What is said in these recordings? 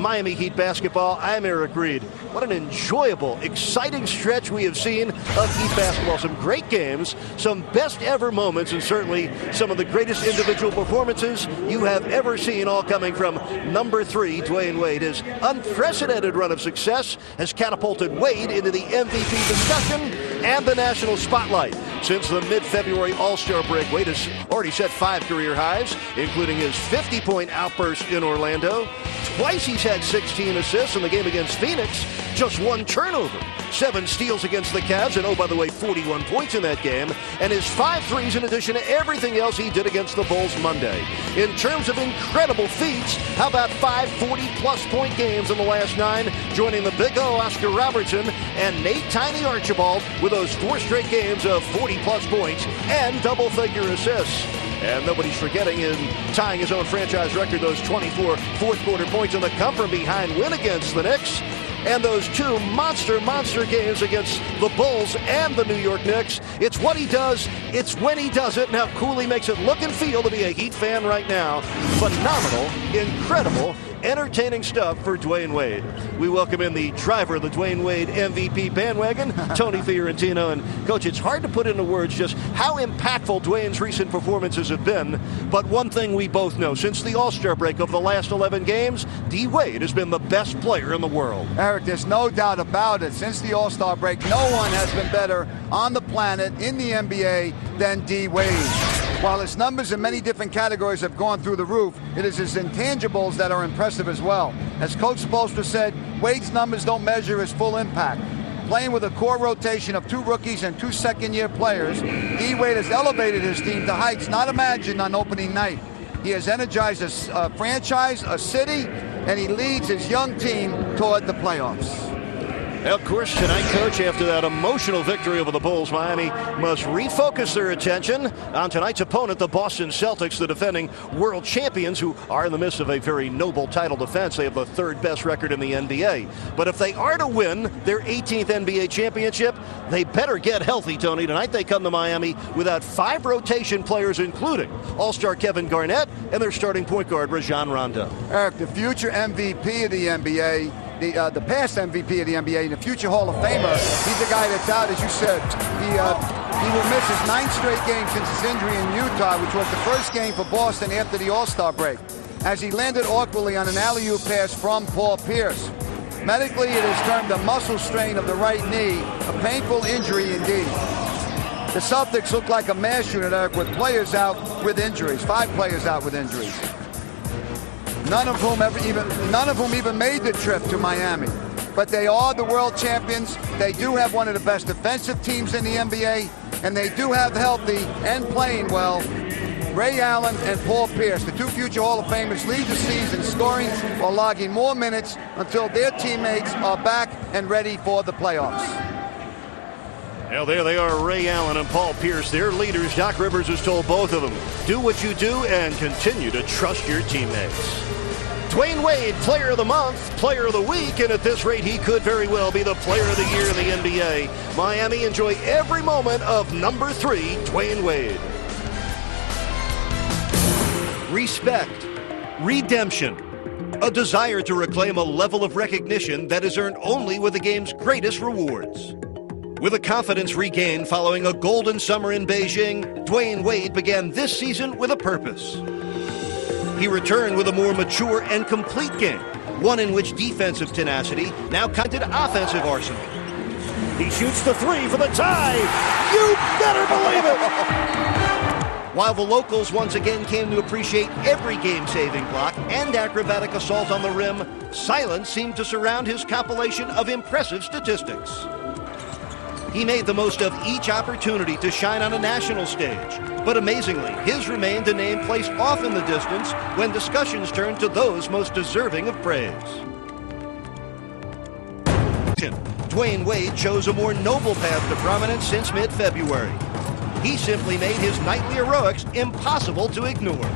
Miami Heat basketball. I'm Eric Reed. What an enjoyable, exciting stretch we have seen of Heat basketball. Some great games, some best ever moments, and certainly some of the greatest individual performances you have ever seen, all coming from number 3, Dwyane Wade. His unprecedented run of success has catapulted Wade into the MVP discussion and the national spotlight. Since the mid-February All-Star break, Wade has already set 5 career highs, including his 50-point outburst in Orlando. Twice he's had 16 assists in the game against Phoenix, just 1 turnover. 7 steals against the Cavs, and oh, by the way, 41 points in that game, and his 5 threes in addition to everything else he did against the Bulls Monday. In terms of incredible feats, how about 5 40-plus point games in the last 9, joining the Big O, Oscar Robertson, and Nate Tiny Archibald with those 4 straight games of 40-plus points and double-figure assists. And nobody's forgetting in tying his own franchise record, those 24 fourth-quarter points in the come-from-behind win against the Knicks, and those 2 monster games against the Bulls and the New York Knicks. It's what he does. It's when he does it, and how cool he makes it look and feel to be a Heat fan right now. Phenomenal, incredible, entertaining stuff for Dwyane Wade. We welcome in the driver of the Dwyane Wade MVP bandwagon, Tony Fiorentino. And Coach, it's hard to put into words just how impactful Dwyane's recent performances have been, but one thing we both know, since the All-Star break of the last 11 games, D. Wade has been the best player in the world. Eric, there's no doubt about it. Since the All-Star break, no one has been better on the planet in the NBA than D. Wade. While his numbers in many different categories have gone through the roof, it is his intangibles that are impressive as well. As Coach Spoelstra said, Wade's numbers don't measure his full impact. Playing with a core rotation of 2 rookies and 2 second-year players, D. Wade has elevated his team to heights not imagined on opening night. He has energized a franchise, a city, and he leads his young team toward the playoffs. Of course, tonight, Coach, after that emotional victory over the Bulls, Miami must refocus their attention on tonight's opponent, the Boston Celtics, the defending world champions, who are in the midst of a very noble title defense. They have the 3rd best record in the NBA. But if they are to win their 18th NBA championship, they better get healthy, Tony. Tonight they come to Miami without 5 rotation players, including All-Star Kevin Garnett and their starting point guard, Rajon Rondo. Eric, the future MVP of the NBA, the past MVP of the NBA, and the future Hall of Famer, he's a guy that's out, as you said. He will miss his 9th straight game since his injury in Utah, which was the first game for Boston after the All-Star break, as he landed awkwardly on an alley-oop pass from Paul Pierce. Medically, it is termed a muscle strain of the right knee, a painful injury indeed. The Celtics look like a mass unit, Eric, with players out with injuries, 5 players out with injuries. None of whom even made the trip to Miami. But they are the world champions. They do have one of the best defensive teams in the NBA, and they do have healthy and playing well Ray Allen and Paul Pierce. The 2 future Hall of Famers lead the season scoring while logging more minutes until their teammates are back and ready for the playoffs. Well, there they are, Ray Allen and Paul Pierce, their leaders. Doc Rivers has told both of them, do what you do and continue to trust your teammates. Dwyane Wade, Player of the Month, Player of the Week, and at this rate, he could very well be the Player of the Year in the NBA. Miami, enjoy every moment of number 3, Dwyane Wade. Respect, redemption, a desire to reclaim a level of recognition that is earned only with the game's greatest rewards. With a confidence regained following a golden summer in Beijing, Dwyane Wade began this season with a purpose. He returned with a more mature and complete game, one in which defensive tenacity now counted offensive arsenal. He shoots the 3 for the tie. You better believe it! While the locals once again came to appreciate every game-saving block and acrobatic assault on the rim, silence seemed to surround his compilation of impressive statistics. He made the most of each opportunity to shine on a national stage, but amazingly, his remained a name placed off in the distance when discussions turned to those most deserving of praise. Dwyane Wade chose a more noble path to prominence since mid-February. He simply made his nightly heroics impossible to ignore.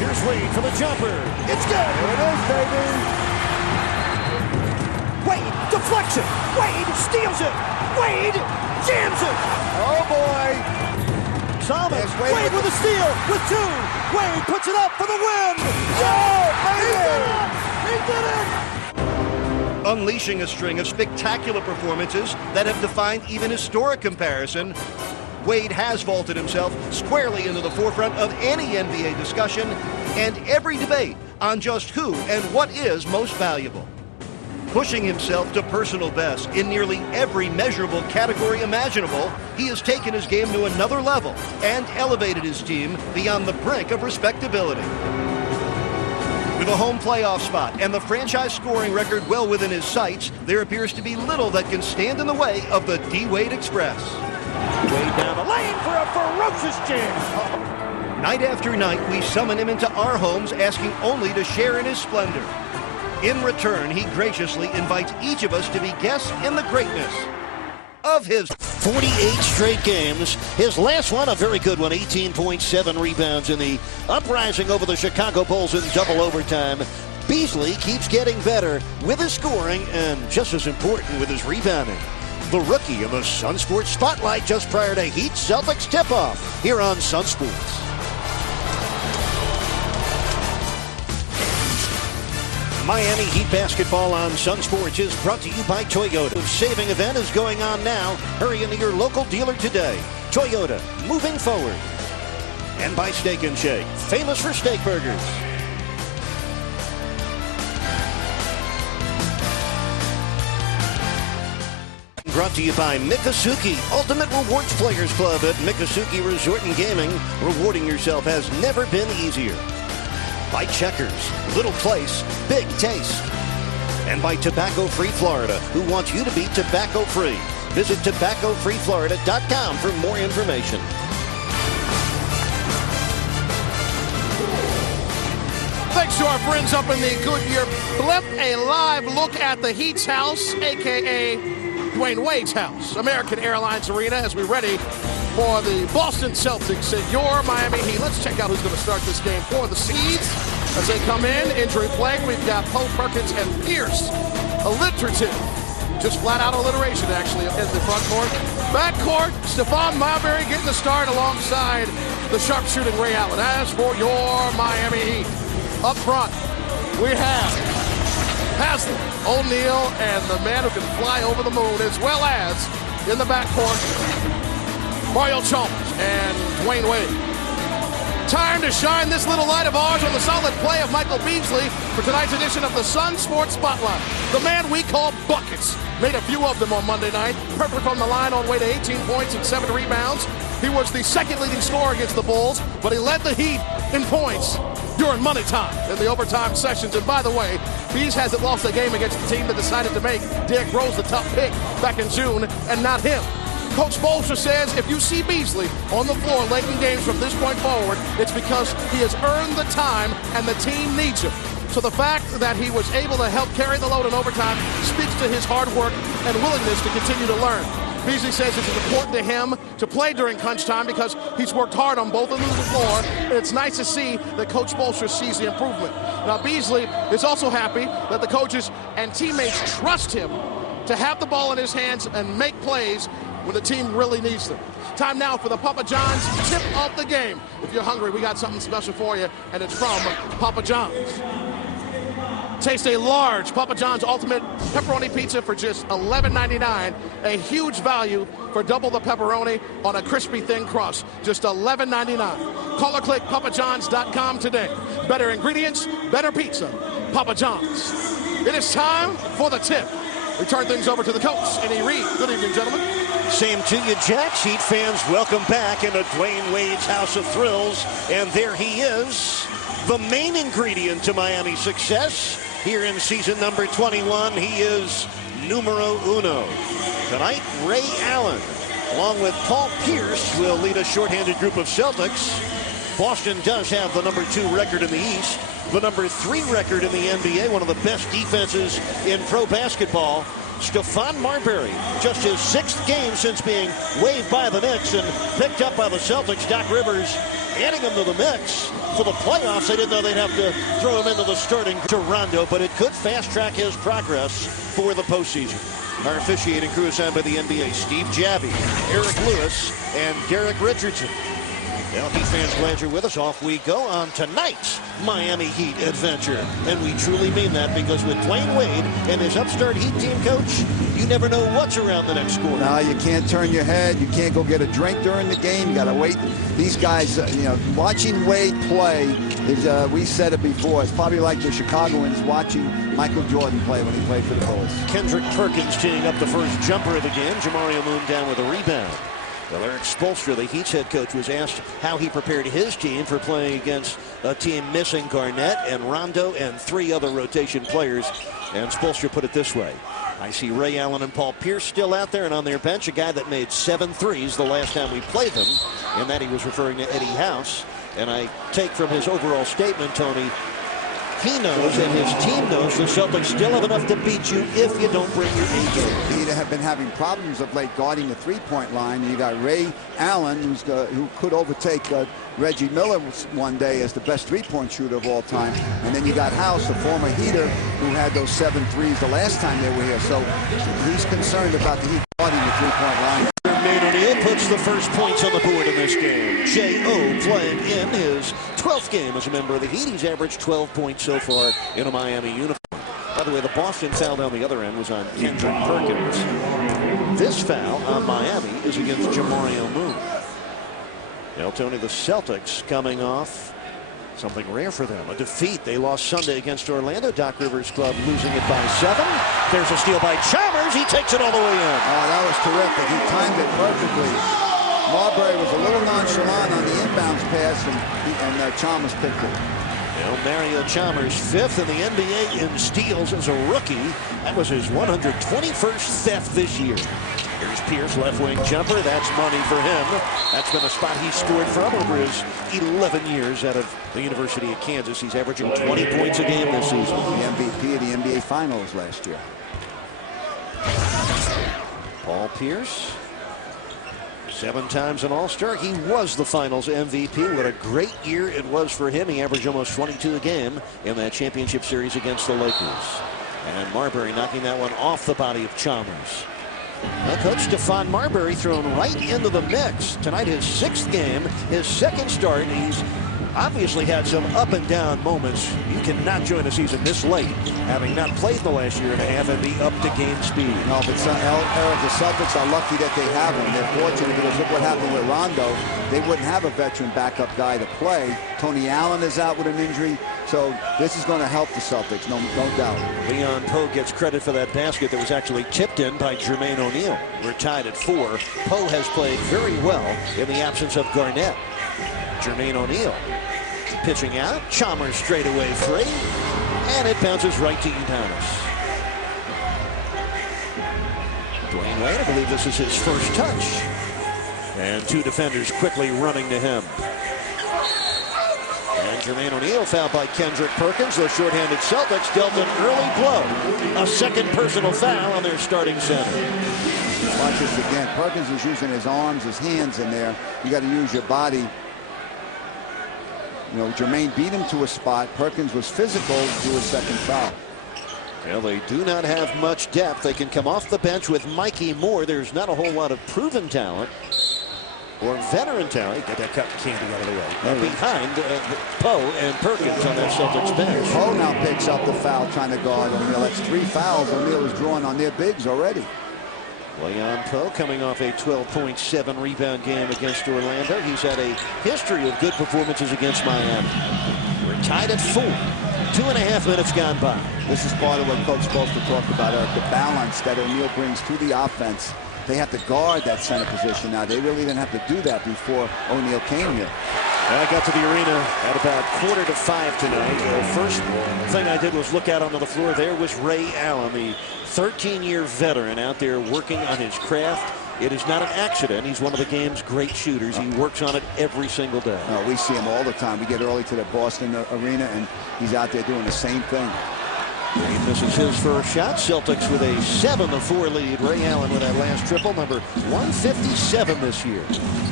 Here's Wade for the jumper. It's good! There it is, baby! Wade, deflection! Wade steals it! Wade jams it! Oh, boy! Thomas, Wade with a steal, with 2. Wade puts it up for the win! Oh, baby! He did it! unleashing a string of spectacular performances that have defined even historic comparison. Wade has vaulted himself squarely into the forefront of any NBA discussion and every debate on just who and what is most valuable. Pushing himself to personal best in nearly every measurable category imaginable, he has taken his game to another level and elevated his team beyond the brink of respectability. With a home playoff spot and the franchise scoring record well within his sights, there appears to be little that can stand in the way of the D-Wade Express. Wade down the lane for a ferocious jam. Night after night, we summon him into our homes, asking only to share in his splendor. In return, he graciously invites each of us to be guests in the greatness of his 48 straight games. His last one, a very good one, 18.7 rebounds in the uprising over the Chicago Bulls in double overtime. Beasley keeps getting better with his scoring and, just as important, with his rebounding. The rookie in the Sun Sports Spotlight just prior to Heat Celtics tip-off here on Sun Sports. Miami Heat basketball on Sun Sports is brought to you by Toyota. The saving event is going on now. Hurry into your local dealer today. Toyota, moving forward. And by Steak and Shake, famous for steak burgers. Brought to you by Miccosukee, Ultimate Rewards Players Club at Miccosukee Resort and Gaming. Rewarding yourself has never been easier. By Checkers, little place, big taste. And by Tobacco-Free Florida, who wants you to be tobacco-free. Visit tobaccofreeflorida.com for more information. Thanks to our friends up in the Goodyear Blimp. A live look at the Heat's house, a.k.a. Dwyane Wade's house, American Airlines Arena, as we're ready for the Boston Celtics and your Miami Heat. Let's check out who's going to start this game for the Seeds as they come in. Injury plague, we've got Poe, Perkins, and Pierce. Alliterative, just flat-out alliteration, actually, in the front court. Back court, Stephon Marbury getting the start alongside the sharpshooting Ray Allen. As for your Miami Heat, up front, we have Haslem, O'Neal, and the man who can fly over the moon, as well as in the backcourt, Mario Chalmers and Dwyane Wade. Time to shine this little light of ours on the solid play of Michael Beasley for tonight's edition of the Sun Sports Spotlight. The man we call Buckets made a few of them on Monday night. Perfect from the line on way to 18 points and 7 rebounds. He was the second leading scorer against the Bulls, but he led the Heat in points during money time in the overtime sessions. And by the way, Bees hasn't lost a game against the team that decided to make Derrick Rose the tough pick back in June and not him. Coach Spoelstra says if you see Beasley on the floor late in games from this point forward, it's because he has earned the time and the team needs him. So the fact that he was able to help carry the load in overtime speaks to his hard work and willingness to continue to learn. Beasley says it's important to him to play during crunch time because he's worked hard on both ends of the floor, and it's nice to see that Coach Spoelstra sees the improvement. Now, Beasley is also happy that the coaches and teammates trust him to have the ball in his hands and make plays when the team really needs them. Time now for the Papa John's tip of the game. If you're hungry, we got something special for you, and it's from Papa John's. Taste a large Papa John's Ultimate Pepperoni Pizza for just $11.99. A huge value for double the pepperoni on a crispy thin crust. Just $11.99. Call or click papajohns.com today. Better ingredients, better pizza. Papa John's. It is time for the tip. We turn things over to the coach, Andy Reid. Good evening, gentlemen. Same to you, Jack. Heat fans, welcome back into Dwyane Wade's House of Thrills. And there he is, the main ingredient to Miami's success. Here in season number 21, he is numero uno. Tonight, Ray Allen, along with Paul Pierce, will lead a shorthanded group of Celtics. Boston does have the number 2 record in the East, the number 3 record in the NBA, one of the best defenses in pro basketball. Stephon Marbury, just his 6th game since being waived by the Knicks and picked up by the Celtics. Doc Rivers adding him to the mix for the playoffs. They didn't know they'd have to throw him into the starting Toronto, but it could fast-track his progress for the postseason. Our officiating crew is signed by the NBA. Steve Jabbie, Eric Lewis, and Derek Richardson. Well, Heat fans, glad you're with us. Off we go on tonight's Miami Heat adventure. And we truly mean that, because with Dwyane Wade and his upstart Heat team coach, you never know what's around the next corner. No, you can't turn your head. You can't go get a drink during the game. You got to wait. These guys, watching Wade play is, we said it before, it's probably like the Chicagoans watching Michael Jordan play when he played for the Bulls. Kendrick Perkins teeing up the first jumper of the game. Jamario Moon down with a rebound. Well, Eric Spoelstra, the Heat's head coach, was asked how he prepared his team for playing against a team missing Garnett and Rondo and 3 other rotation players. And Spoelstra put it this way: I see Ray Allen and Paul Pierce still out there, and on their bench, a guy that made 7 threes the last time we played them, and that he was referring to Eddie House. And I take from his overall statement, Tony, he knows and his team knows the Celtics still have enough to beat you if you don't bring your A game. They have been having problems of late guarding the three-point line. You got Ray Allen, who could overtake Reggie Miller one day as the best three-point shooter of all time. And then you got House, a former Heater, who had those 7 threes the last time they were here. So he's concerned about the Heat guarding the three-point line. Dwayne O'Neal puts the first points on the board in this game. J.O. playing in his 12th game as a member of the Heat. He's averaged 12 points so far in a Miami uniform. By the way, the Boston foul down the other end was on Kendrick Perkins. This foul on Miami is against Jamario Moon. Now, Tony, the Celtics coming off something rare for them, a defeat. They lost Sunday against Orlando. Doc Rivers' club losing it by 7. There's a steal by Chalmers. He takes it all the way in. Oh, that was terrific. He timed it perfectly. Marbury was a little nonchalant on the inbounds pass, and Chalmers picked it. Well, Mario Chalmers, 5th in the NBA in steals as a rookie. That was his 121st theft this year. Here's Pierce, left wing jumper. That's money for him. That's been a spot he scored from over his 11 years out of the University of Kansas. He's averaging 20 points a game this season. The MVP of the NBA Finals last year. Paul Pierce, 7 times an All-Star. He was the Finals MVP. What a great year it was for him. He averaged almost 22 a game in that championship series against the Lakers. And Marbury knocking that one off the body of Chalmers. Well, Coach Stephon Marbury thrown right into the mix. Tonight, his 6th game, his 2nd start. He's obviously had some up and down moments. You cannot join a season this late, having not played the last year and a half, and be up to game speed. No, but Eric, the Celtics are lucky that they have him. They're fortunate, because look what happened with Rondo. They wouldn't have a veteran backup guy to play. Tony Allen is out with an injury, so this is going to help the Celtics, no doubt. Leon Poe gets credit for that basket that was actually tipped in by Jermaine O'Neal. We're tied at 4. Poe has played very well in the absence of Garnett. Jermaine O'Neal pitching out. Chalmers straight away free, and it bounces right to Udonis. Dwyane Wade, I believe this is his first touch. And 2 defenders quickly running to him. And Jermaine O'Neal fouled by Kendrick Perkins. The shorthanded Celtics dealt an early blow. A 2nd personal foul on their starting center. Watch this again. Perkins is using his arms, his hands in there. You got to use your body. You know, Jermaine beat him to a spot. Perkins was physical to his 2nd foul. Well, they do not have much depth. They can come off the bench with Mikey Moore. There's not a whole lot of proven talent or veteran talent. Get that cup of candy out of the way. Behind Poe and Perkins on that Celtics bench. Poe now picks up the foul trying to guard O'Neal. That's 3 fouls. O'Neal is drawing on their bigs already. Leon Poe coming off a 12.7 rebound game against Orlando. He's had a history of good performances against Miami. We're tied at 4. 2.5 minutes gone by. This is part of what Coach Spoelstra talked about, Eric, the balance that O'Neal brings to the offense. They have to guard that center position now. They really didn't have to do that before O'Neal came here. I got to the arena at about 4:45 tonight. The first thing I did was look out onto the floor. There was Ray Allen, the 13-year veteran, out there working on his craft. It is not an accident. He's one of the game's great shooters. He works on it every single day. No, we see him all the time. We get early to the Boston arena, and he's out there doing the same thing. This is his first shot. Celtics with a 7-4 lead. Ray Allen with that last triple, number 157 this year.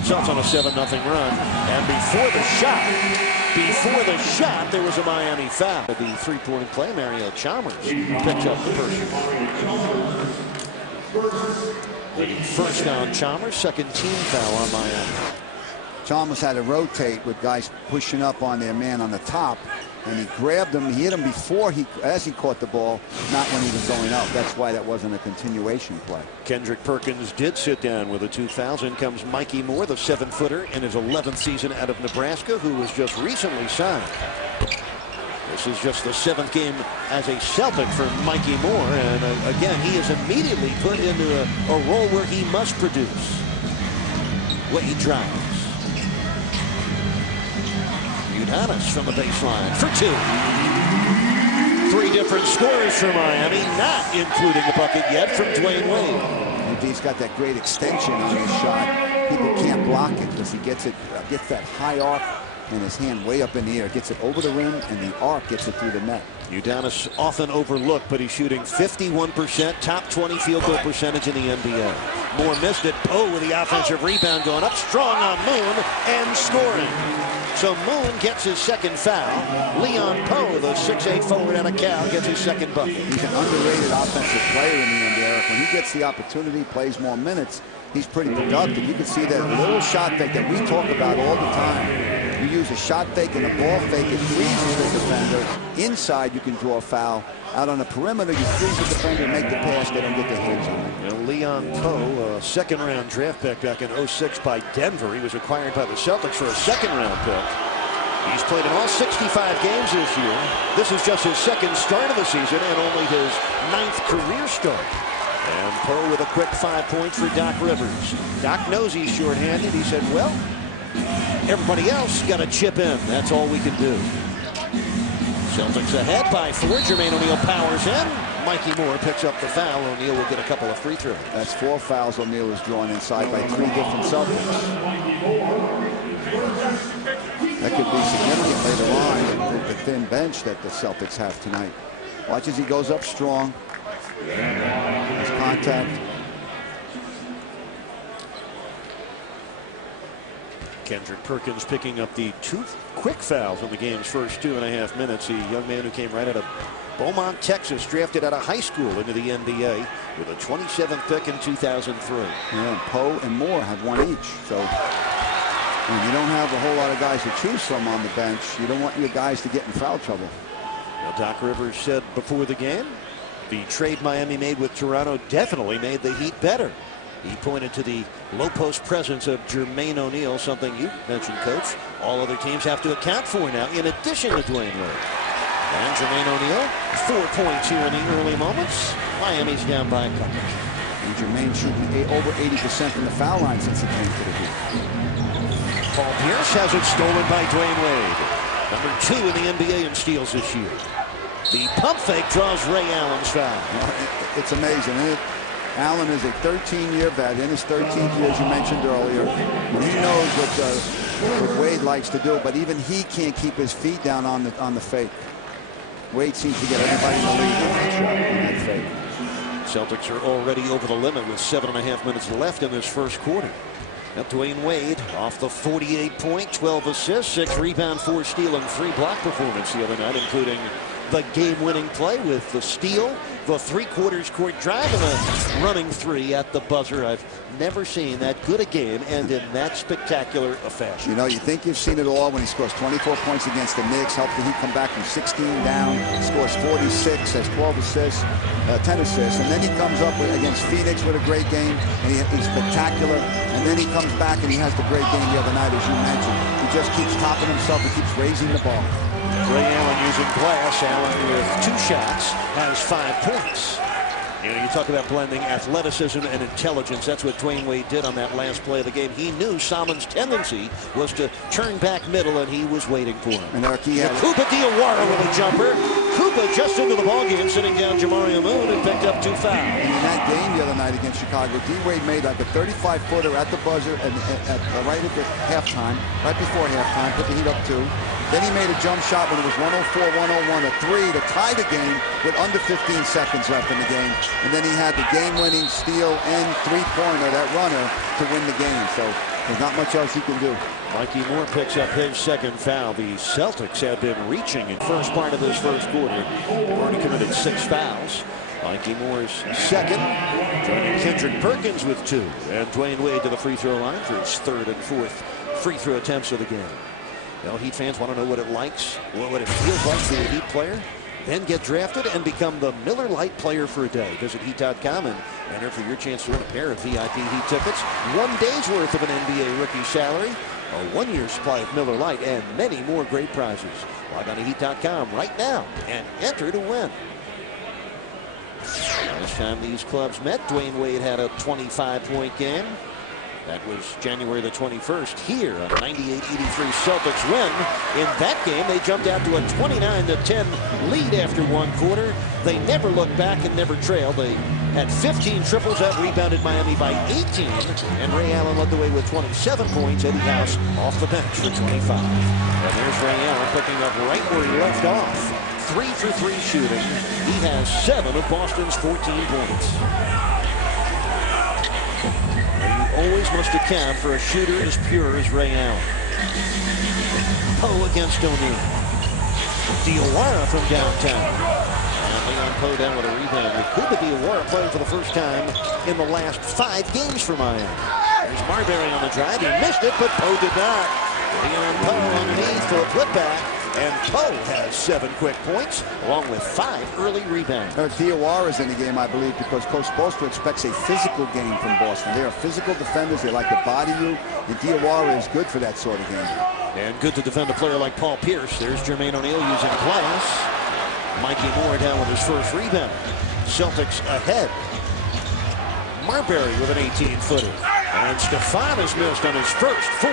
Celtics on a 7-0 run. And before the shot, there was a Miami foul. The 3-point play, Mario Chalmers picks up the person. First on Chalmers, 2nd team foul on Miami. Chalmers had to rotate with guys pushing up on their man on the top, and he grabbed him. He hit him before as he caught the ball, not when he was going up. That's why that wasn't a continuation play. Kendrick Perkins did sit down with a 2 fouls. In comes Mikey Moore, the 7-footer in his 11th season out of Nebraska, who was just recently signed. This is just the 7th game as a Celtic for Mikey Moore, and again, he is immediately put into a role where he must produce. Wade drives. Udonis from the baseline for 2. 3 different scores for Miami, not including the bucket yet from Dwyane Wade. He's got that great extension on his shot. People can't block it because he gets that high arc and his hand way up in the air, gets it over the rim, and the arc gets it through the net. Udonis often overlooked, but he's shooting 51%, top 20 field goal percentage in the NBA. Moore missed it. Poe with the offensive rebound going up strong on Moon and scoring. So Moon gets his second foul. Leon Poe, the 6'8" forward out of Cal, gets his second bucket. He's an underrated offensive player in the NBA, Eric. When he gets the opportunity, plays more minutes, he's pretty productive. You can see that little shot fake that we talk about all the time. You use a shot fake and a ball fake, it freezes the defender. Inside, you can draw a foul. Out on the perimeter, you freeze the defender and make the pass. They don't get their hands on it. Well, Leon Poe, a second-round draft pick back in '06 by Denver. He was acquired by the Celtics for a second-round pick. He's played in all 65 games this year. This is just his second start of the season and only his 9th career start. And Poe with a quick 5 points for Doc Rivers. Doc knows he's shorthanded. He said, well, everybody else got to chip in. That's all we can do. Celtics ahead by 4. Jermaine O'Neal powers in. Mikey Moore picks up the foul. O'Neal will get a couple of free throws. That's 4 fouls O'Neal is drawn inside by 3 different Celtics. That could be significant later on with the thin bench that the Celtics have tonight. Watch as he goes up strong. His contact. Kendrick Perkins picking up the 2 quick fouls in the game's first 2.5 minutes. The young man who came right out of Beaumont, Texas, drafted out of high school into the NBA with a 27th pick in 2003. Yeah, and Poe and Moore have 1 each. So when you don't have a whole lot of guys to choose from on the bench, you don't want your guys to get in foul trouble. Now, Doc Rivers said before the game, the trade Miami made with Toronto definitely made the Heat better. He pointed to the low post presence of Jermaine O'Neal, something you mentioned, Coach. All other teams have to account for now, in addition to Dwayne Wade. And Jermaine O'Neal, 4 points here in the early moments. Miami's down by a couple. And Jermaine shooting over 80% from the foul line since he came to the Heat. Paul Pierce has it stolen by Dwayne Wade. Number 2 in the NBA in steals this year. The pump fake draws Ray Allen's foul. It's amazing, isn't it? Allen is a 13-year vet. In his 13th year, as you mentioned earlier, and he knows what Wade likes to do, but even he can't keep his feet down on the fake. Wade seems to get everybody in the league on that shot, on that fake. Celtics are already over the limit with 7.5 minutes left in this first quarter. Now Dwayne Wade off the 48-point, 12 assists, 6 rebound, 4 steal, and 3 block performance the other night, including the game-winning play with the steal, the three-quarters court drive, and a running 3 at the buzzer. I've never seen that good a game end in that spectacular a fashion. You know, you think you've seen it all when he scores 24 points against the Knicks, helped the Heat come back from 16 down, scores 46, has 12 assists, 10 assists, and then he comes up against Phoenix with a great game, and he's spectacular, and then he comes back and he has the great game the other night, as you mentioned. He just keeps topping himself, he keeps raising the ball. Ray Allen using glass. Allen with 2 shots has 5 points. You know, you talk about blending athleticism and intelligence. That's what Dwayne Wade did on that last play of the game. He knew Salmon's tendency was to turn back middle, and he was waiting for him. And Koopa Diawara with a jumper. Koopa just into the ballgame, sitting down Jamario Moon, and picked up 2 fouls. And in that game the other night against Chicago, D-Wade made like a 35-footer at the buzzer and right at the halftime, right before halftime, put the Heat up 2. Then he made a jump shot when it was 104-101, a 3 to tie the game with under 15 seconds left in the game. And then he had the game-winning steal and 3-pointer, that runner, to win the game. So there's not much else you can do. Mikey Moore picks up his second foul. The Celtics have been reaching in first part of this first quarter. They've already committed 6 fouls. Mikey Moore's second, joining Kendrick Perkins with 2. And Dwayne Wade to the free throw line for his 3rd and 4th free throw attempts of the game. Well, Heat fans want to know what it likes, what it feels like to be a Heat player, then get drafted and become the Miller Lite player for a day. Visit Heat.com and enter for your chance to win a pair of VIP Heat tickets, 1 day's worth of an NBA rookie salary, a 1-year supply of Miller Lite, and many more great prizes. Log on to Heat.com right now and enter to win. Last time these clubs met, Dwyane Wade had a 25-point game. That was January the 21st. Here, a 98-83 Celtics win. In that game, they jumped out to a 29-10 lead after 1 quarter. They never looked back and never trailed. They had 15 triples that rebounded Miami by 18. And Ray Allen led the way with 27 points. Eddie House off the bench for 25. And there's Ray Allen picking up right where he left off. 3 for 3 shooting. He has 7 of Boston's 14 points. Always must account for a shooter as pure as Ray Allen. Poe against O'Neal. Diawara from downtown. And Leon Poe down with a rebound. With Kuba Diawara playing for the first time in the last 5 games for Miami. There's Marbury on the drive. He missed it, but Poe did not. Leon Poe underneath for a putback. And Poe has 7 quick points, along with 5 early rebounds. Diawara's in the game, I believe, because Coach Spoelstra expects a physical game from Boston. They are physical defenders. They like to body you. And Diawara is good for that sort of game. And good to defend a player like Paul Pierce. There's Jermaine O'Neal using class. Mikey Moore down with his first rebound. Celtics ahead. Marbury with an 18-footer. And Stefan has missed on his first 4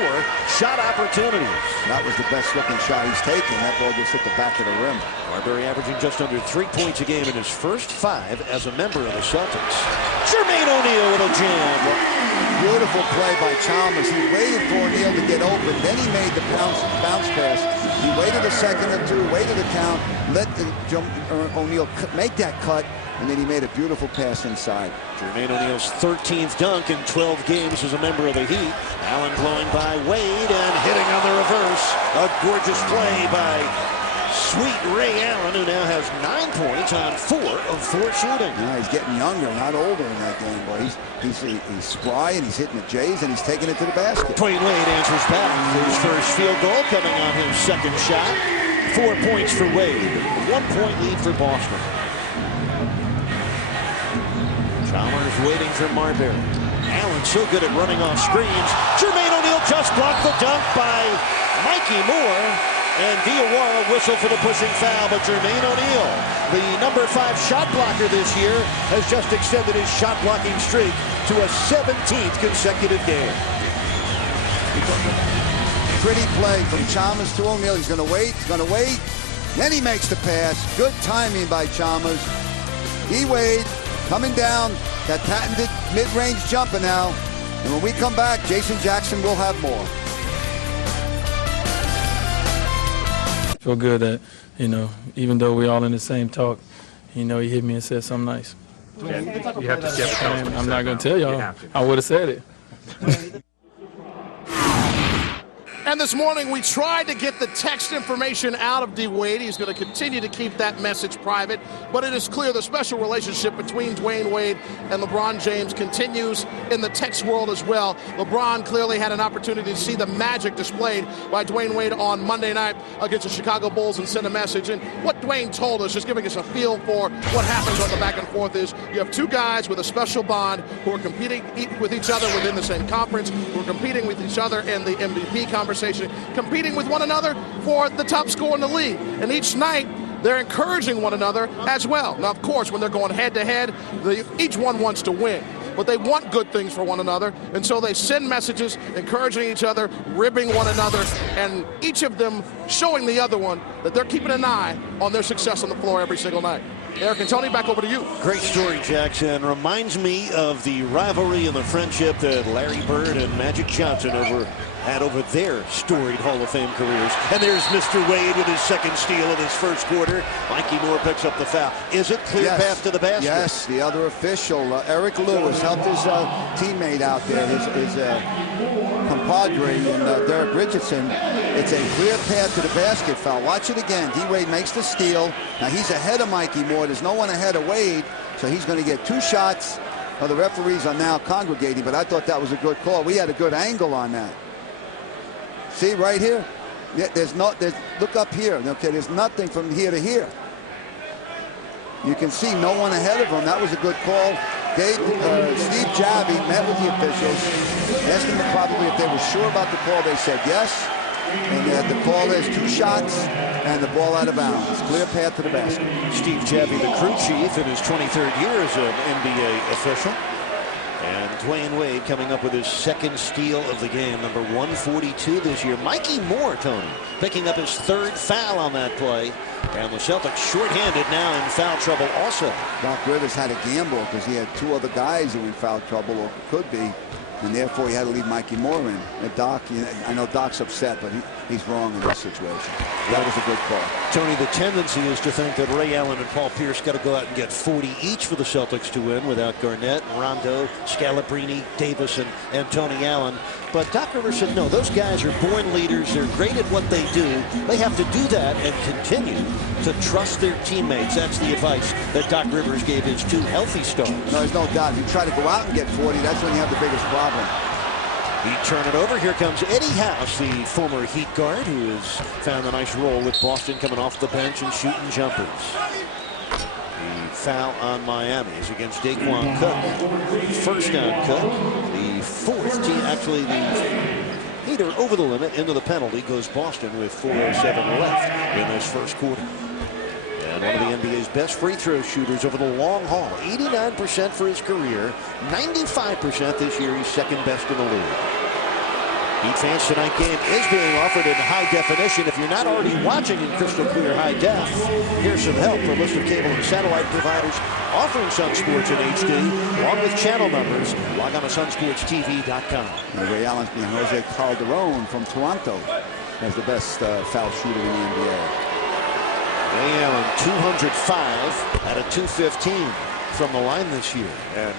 shot opportunities. That was the best looking shot he's taken. That ball just hit the back of the rim. Marbury averaging just under 3 points a game in his first 5 as a member of the Celtics. Jermaine O'Neal with a jam. Beautiful play by Chalmers. He waited for O'Neal to get open. Then he made the bounce pass. He waited a second or two, waited a count, let O'Neal make that cut, and then he made a beautiful pass inside. Jermaine O'Neal's 13th dunk in 12 games as a member of the Heat. Allen blowing by Wade and hitting on the reverse. A gorgeous play by sweet Ray Allen, who now has 9 points on 4 of 4 shooting. Yeah, he's getting younger, not older in that game, boy. He's spry and he's hitting the Jays and he's taking it to the basket. Dwayne Wade answers back. His first field goal coming on his second shot. 4 points for Wade. 1 point lead for Boston. Chalmers waiting for Marbury. Allen so good at running off screens. Jermaine O'Neal just blocked the dunk by Mikey Moore. And Diawara whistle for the pushing foul, but Jermaine O'Neal, the number 5 shot blocker this year, has just extended his shot blocking streak to a 17th consecutive game. Pretty play from Chalmers to O'Neal. He's going to wait, Then he makes the pass. Good timing by Chalmers. D-Wade coming down, that patented mid-range jumper now. And when we come back, Jason Jackson will have more. Feel good that, even though we're all in the same talk, he hit me and said something nice. You have to step down. I'm not going to tell y'all. I would have said it. And this morning, we tried to get the text information out of D. Wade. He's going to continue to keep that message private. But it is clear the special relationship between Dwyane Wade and LeBron James continues in the text world as well. LeBron clearly had an opportunity to see the magic displayed by Dwyane Wade on Monday night against the Chicago Bulls and send a message. And what Dwayne told us, just giving us a feel for what happens on the back and forth, is you have 2 guys with a special bond who are competing with each other within the same conference, who are competing with each other in the MVP conversation, competing with one another for the top score in the league. And each night, they're encouraging one another as well. Now, of course, when they're going head-to-head, each one wants to win. But they want good things for one another, and so they send messages encouraging each other, ribbing one another, and each of them showing the other one that they're keeping an eye on their success on the floor every single night. Eric and Tony, back over to you. Great story, Jackson. Reminds me of the rivalry and the friendship that Larry Bird and Magic Johnson had over their storied Hall of Fame careers. And there's Mr. Wade with his second steal of his first quarter. Mikey Moore picks up the foul. Is it clear path to the basket? Yes, the other official, Eric Lewis, helped his teammate out there, his compadre, and Derek Richardson. It's a clear path to the basket foul. Watch it again. D-Wade makes the steal. Now he's ahead of Mikey Moore. There's no one ahead of Wade, so he's going to get 2 shots. Well, the referees are now congregating, but I thought that was a good call. We had a good angle on that. See right here? Yeah, look up here. Okay, there's nothing from here to here. You can see no one ahead of him. That was a good call. Steve Javy met with the officials, asked them probably if they were sure about the call. They said yes. And the call is 2 shots and the ball out of bounds. Clear path to the basket. Steve Javy, the crew chief in his 23rd year as an NBA official. And Dwyane Wade coming up with his 2nd steal of the game, number 142 this year. Mikey Moore, Tony, picking up his 3rd foul on that play. And the Celtics shorthanded now in foul trouble also. Doc Rivers had a gamble because he had 2 other guys who were in foul trouble, or could be. And therefore, he had to leave Mikey Moore in. And Doc, I know Doc's upset, but he's wrong in this situation. That was a good call. Tony, the tendency is to think that Ray Allen and Paul Pierce got to go out and get 40 each for the Celtics to win without Garnett, Rondo, Scalabrine, Davis, and Tony Allen. But Doc Rivers said, no, those guys are born leaders. They're great at what they do. They have to do that and continue to trust their teammates. That's the advice that Doc Rivers gave his 2 healthy stars. No, there's no doubt. If you try to go out and get 40, that's when you have the biggest problem. He turn it over. Here comes Eddie House, the former Heat guard, who has found a nice role with Boston, coming off the bench and shooting jumpers. The foul on Miami is against Daquan Cook. First down Cook. The 4th team, actually the Heat are over the limit into the penalty. Goes Boston with 4:07 left in this first quarter. And one of the NBA's best free throw shooters over the long haul. 89% for his career. 95% this year. He's 2nd best in the league. Heat fans, tonight game is being offered in high definition. If you're not already watching in crystal clear high def, here's some help from a list of cable and satellite providers offering Sun Sports in HD, along with channel numbers. Log on to sunsportstv.com. Ray Allen's being Jose Calderon from Toronto as the best foul shooter in the NBA. Ray Allen, 205 out of 215 from the line this year. And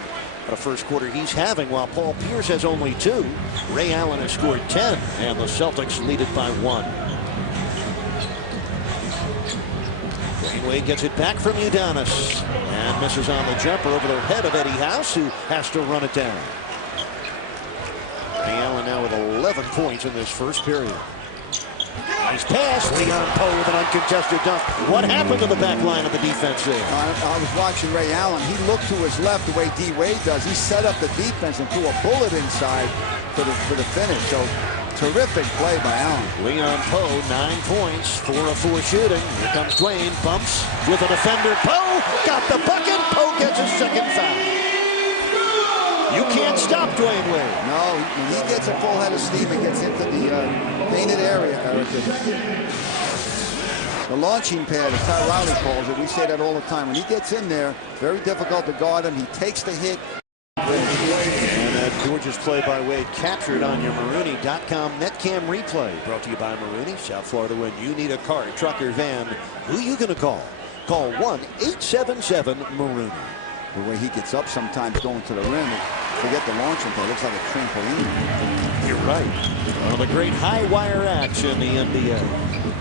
a first quarter he's having, while Paul Pierce has only 2. Ray Allen has scored 10, and the Celtics lead it by 1. Dwyane Wade gets it back from Udonis and misses on the jumper over the head of Eddie House, who has to run it down. Ray Allen now with 11 points in this first period. Nice pass. Leon Poe with an uncontested dunk. What happened to the back line of the defense there? I was watching Ray Allen. He looked to his left the way D. Wade does. He set up the defense and threw a bullet inside for the finish. So terrific play by Allen. Leon Poe, 9 points, 4 of 4 shooting. Here comes Dwayne, bumps with a defender. Poe got the bucket. Poe gets his 2nd foul. You can't stop Dwyane Wade. No, when he gets a full head of steam and gets into the painted area, the launching pad, as Ty Riley calls it, we say that all the time. When he gets in there, very difficult to guard him. He takes the hit. And that gorgeous play by Wade captured on your Marooney.com Netcam replay. Brought to you by Marooney. South Florida, when you need a car, truck, or van, who you going to call? Call 1-877-MAROONEY. The way he gets up sometimes going to the rim, forget the launching pad. It looks like a trampoline. You're right. One of the great high wire acts in the NBA.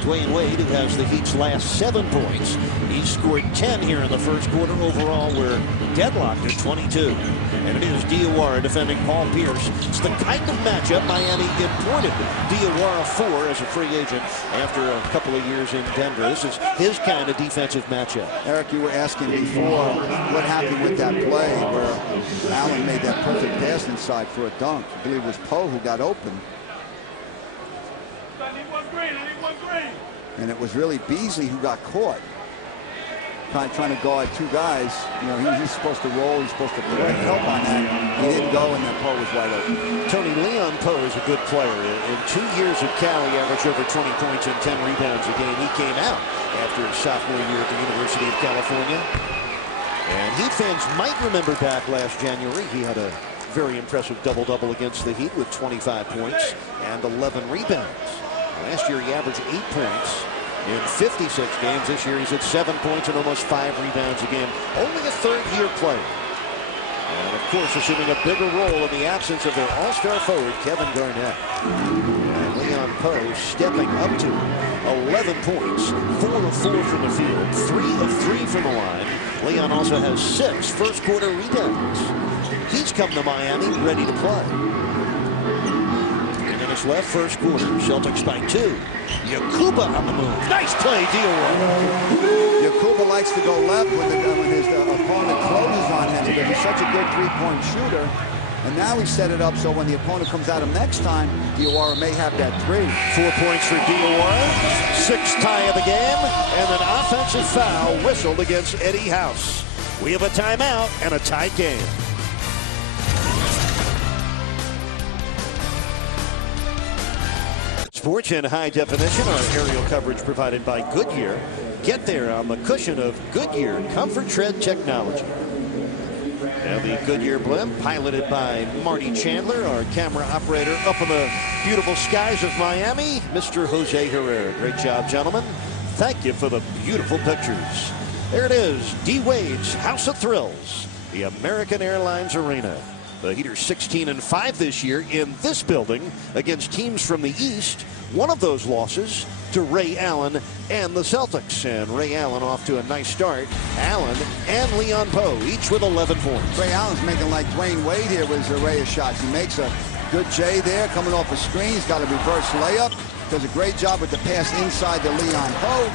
Dwyane Wade, who has the Heat's last 7 points. He scored 10 here in the first quarter. Overall, we're deadlocked at 22. And it is Diawara defending Paul Pierce. It's the kind of matchup Miami imported Diawara for as a free agent after a couple of years in Denver. This is his kind of defensive matchup. Eric, you were asking before what happened with that play where Allen made that perfect pass inside for a dunk. I believe it was Poe who got open. And it was really Beasley who got caught. Trying to guard 2 guys. You know, he's supposed to roll. He's supposed to help on that. He didn't go, and then Poe was wide open. Tony, Leon Poe is a good player. In 2 years at Cal, he averaged over 20 points and 10 rebounds a game. He came out after his sophomore year at the University of California. And Heat fans might remember back last January. He had a very impressive double-double against the Heat with 25 points and 11 rebounds. Last year, he averaged 8 points in 56 games. This year, he's at 7 points and almost 5 rebounds a game. Only a third-year player. And, of course, assuming a bigger role in the absence of their all-star forward, Kevin Garnett. And Leon Poe stepping up to 11 points, 4 of 4 from the field, 3 of 3 from the line. Leon also has 6 first-quarter rebounds. He's come to Miami ready to play. His minutes left, first quarter. Celtics by 2. Yakuba on the move. Nice play, Dwyane. Yakuba likes to go left when his opponent closes on him because he's such a good three-point shooter. And now he set it up so when the opponent comes at him next time, Dwyane may have that 3. 4 points for Dwyane. 6th tie of the game. And an offensive foul whistled against Eddie House. We have a timeout and a tied game. Sports in high definition. Our aerial coverage provided by Goodyear. Get there on the cushion of Goodyear Comfort Tread technology. And the Goodyear blimp, piloted by Marty Chandler, our camera operator up in the beautiful skies of Miami, Mr. Jose Herrera. Great job, gentlemen. Thank you for the beautiful pictures. There it is, D. Wade's House of Thrills, the American Airlines Arena. The Heaters 16-5 this year in this building against teams from the East. One of those losses to Ray Allen and the Celtics. And Ray Allen off to a nice start. Allen and Leon Poe, each with 11 points. Ray Allen's making like Dwayne Wade here with his array of shots. He makes a good J there, coming off a screen. He's got a reverse layup. Does a great job with the pass inside to Leon Poe.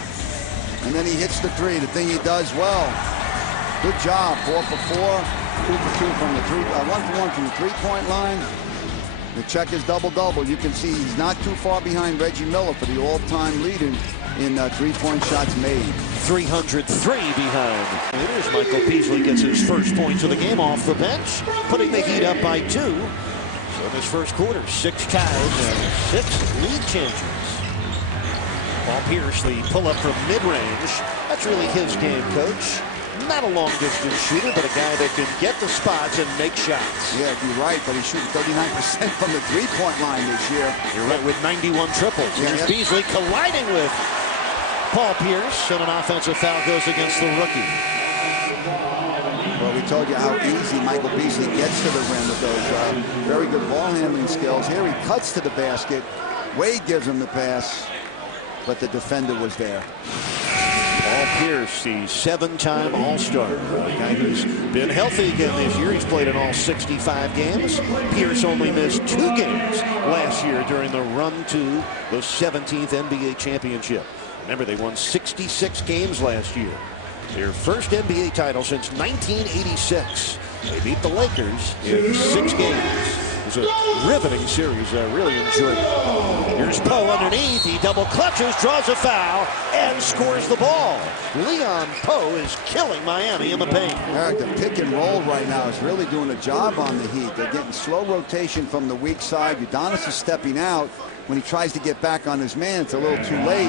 And then he hits the 3, the thing he does well. Good job, 4 for 4. 2 for 2 from the 1 for 1 from the three-point line. The check is double-double. You can see he's not too far behind Reggie Miller for the all-time leader in three-point shots made. 303 behind. Here's Michael Beasley gets his first points of the game off the bench, putting the Heat up by 2. So in this first quarter, 6 ties and 6 lead changes. Paul Pierce, the pull-up from mid-range. That's really his game, Coach. Not a long-distance shooter, but a guy that can get the spots and make shots. Yeah, you're right, but he's shooting 39% from the three-point line this year. You're right, with 91 triples. Here's Beasley colliding with Paul Pierce, and an offensive foul goes against the rookie. Well, we told you how easy Michael Beasley gets to the rim with those very good ball handling skills. Here he cuts to the basket. Wade gives him the pass, but the defender was there. Paul Pierce, the 7-time All-Star, a guy who's been healthy again this year. He's played in all 65 games. Pierce only missed 2 games last year during the run to the 17th NBA championship. Remember, they won 66 games last year. Their first NBA title since 1986. They beat the Lakers in 6 games. It was a riveting series. I really enjoyed it. Here's Poe underneath. He double clutches, draws a foul, and scores the ball. Leon Poe is killing Miami in the paint. Eric, the pick and roll right now is really doing a job on the Heat. They're getting slow rotation from the weak side. Udonis is stepping out. When he tries to get back on his man, it's a little too late.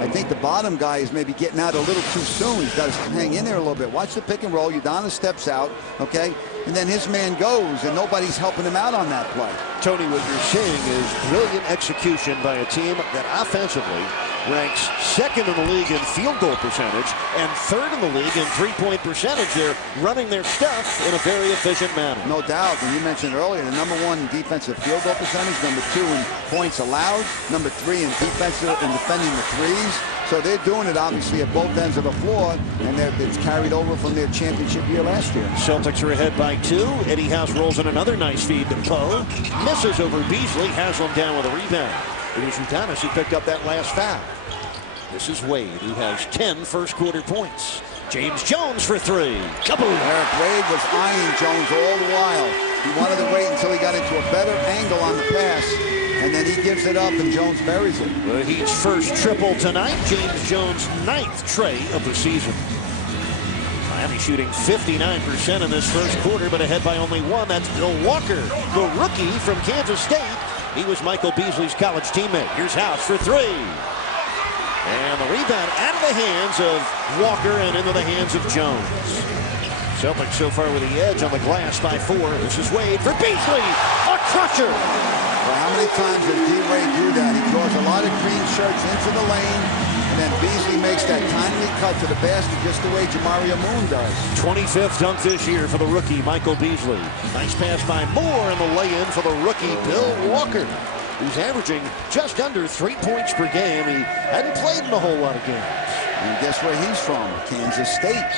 I think the bottom guy is maybe getting out a little too soon. He's got to hang in there a little bit. Watch the pick and roll. Udonis steps out, okay? And then his man goes, and nobody's helping him out on that play. Tony, what you're seeing is brilliant execution by a team that offensively ranks 2nd in the league in field goal percentage and 3rd in the league in three-point percentage. They're running their stuff in a very efficient manner. No doubt. And you mentioned earlier, the #1 in defensive field goal percentage, #2 in points allowed, #3 in defensive and defending the threes. So they're doing it, obviously, at both ends of the floor, and it's carried over from their championship year last year. Celtics are ahead by 2. Eddie House rolls in another nice feed to Poe. Misses over Beasley. Has him down with a rebound. It was Udonis who picked up that last foul. This is Wade, who has 10 first-quarter points. James Jones for 3. Kaboom! Eric, Wade was eyeing Jones all the while. He wanted to wait until he got into a better angle on the pass, and then he gives it up, and Jones buries it. The Heat's first triple tonight. James Jones' 9th tray of the season. Miami shooting 59% in this first quarter, but ahead by only 1. That's Bill Walker, the rookie from Kansas State. He was Michael Beasley's college teammate. Here's House for 3. And the rebound out of the hands of Walker and into the hands of Jones. Celtics so far with the edge on the glass by 4. This is Wade for Beasley. A crusher. Well, how many times did D-Wade do that? He draws a lot of green shirts into the lane, and then Beasley makes that timely cut to the basket just the way Jamario Moon does. 25th dunk this year for the rookie, Michael Beasley. Nice pass by Moore and the lay-in for the rookie, Bill Walker, who's averaging just under 3 points per game. He hadn't played in a whole lot of games. And guess where he's from? Kansas State.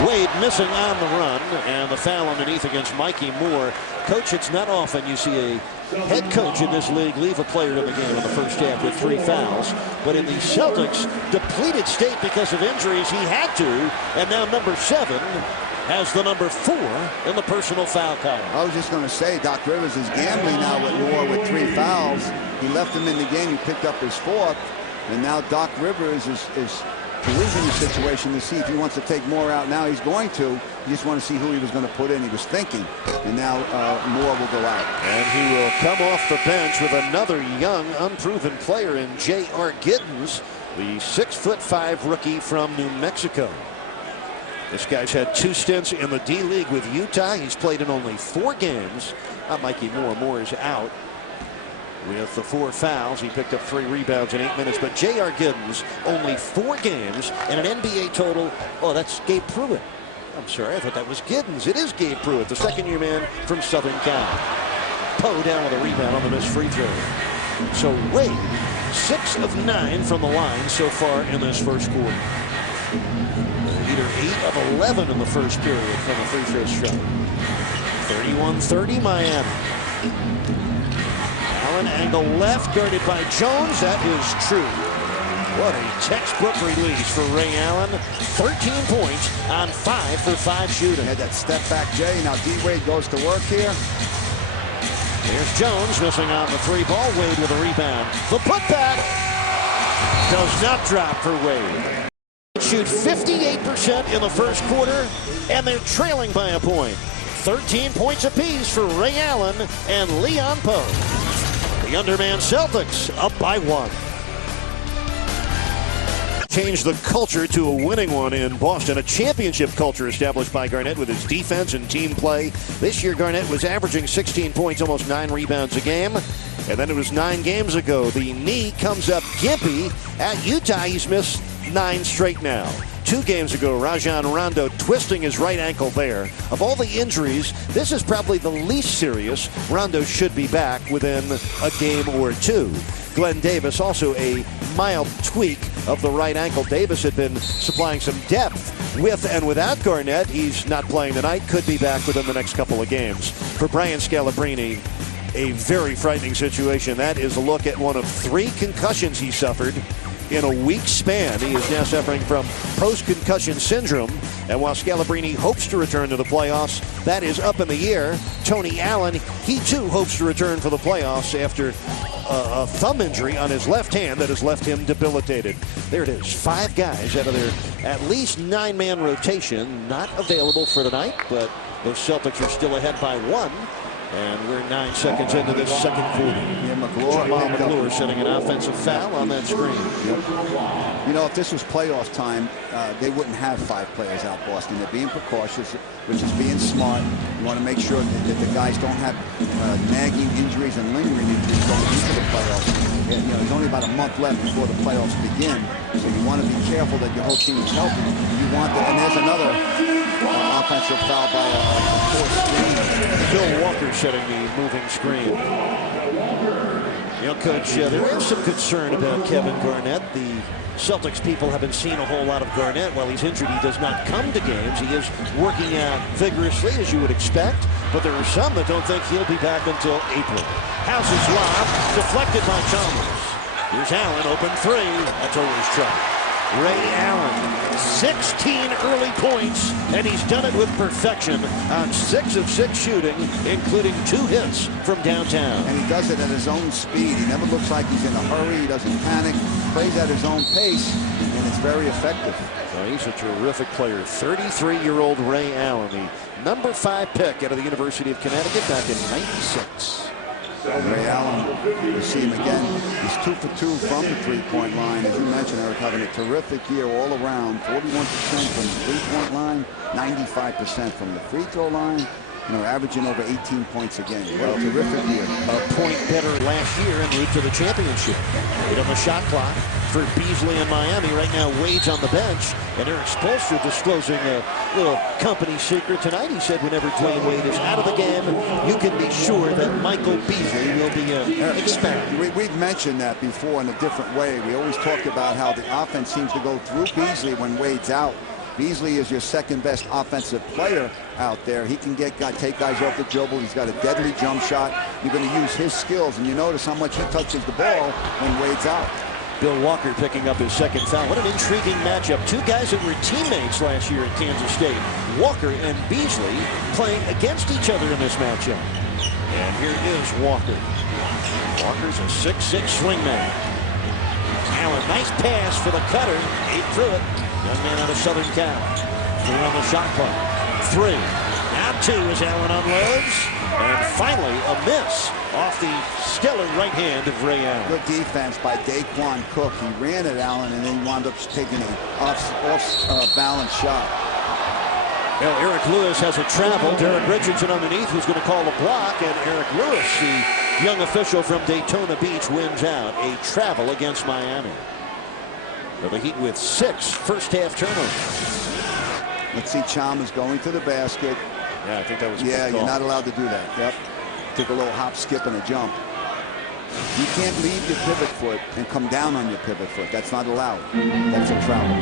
Wade missing on the run, and the foul underneath against Mikey Moore. Coach, it's not often you see a head coach in this league leave a player in the game in the first half with 3 fouls. But in the Celtics' depleted state because of injuries, he had to. And now number 7 has the number 4 in the personal foul column. I was just going to say, Doc Rivers is gambling now with Moore with 3 fouls. He left him in the game. He picked up his 4th. And now Doc Rivers is perusing the situation to see if he wants to take Moore out. Now he's going to. He just want to see who he was going to put in. He was thinking. And now Moore will go out. And he will come off the bench with another young, unproven player in J.R. Giddens, the 6'5" rookie from New Mexico. This guy's had 2 stints in the D-League with Utah. He's played in only 4 games. Not Mikey Moore. Moore is out with the 4 fouls. He picked up 3 rebounds in 8 minutes. But J.R. Giddens, only 4 games and an NBA total. Oh, that's Gabe Pruitt. I'm sorry, I thought that was Giddens. It is Gabe Pruitt, the second-year man from Southern Cal. Poe down with a rebound on the missed free throw. So Wade, 6 of 9 from the line so far in this first quarter. Either 8 of 11 in the first period from the free throw shot. 31-30 Miami. Allen angle left, guarded by Jones. That is true. What a textbook release for Ray Allen. 13 points on 5 for 5 shooting. Had that step back, Jay. Now D-Wade goes to work here. There's Jones missing on the 3 ball. Wade with a rebound. The putback does not drop for Wade. Shoot 58% in the first quarter, and they're trailing by a point. 13 points apiece for Ray Allen and Leon Poe. The underman Celtics up by 1. Change the culture to a winning one in Boston. A championship culture established by Garnett with his defense and team play. This year, Garnett was averaging 16 points, almost 9 rebounds a game. And then it was 9 games ago. The knee comes up gimpy. At Utah, he's missed 9 straight now. 2 games ago, Rajon Rondo twisting his right ankle there. Of all the injuries, this is probably the least serious. Rondo should be back within a game or 2. Glenn Davis, also a mild tweak of the right ankle. Davis had been supplying some depth with and without Garnett. He's not playing tonight, could be back within the next couple of games. For Brian Scalabrine, a very frightening situation. That is a look at one of 3 concussions he suffered in a week span. He is now suffering from post-concussion syndrome. And while Scalabrine hopes to return to the playoffs, that is up in the air. Tony Allen, he too hopes to return for the playoffs after a thumb injury on his left hand that has left him debilitated. There it is. 5 guys out of their at least 9-man rotation not available for tonight, but those Celtics are still ahead by 1. And we're 9 seconds into this second quarter. Yeah, Jamal McClure setting an offensive foul on that screen. Yep. You know, if this was playoff time, they wouldn't have 5 players out Boston. They're being precautious, which is being smart. You want to make sure that the guys don't have nagging injuries and lingering injuries going into the playoffs. And, you know, there's only about a month left before the playoffs begin, so you want to be careful that your whole team is healthy. You want that, and there's another offensive foul by a fourth screen. Bill Walker setting the moving screen. You know, Coach, there is some concern about Kevin Garnett. The Celtics people haven't seen a whole lot of Garnett. While he's injured, he does not come to games. He is working out vigorously, as you would expect. But there are some that don't think he'll be back until April. House's lob, deflected by Chalmers. Here's Allen, open 3. That's always trouble. Ray Allen, 16 early points, and he's done it with perfection on 6 of 6 shooting, including 2 hits from downtown. And he does it at his own speed. He never looks like he's in a hurry. He doesn't panic. Plays at his own pace, and it's very effective. Well, he's a terrific player. 33-year-old Ray Allen, the number 5 pick out of the University of Connecticut back in '96. Ray Allen, you see him again. He's 2 for 2 from the 3-point line. As you mentioned, Eric, having a terrific year all around. 41% from the 3-point line, 95% from the free throw line. You know, averaging over 18 points a game. What a terrific year. A point better last year en route to the championship. 8 on the shot clock for Beasley and Miami. Right now, Wade's on the bench, and Eric Spoelstra disclosing a little company secret tonight. He said whenever Dwyane Wade is out of the game, you can be sure that Michael Beasley will be expanded. We've mentioned that before in a different way. We always talked about how the offense seems to go through Beasley when Wade's out. Beasley is your second best offensive player out there. He can take guys off the dribble. He's got a deadly jump shot. You're going to use his skills, and you notice how much he touches the ball when Wade's out. Bill Walker picking up his second foul. What an intriguing matchup. Two guys that were teammates last year at Kansas State. Walker and Beasley playing against each other in this matchup. And here is Walker. Walker's a 6'6" swingman. Allen, nice pass for the cutter. Ate through it. Young man out of Southern Cal. 3 on the shot clock. 3. Now 2 as Allen unloads. And finally a miss off the stellar right hand of Ray Allen. Good defense by Daquan Cook. He ran at Allen and then wound up taking an off-balance shot. Well, Eric Lewis has a travel. Derek Richardson underneath who's going to call a block. And Eric Lewis, the young official from Daytona Beach, wins out a travel against Miami. So the Heat with 6 first-half turnovers. Let's see Chalmers going to the basket. Yeah, I think that was a Yeah, good you're call. not allowed to do that. Yep. Take a little hop, skip, and a jump. You can't leave your pivot foot and come down on your pivot foot. That's not allowed. That's a travel.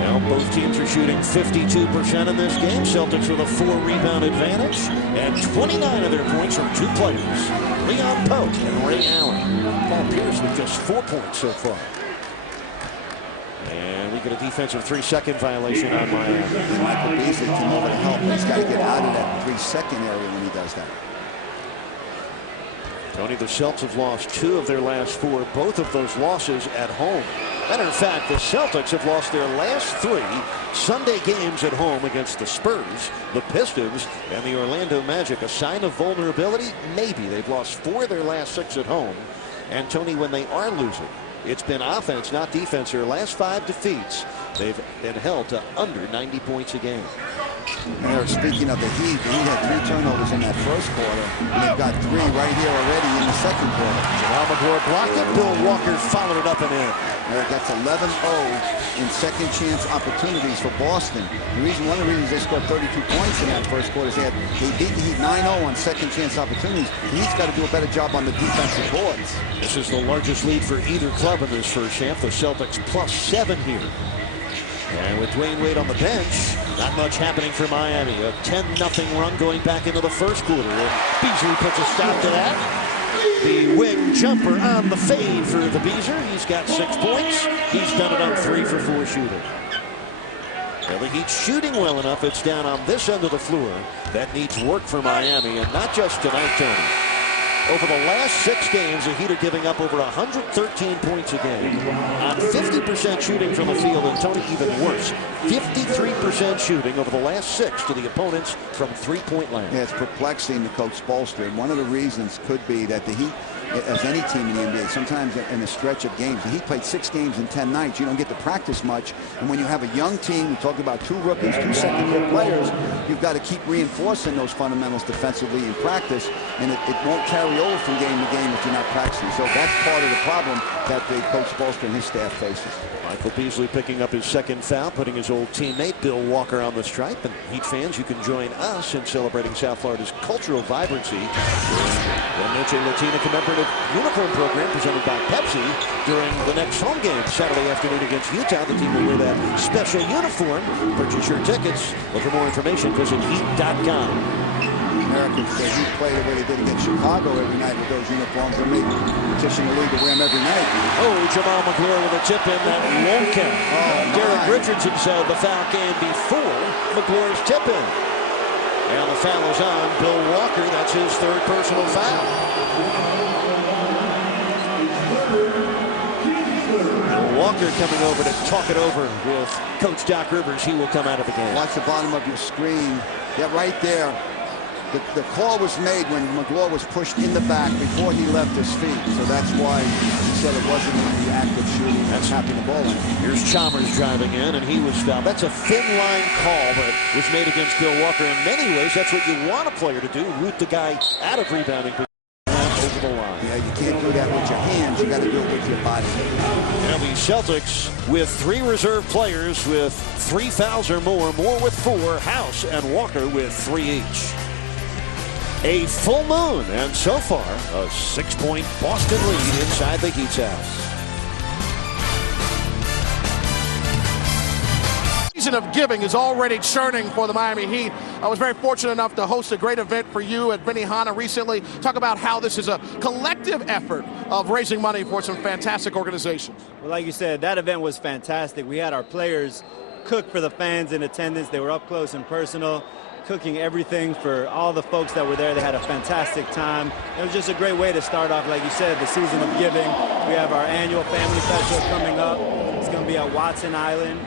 Well, both teams are shooting 52% in this game. Celtics with a 4-rebound advantage. And 29 of their points from 2 players. Leon Pope and Ray Allen. Paul Pierce with just 4 points so far. And we get a defensive 3-second violation on Miami. And Michael Beasley came over to help. He's got to get out of that 3-second area when he does that. Tony, the Celtics have lost 2 of their last 4, both of those losses at home. Matter of fact, the Celtics have lost their last 3 Sunday games at home against the Spurs, the Pistons, and the Orlando Magic. A sign of vulnerability? Maybe. They've lost 4 of their last 6 at home. And Tony, when they are losing, it's been offense, not defense. Their last 5 defeats, they've been held to under 90 points a game. And speaking of the Heat had 3 turnovers in that first quarter, and they've got 3 right here already in the second quarter. Jamal McGlory blocked it. Bill Walker followed it up and in. Eric, that's 11-0 in second chance opportunities for Boston. One of the reasons they scored 32 points in that first quarter is they beat the Heat 9-0 on second chance opportunities. The Heat's got to do a better job on the defensive boards. This is the largest lead for either club in this first half. The Celtics +7 here. And with Dwyane Wade on the bench, not much happening for Miami. A 10-0 run going back into the first quarter. Beasley puts a stop to that. The wing jumper on the fade for the Beezer. He's got 6 points. He's done it on 3 for 4 shooting. Well, the Heat shooting well enough. It's down on this end of the floor. That needs work for Miami, and not just tonight, Tony. Over the last 6 games, the Heat are giving up over 113 points a game on 50% shooting from the field, and Tony, even worse, 53% shooting over the last 6 to the opponents from 3-point land. Yeah, it's perplexing to Coach Spoelstra. And one of the reasons could be that the Heat, as any team in the NBA, sometimes in a stretch of games, the Heat played 6 games in 10 nights. You don't get to practice much. And when you have a young team, we talk about 2 rookies, 2 second-year players, you've got to keep reinforcing those fundamentals defensively in practice, and it won't carry over from game to game if you're not practicing. So that's part of the problem that the Coach Spoelstra and his staff faces. Michael Beasley picking up his second foul, putting his old teammate Bill Walker on the stripe. And Heat fans, you can join us in celebrating South Florida's cultural vibrancy. The Noche Latina commemorative uniform program presented by Pepsi during the next home game Saturday afternoon against Utah. The team will wear that special uniform. Purchase your tickets. Look for more information. Visit Heat.com. Americans, the Heat play the way they did against Chicago every night with those uniforms. They may petition the league to wear them every night. Oh, Jamal McGlory with a tip in that won't count. Derek Richardson said the foul came before McGlory's tip in. And the foul is on Bill Walker. That's his 3rd personal foul. Walker coming over to talk it over with Coach Doc Rivers. He will come out of the game. Watch the bottom of your screen. Yeah, right there. The call was made when McGlory was pushed in the back before he left his feet. So that's why he said it wasn't the act of shooting that's tapping the ball in. Here's Chalmers driving in, and he was fouled. That's a thin line call that was made against Bill Walker. In many ways, that's what you want a player to do, root the guy out of rebounding over the line. Yeah, you can't do that with your hands. You got to do it with your body. Now the Celtics with 3 reserve players with 3 fouls or more with 4, House and Walker with 3 each. A full moon, and so far, a 6-point Boston lead inside the Heat's house. season of giving is already churning for the Miami Heat. I was very fortunate enough to host a great event for you at Benihana recently. Talk about how this is a collective effort of raising money for some fantastic organizations. Well, like you said, that event was fantastic. We had our players cook for the fans in attendance. They were up close and personal, cooking everything for all the folks that were there. They had a fantastic time. It was just a great way to start off, like you said, the season of giving. We have our annual family festival coming up. It's going to be at Watson Island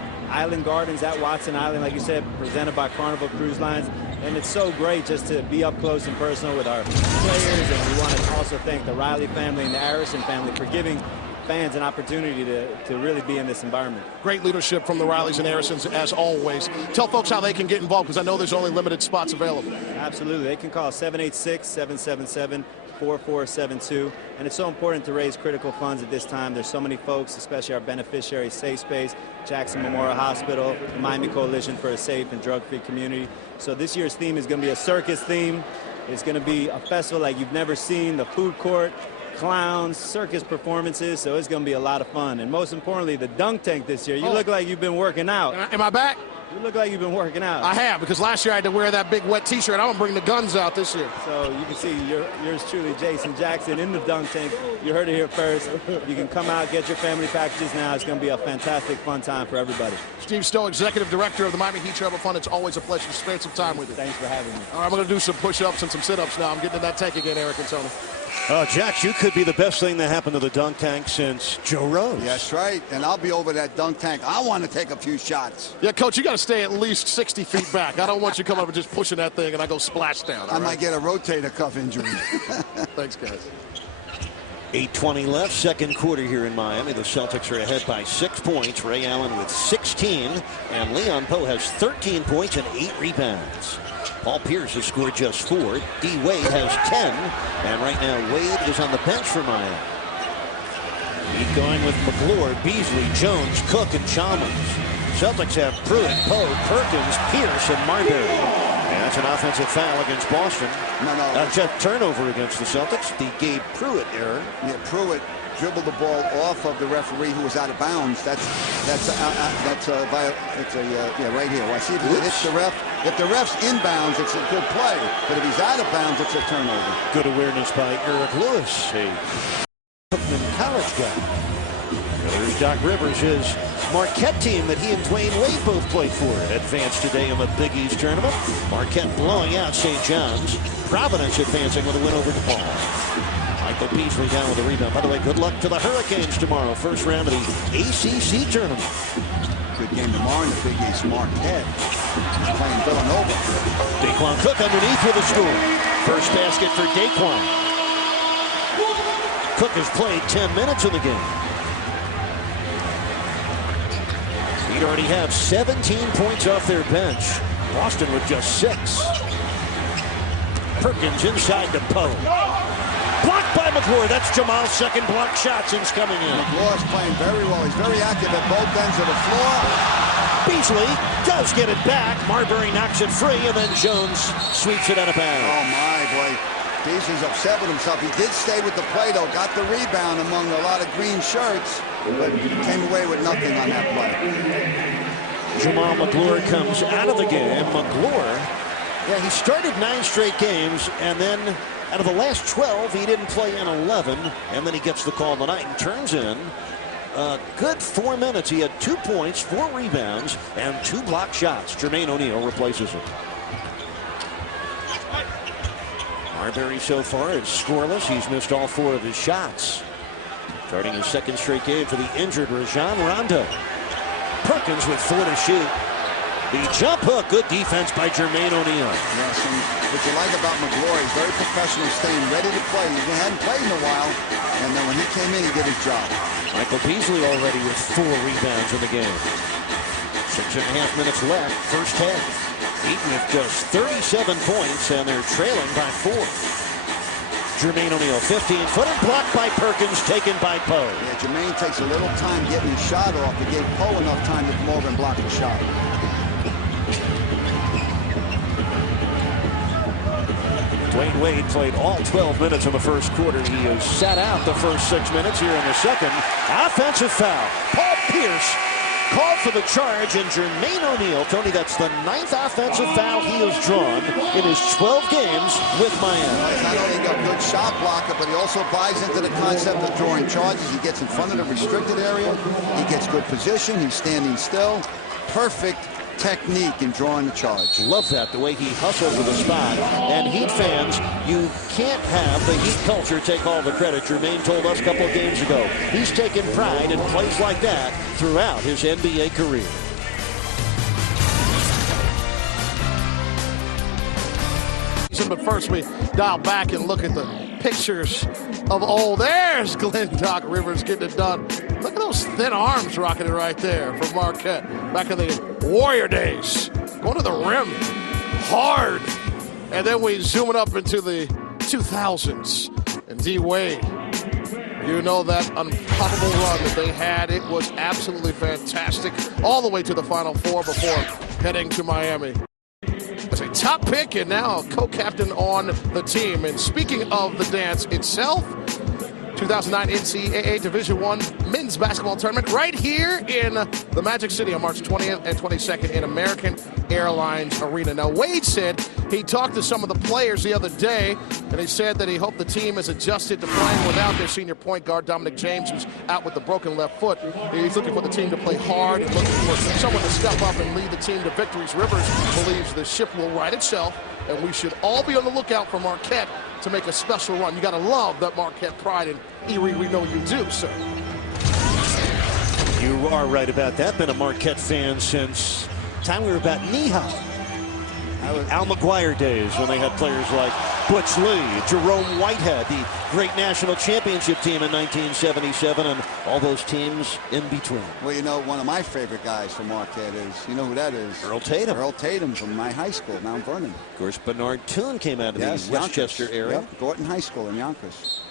Gardens at Watson Island, like you said, presented by Carnival Cruise Lines. And it's so great just to be up close and personal with our players. And we want to also thank the Riley family and the Harrison family for giving fans an opportunity to really be in this environment. Great leadership from the Rileys and Harrisons, as always. Tell folks how they can get involved, because I know there's only limited spots available. Absolutely. They can call 786-777-4472. And it's so important to raise critical funds at this time. There's so many folks, especially our beneficiary Safe Space, Jackson Memorial Hospital, the Miami Coalition for a Safe and Drug-Free Community. So this year's theme is going to be a circus theme. It's going to be a festival like you've never seen, the food court, clowns, circus performances, so it's going to be a lot of fun. And most importantly, the dunk tank this year. You look like you've been working out. Am I back? You look like you've been working out. I have, because last year I had to wear that big wet T-shirt. I'm going to bring the guns out this year. So you can see yours truly, Jason Jackson, in the dunk tank. You heard it here first. You can come out, get your family packages now. It's going to be a fantastic, fun time for everybody. Steve Stowe, Executive Director of the Miami Heat Travel Fund. It's always a pleasure to spend some time with you. Thanks for having me. All right, I'm going to do some push-ups and some sit-ups now. I'm getting in that tank again, Eric and Tony. Jax, you could be the best thing that happened to the dunk tank since Joe Rose. That's right, and I'll be over that dunk tank. I want to take a few shots. Yeah, Coach, you got to stay at least 60 feet back. I don't want you coming up and just pushing that thing and I go splash down. I might get a rotator cuff injury. Thanks, guys. 8:20 left, second quarter here in Miami. The Celtics are ahead by 6 points. Ray Allen with 16, and Leon Poe has 13 points and 8 rebounds. Paul Pierce has scored just 4. D. Wade has 10, and right now Wade is on the bench for Miami. He's going with McClure, Beasley, Jones, Cook, and Chalmers. Celtics have Pruitt, Poe, Perkins, Pierce, and Marbury. And that's an offensive foul against Boston. That's a turnover against the Celtics. The Gabe Pruitt error. Yeah, Pruitt dribbled the ball off of the referee who was out of bounds. That's right here. Well, see if it's the ref. If the ref's inbounds, it's a good play. But if he's out of bounds, it's a turnover. Good awareness by Eric Lewis, a Cookman College guy. There's Doc Rivers, his Marquette team that he and Dwyane Wade both played for, advanced today in the Big East tournament. Marquette blowing out St. John's. Providence advancing with a win over DePaul. Michael Beasley down with a rebound. By the way, good luck to the Hurricanes tomorrow. First round of the ACC tournament. Good game tomorrow in the Big East. Marquette playing Villanova. Daquan Cook underneath with a score. First basket for Daquan. Cook has played 10 minutes in the game. He'd already have 17 points off their bench. Boston with just 6. Perkins inside to Poe. Blocked by McClure. That's Jamal's second block shot since coming in. McClure's playing very well. He's very active at both ends of the floor. Beasley does get it back. Marbury knocks it free, and then Jones sweeps it out of bounds. Oh, my, boy. Beasley's upset with himself. He did stay with the play, though. Got the rebound among a lot of green shirts, but came away with nothing on that play. Jamal McClure comes out of the game. McClure, yeah, he started 9 straight games, and then out of the last 12, he didn't play in 11, and then he gets the call tonight and turns in a good 4 minutes. He had 2 points, 4 rebounds, and 2 block shots. Jermaine O'Neal replaces him. Marbury so far is scoreless. He's missed all 4 of his shots. Starting his second straight game for the injured Rajon Rondo. Perkins with 4 to shoot. The jump hook, good defense by Jermaine O'Neal. Yes, and what you like about McClure, he's very professional, staying ready to play. He hadn't played in a while, and then when he came in, he did his job. Michael Beasley already with 4 rebounds in the game. 6.5 minutes left, first half. Heat with just 37 points, and they're trailing by 4. Jermaine O'Neal, 15-footer, blocked by Perkins, taken by Poe. Yeah, Jermaine takes a little time getting his shot off. He gave Poe enough time to come over and block the shot. Dwyane Wade played all 12 minutes in the first quarter. He has sat out the first 6 minutes here in the second. Offensive foul. Paul Pierce called for the charge, and Jermaine O'Neal, Tony, that's the 9th offensive foul he has drawn in his 12 games with Miami. Not only got good shot blocker, but he also buys into the concept of drawing charges. He gets in front of the restricted area. He gets good position. He's standing still. Perfect technique in drawing the charge. Love that, the way he hustles to the spot. And Heat fans, you can't have the Heat culture take all the credit. Jermaine told us a couple of games ago. He's taken pride in plays like that throughout his NBA career. But first we dial back and look at the pictures of old. There's Glenn Doc Rivers getting it done. Look at those thin arms rocking it right there from Marquette back in the Warrior days. Going to the rim hard. And then we zoom it up into the 2000s. And D. Wade, you know that unstoppable run that they had. It was absolutely fantastic all the way to the Final Four before heading to Miami. As a top pick and now a co-captain on the team. And speaking of the dance itself, 2009 NCAA Division I men's basketball tournament right here in the Magic City on March 20th and 22nd in American Airlines Arena. Now, Wade said he talked to some of the players the other day, and he said that he hoped the team has adjusted to playing without their senior point guard, Dominic James, who's out with the broken left foot. He's looking for the team to play hard and looking for someone to step up and lead the team to victories. Rivers believes the ship will right itself, and we should all be on the lookout for Marquette to make a special run. You got to love that Marquette pride, and Erie, we know you do, sir. You are right about that. Been a Marquette fan since time we were about knee-high. Al McGuire days when they had players like Butch Lee, Jerome Whitehead, the great national championship team in 1977, and all those teams in between. Well, you know, one of my favorite guys from Marquette is, you know who that is? Earl Tatum. Earl Tatum from my high school, Mount Vernon. Of course, Bernard Toone came out of the Westchester area. Yep, Gorton High School in Yonkers.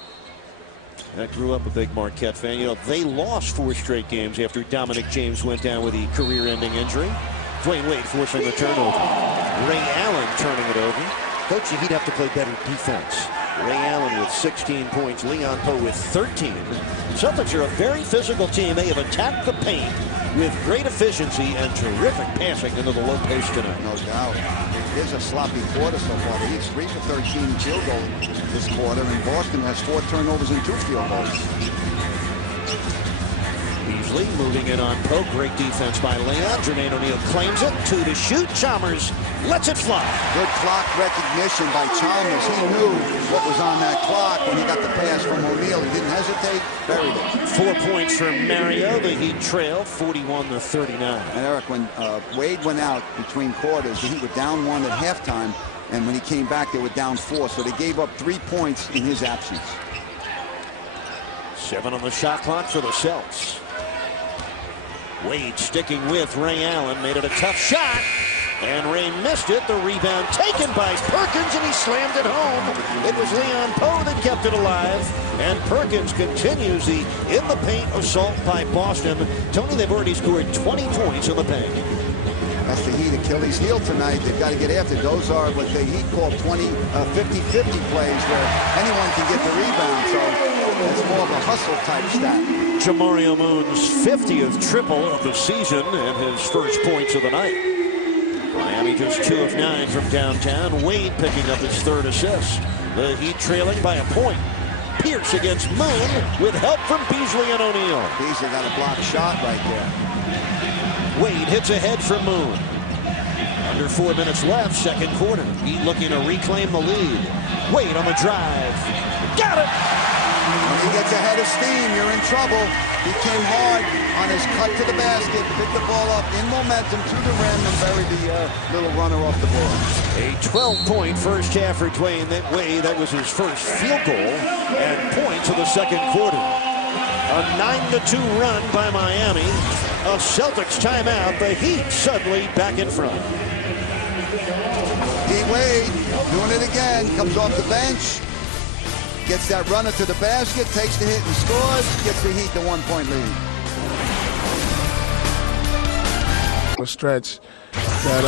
I grew up a big Marquette fan. You know, they lost 4 straight games after Dominic James went down with a career-ending injury. Dwyane Wade forcing the turnover. Ray Allen turning it over. Coach, he'd have to play better defense. Ray Allen with 16 points. Leon Poe with 13. The Celtics are a very physical team. They have attacked the paint with great efficiency and terrific passing into the low post tonight. No doubt. Here's a sloppy quarter so far. The Heat's 3 for 13 field goals this quarter, and Boston has 4 turnovers and 2 field goals. Beasley moving in on Pope. Great defense by Leon. Jermaine O'Neal claims it. 2 to shoot. Chalmers lets it fly. Good clock recognition by Chalmers. He knew what was on that clock when he got the pass from O'Neal. He didn't hesitate. Buried it. 4 points for Mario. The Heat trail 41-39. And Eric, when Wade went out between quarters, the Heat were down 1 at halftime. And when he came back, they were down 4. So they gave up 3 points in his absence. 7 on the shot clock for the Celts. Wade sticking with Ray Allen, made it a tough shot, and Ray missed it. The rebound taken by Perkins, and he slammed it home. It was Leon Poe that kept it alive, and Perkins continues the in the paint assault by Boston. Tony, they've already scored 20 points in the paint. That's the Heat Achilles heel tonight. They've got to get after it. Those are what the Heat call 50-50 plays where anyone can get the rebound. So it's more of a hustle type stat. Jamario Moon's 50th triple of the season and his first points of the night. Miami just 2 of 9 from downtown. Wade picking up his 3rd assist. The Heat trailing by a point. Pierce against Moon with help from Beasley and O'Neal. Beasley got a blocked shot right there. Wade hits ahead for Moon. Under 4 minutes left, second quarter. Heat looking to reclaim the lead. Wade on the drive. Got it! When he gets ahead of steam, you're in trouble. He came hard on his cut to the basket, picked the ball up in momentum to the rim, and buried the little runner off the ball. A 12-point first half for Dwayne Wade. That was his first field goal and points of the second quarter. A 9-2 run by Miami. A Celtics timeout. The Heat suddenly back in front. D. Wade doing it again. Comes off the bench. Gets that runner to the basket. Takes the hit and scores. Gets the Heat the 1-point lead. A stretch that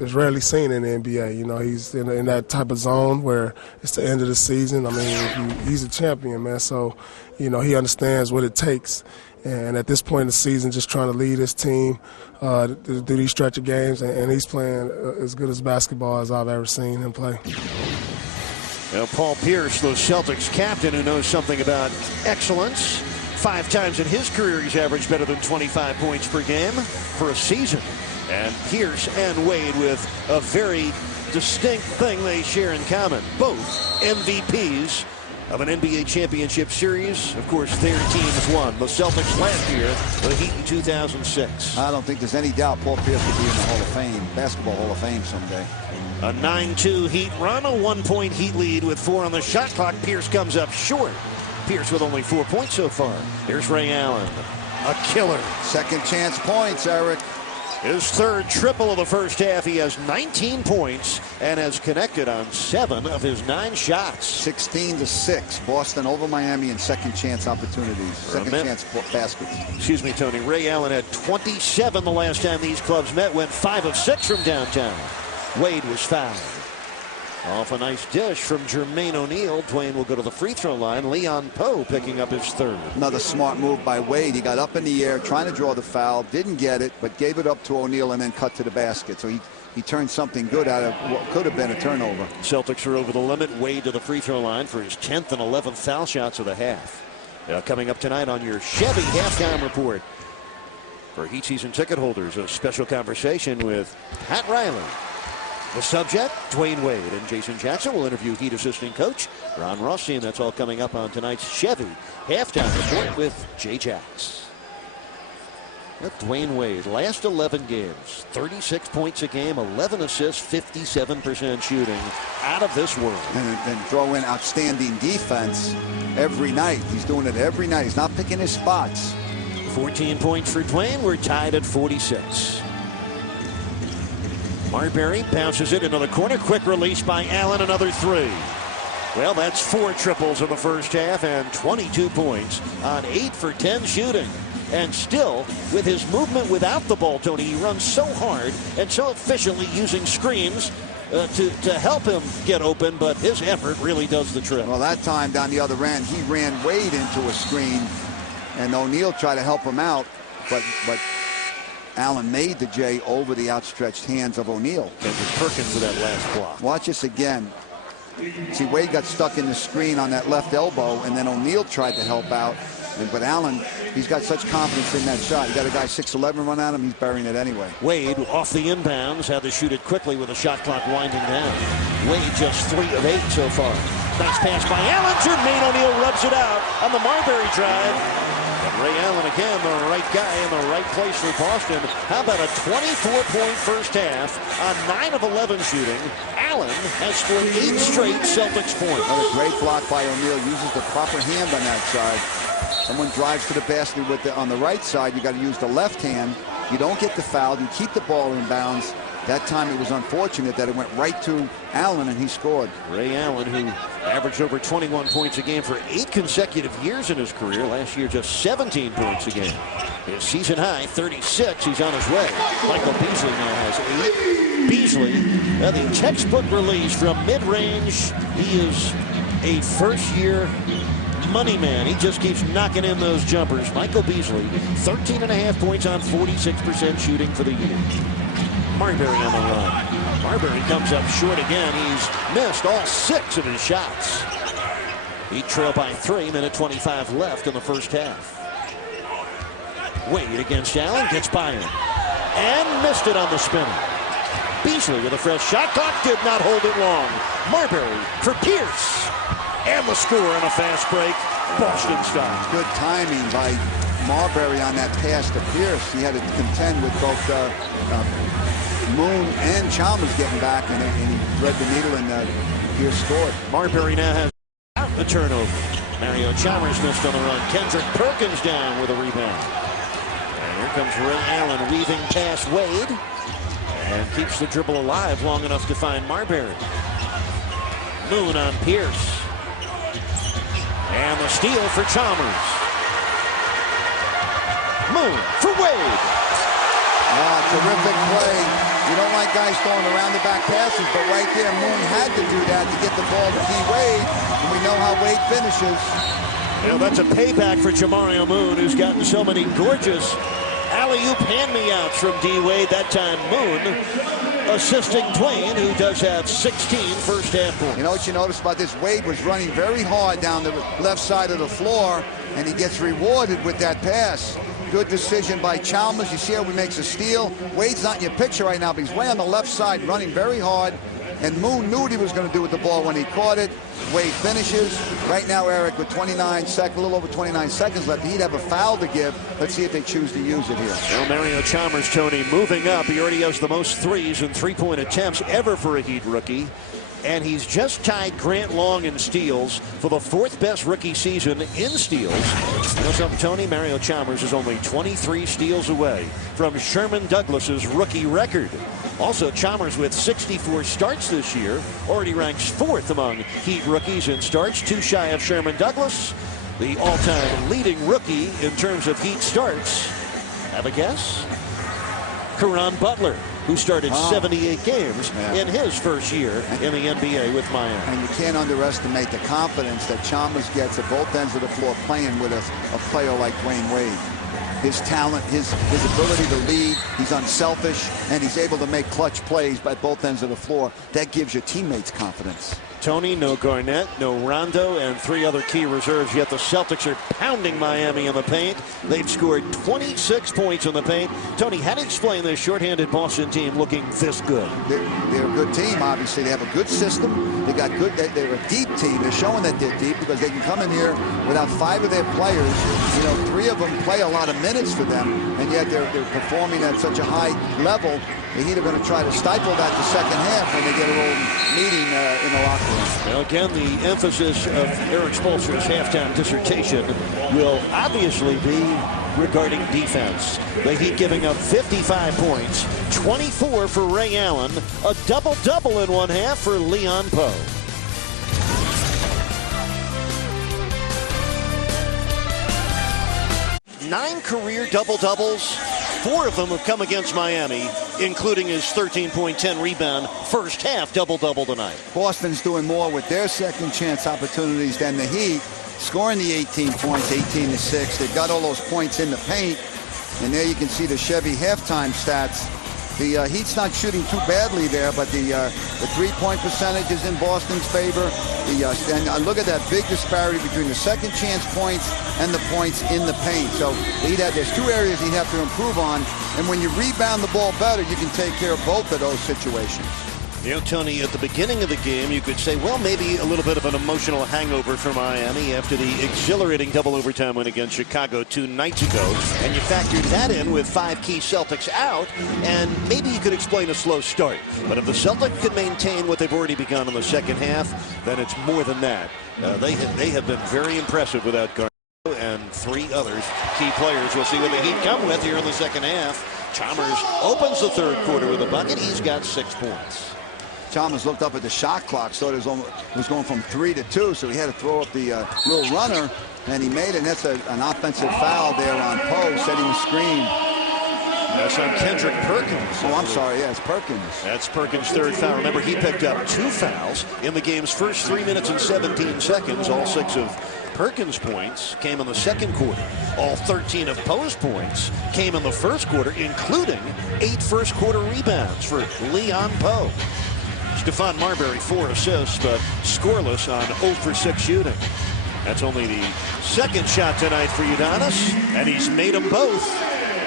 is rarely seen in the NBA. You know, he's in that type of zone where it's the end of the season. I mean, he's a champion, man. So, you know, he understands what it takes And at this point in the season, just trying to lead his team to do these stretch of games, and he's playing as good as basketball as I've ever seen him play. Now, Paul Pierce, the Celtics captain, who knows something about excellence. 5 times in his career, he's averaged better than 25 points per game for a season. And Pierce and Wade with a very distinct thing they share in common. Both MVPs of an NBA championship series. Of course, their teams won. The Celtics last year, the Heat in 2006. I don't think there's any doubt Paul Pierce will be in the Hall of Fame, Basketball Hall of Fame someday. A 9-2 Heat run, a 1-point Heat lead with 4 on the shot clock. Pierce comes up short. Pierce with only 4 points so far. Here's Ray Allen, a killer. Second chance points, Eric. His 3rd triple of the first half. He has 19 points and has connected on 7 of his 9 shots. 16-6. Boston over Miami in second chance opportunities. Second chance baskets. Excuse me, Tony. Ray Allen had 27 the last time these clubs met. Went 5 of 6 from downtown. Wade was fouled. Off a nice dish from Jermaine O'Neal. Dwayne will go to the free throw line. Leon Poe picking up his 3rd. Another smart move by Wade. He got up in the air trying to draw the foul. Didn't get it, but gave it up to O'Neal and then cut to the basket. So he turned something good out of what could have been a turnover. Celtics are over the limit. Wade to the free throw line for his 10th and 11th foul shots of the half. Coming up tonight on your Chevy halftime report. For Heat season ticket holders, a special conversation with Pat Riley. The subject, Dwyane Wade, and Jason Jackson will interview Heat assistant coach Ron Rossi, and that's all coming up on tonight's Chevy halftime report with Jay Jacks. Dwyane Wade, last 11 games, 36 points a game, 11 assists, 57% shooting, out of this world. And throw in outstanding defense every night. He's doing it every night. He's not picking his spots. 14 points for Dwayne. We're tied at 46. Marbury bounces it into the corner. Quick release by Allen. Another 3. Well, that's 4 triples in the first half and 22 points on 8 for 10 shooting. And still, with his movement without the ball, Tony, he runs so hard and so efficiently using screens to help him get open, but his effort really does the trick. Well, that time down the other end, he ran Wade into a screen, and O'Neal tried to help him out, but Allen made the J over the outstretched hands of O'Neal. And Perkins with that last block. Watch this again. See, Wade got stuck in the screen on that left elbow, and then O'Neal tried to help out. But Allen, he's got such confidence in that shot. You got a guy 6'11" run at him, he's burying it anyway. Wade off the inbounds, had to shoot it quickly with the shot clock winding down. Wade just 3 of 8 so far. Nice pass by Allen. Jermaine O'Neal rubs it out on the Marbury drive. Ray Allen again, the right guy in the right place for Boston. How about a 24-point first half on 9 of 11 shooting? Allen has scored 8 straight Celtics points. Another great block by O'Neal. Uses the proper hand on that side. Someone drives to the basket with on the right side. You got to use the left hand. You don't get the foul. You keep the ball in bounds. That time it was unfortunate that it went right to Allen and he scored. Ray Allen, who averaged over 21 points a game for 8 consecutive years in his career. Last year, just 17 points a game. His season high, 36. He's on his way. Michael Beasley now has 8. Beasley, the textbook release from mid-range. He is a first-year money man. He just keeps knocking in those jumpers. Michael Beasley, 13.5 points on 46% shooting for the year. Marbury on the run. Marbury comes up short again. He's missed all 6 of his shots. He trailed by 3, minute 25 left in the first half. Wade against Allen, gets by him. And missed it on the spinner. Beasley with a fresh shot clock, did not hold it long. Marbury for Pierce. And the score on a fast break, Boston style. Good timing by Marbury on that pass to Pierce. He had to contend with both Moon and Chalmers getting back, and he thread the needle, and Pierce scored. Marbury now has out the turnover. Mario Chalmers missed on the run. Kendrick Perkins down with a rebound. And here comes Ray Allen weaving past Wade and keeps the dribble alive long enough to find Marbury. Moon on Pierce. And the steal for Chalmers. Moon for Wade. Terrific play. You don't like guys throwing around the back passes, but right there, Moon had to do that to get the ball to D. Wade. And we know how Wade finishes. Well, that's a payback for Jamario Moon, who's gotten so many gorgeous alley-oop hand-me-outs from D. Wade. That time Moon assisting Dwayne, who does have 16 first-half points. You know what you noticed about this? Wade was running very hard down the left side of the floor, and he gets rewarded with that pass. Good decision by Chalmers. You see how he makes a steal. Wade's not in your picture right now, but he's way on the left side, running very hard. And Moon knew what he was going to do with the ball when he caught it. Wade finishes. Right now, Eric, with 29 seconds, a little over 29 seconds left, he'd have a foul to give. Let's see if they choose to use it here. Well, Mario Chalmers, Tony, moving up. He already has the most threes and three-point attempts ever for a Heat rookie. And he's just tied Grant Long in steals for the fourth best rookie season in steals. You know something, Tony? Mario Chalmers is only 23 steals away from Sherman Douglas's rookie record. Also, Chalmers with 64 starts this year already ranks fourth among Heat rookies in starts, too shy of Sherman Douglas, the all-time leading rookie in terms of Heat starts. Have a guess? Caron Butler, who started 78 games in his first year in the NBA with Miami. And you can't underestimate the confidence that Chalmers gets at both ends of the floor playing with a player like Dwyane Wade. His talent, his ability to lead, he's unselfish, and he's able to make clutch plays at both ends of the floor. That gives your teammates confidence. Tony, no Garnett, no Rondo, and three other key reserves, yet the Celtics are pounding Miami in the paint. They've scored 26 points in the paint. Tony, how do you explain this shorthanded Boston team looking this good? They're a good team, obviously. They have a good system. They got good. They're a deep team. They're showing that they're deep because they can come in here without five of their players. You know, three of them play a lot of minutes for them, and yet they're performing at such a high level. The Heat are going to try to stifle that the second half when they get a little meeting in the locker room. Well, again, the emphasis of Eric Spoelstra's halftime dissertation will obviously be regarding defense. The Heat giving up 55 points, 24 for Ray Allen, a double-double in one half for Leon Poe. Nine career double-doubles. 4 of them have come against Miami, including his 13-point, 10-rebound first half double-double tonight. Boston's doing more with their second chance opportunities than the Heat, scoring the 18 points, 18-6. They've got all those points in the paint, and there you can see the Chevy halftime stats. The Heat's not shooting too badly there, but the three-point percentage is in Boston's favor. And look at that big disparity between the second chance points and the points in the paint. So there's 2 areas he'd have to improve on. And when you rebound the ball better, you can take care of both of those situations. You know, Tony, at the beginning of the game, you could say, well, maybe a little bit of an emotional hangover for Miami after the exhilarating double overtime win against Chicago 2 nights ago. And you factored that in with 5 key Celtics out, and maybe you could explain a slow start. But if the Celtics can maintain what they've already begun in the second half, then it's more than that. They have been very impressive without Garnett and 3 others, key players. We'll see what the Heat come with here in the second half. Chalmers opens the third quarter with a bucket. He's got 6 points. Chalmers looked up at the shot clock, thought it was going from 3 to 2, so he had to throw up the little runner, and he made it. And that's an offensive foul there on Poe, setting the screen. That's on Kendrick Perkins. Oh, I'm sorry. Yeah, it's Perkins. That's Perkins' 3rd foul. Remember, he picked up 2 fouls in the game's first 3 minutes and 17 seconds. All 6 of Perkins' points came in the second quarter. All 13 of Poe's points came in the first quarter, including 8 first-quarter rebounds for Leon Poe. Stephon Marbury 4 assists, but scoreless on 0 for 6 shooting. That's only the 2nd shot tonight for Udonis, and he's made them both.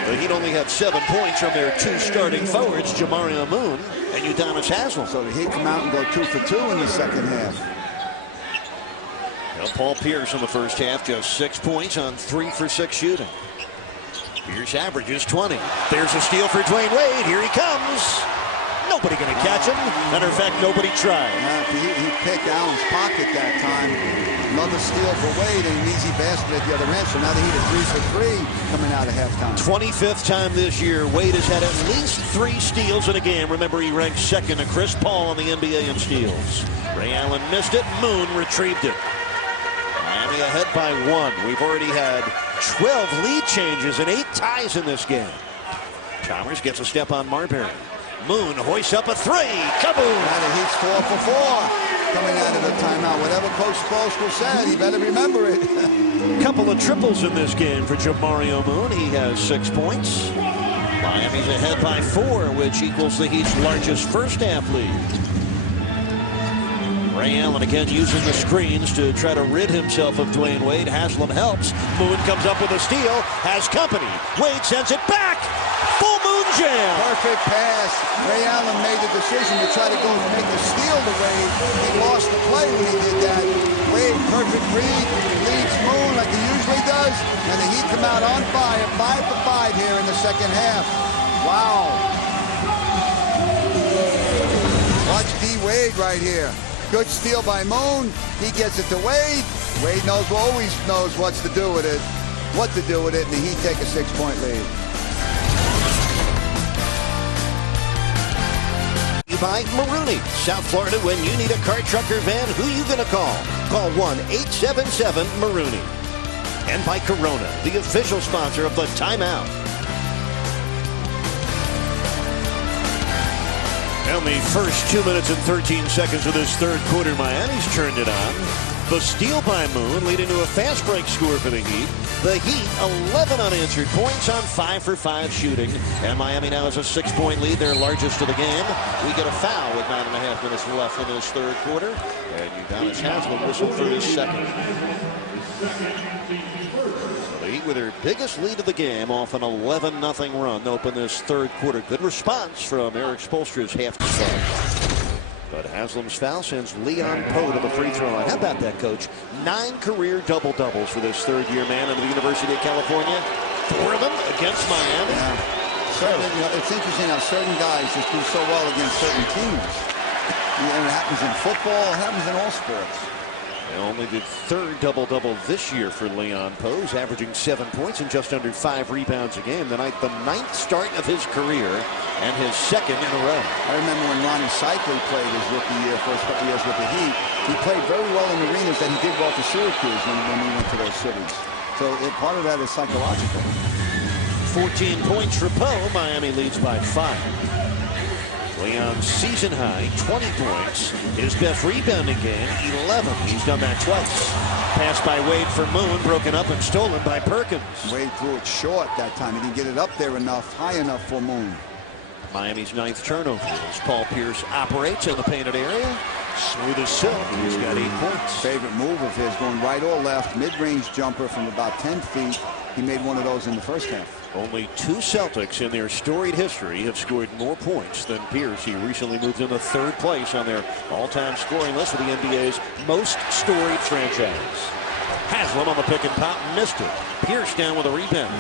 The Heat only had 7 points from their 2 starting forwards, Jamario Moon and Udonis Haslem. So the Heat come out and go 2 for 2 in the second half. Well, Paul Pierce in the first half, just 6 points on 3 for 6 shooting. Pierce averages 20. There's a steal for Dwyane Wade. Here he comes. Nobody going to catch him. Matter of fact, nobody tried. He picked Allen's pocket that time. Another steal for Wade and an easy basket at the other end. So now the Heat are 3 for 3 coming out of halftime. 25th time this year, Wade has had at least 3 steals in a game. Remember, he ranked 2nd to Chris Paul in the NBA in steals. Ray Allen missed it. Moon retrieved it. Miami ahead by 1. We've already had 12 lead changes and 8 ties in this game. Chalmers gets a step on Marbury. Moon hoists up a 3. Kaboom! Now the Heat's 4 for 4. coming out of the timeout. Whatever Coach Spoelstra said, he better remember it. Couple of triples in this game for Jamario Moon. He has 6 points. Miami's ahead by 4, which equals the Heat's largest first-half lead. Ray Allen again using the screens to try to rid himself of Dwyane Wade. Haslam helps. Moon comes up with a steal. Has company. Wade sends it back. Full Moon jam. Perfect pass. Ray Allen made the decision to try to go and make the steal to Wade. He lost the play when he did that. Wade, perfect read, leads Moon like he usually does, and the Heat come out on fire, 5 for 5 here in the second half. Wow. Watch D. Wade right here. Good steal by Moon. He gets it to Wade. Wade always knows what to do with it, and the Heat take a 6-point lead. By Marooney, South Florida. When you need a car, truck, or van, who you gonna call? Call 1-877-MAROONEY. And by Corona, the official sponsor of the Timeout. In the first 2 minutes and 13 seconds of this third quarter, Miami's turned it on. The steal by Moon leading to a fast break score for the Heat. The Heat 11 unanswered points on 5 for 5 shooting. And Miami now has a 6-point lead, their largest of the game. We get a foul with 9.5 minutes left in this third quarter. And Udonis Haslam whistled for his second. The Heat with their biggest lead of the game off an 11-0 run to open this third quarter. Good response from Eric Spoelstra's half to start. But Haslam's foul sends Leon Poe to the free throw line. How about that, Coach? 9 career double-doubles for this third-year man at the University of California. 4 of them against Miami. Yeah. It's interesting how certain guys just do so well against certain teams. It happens in football. It happens in all sports. Only the third double-double this year for Leon Poe, averaging 7 points and just under 5 rebounds a game. The 9th start of his career and his second in a row. I remember when Ronnie Cycli played his rookie year, first couple years with the Heat. He played very well in arenas that he did well for Syracuse when he went to those cities. So part of that is psychological. 14 points for Poe. Miami leads by 5. Leon's season high, 20 points. His best rebounding game, 11. He's done that twice. Pass by Wade for Moon, broken up and stolen by Perkins. Wade threw it short that time. He didn't get it up there enough, high enough for Moon. Miami's 9th turnover as Paul Pierce operates in the painted area. Smooth as silk. He's got 8 points. Favorite move of his, going right or left, mid-range jumper from about 10 feet. He made one of those in the first half. Only 2 Celtics in their storied history have scored more points than Pierce. He recently moved into 3rd place on their all-time scoring list of the NBA's most storied franchise. Haslam on the pick and pop, missed it. Pierce down with a rebound.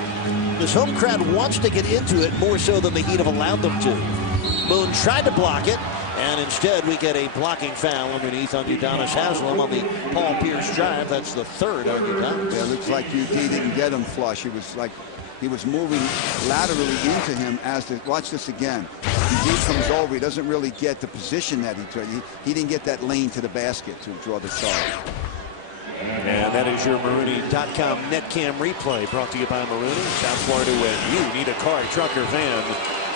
This home crowd wants to get into it more so than the Heat have allowed them to. Moon tried to block it, and instead we get a blocking foul underneath on Udonis Haslam on the Paul Pierce drive. That's the 3rd on Udonis. Yeah, it looks like UD didn't get him flush. He was moving laterally into him as the, watch this again. UD comes over, he doesn't really get the position that he tried. He didn't get that lane to the basket to draw the charge. And that is your Marooney.com netcam replay brought to you by Marooney. South Florida, when you need a car, truck, or van,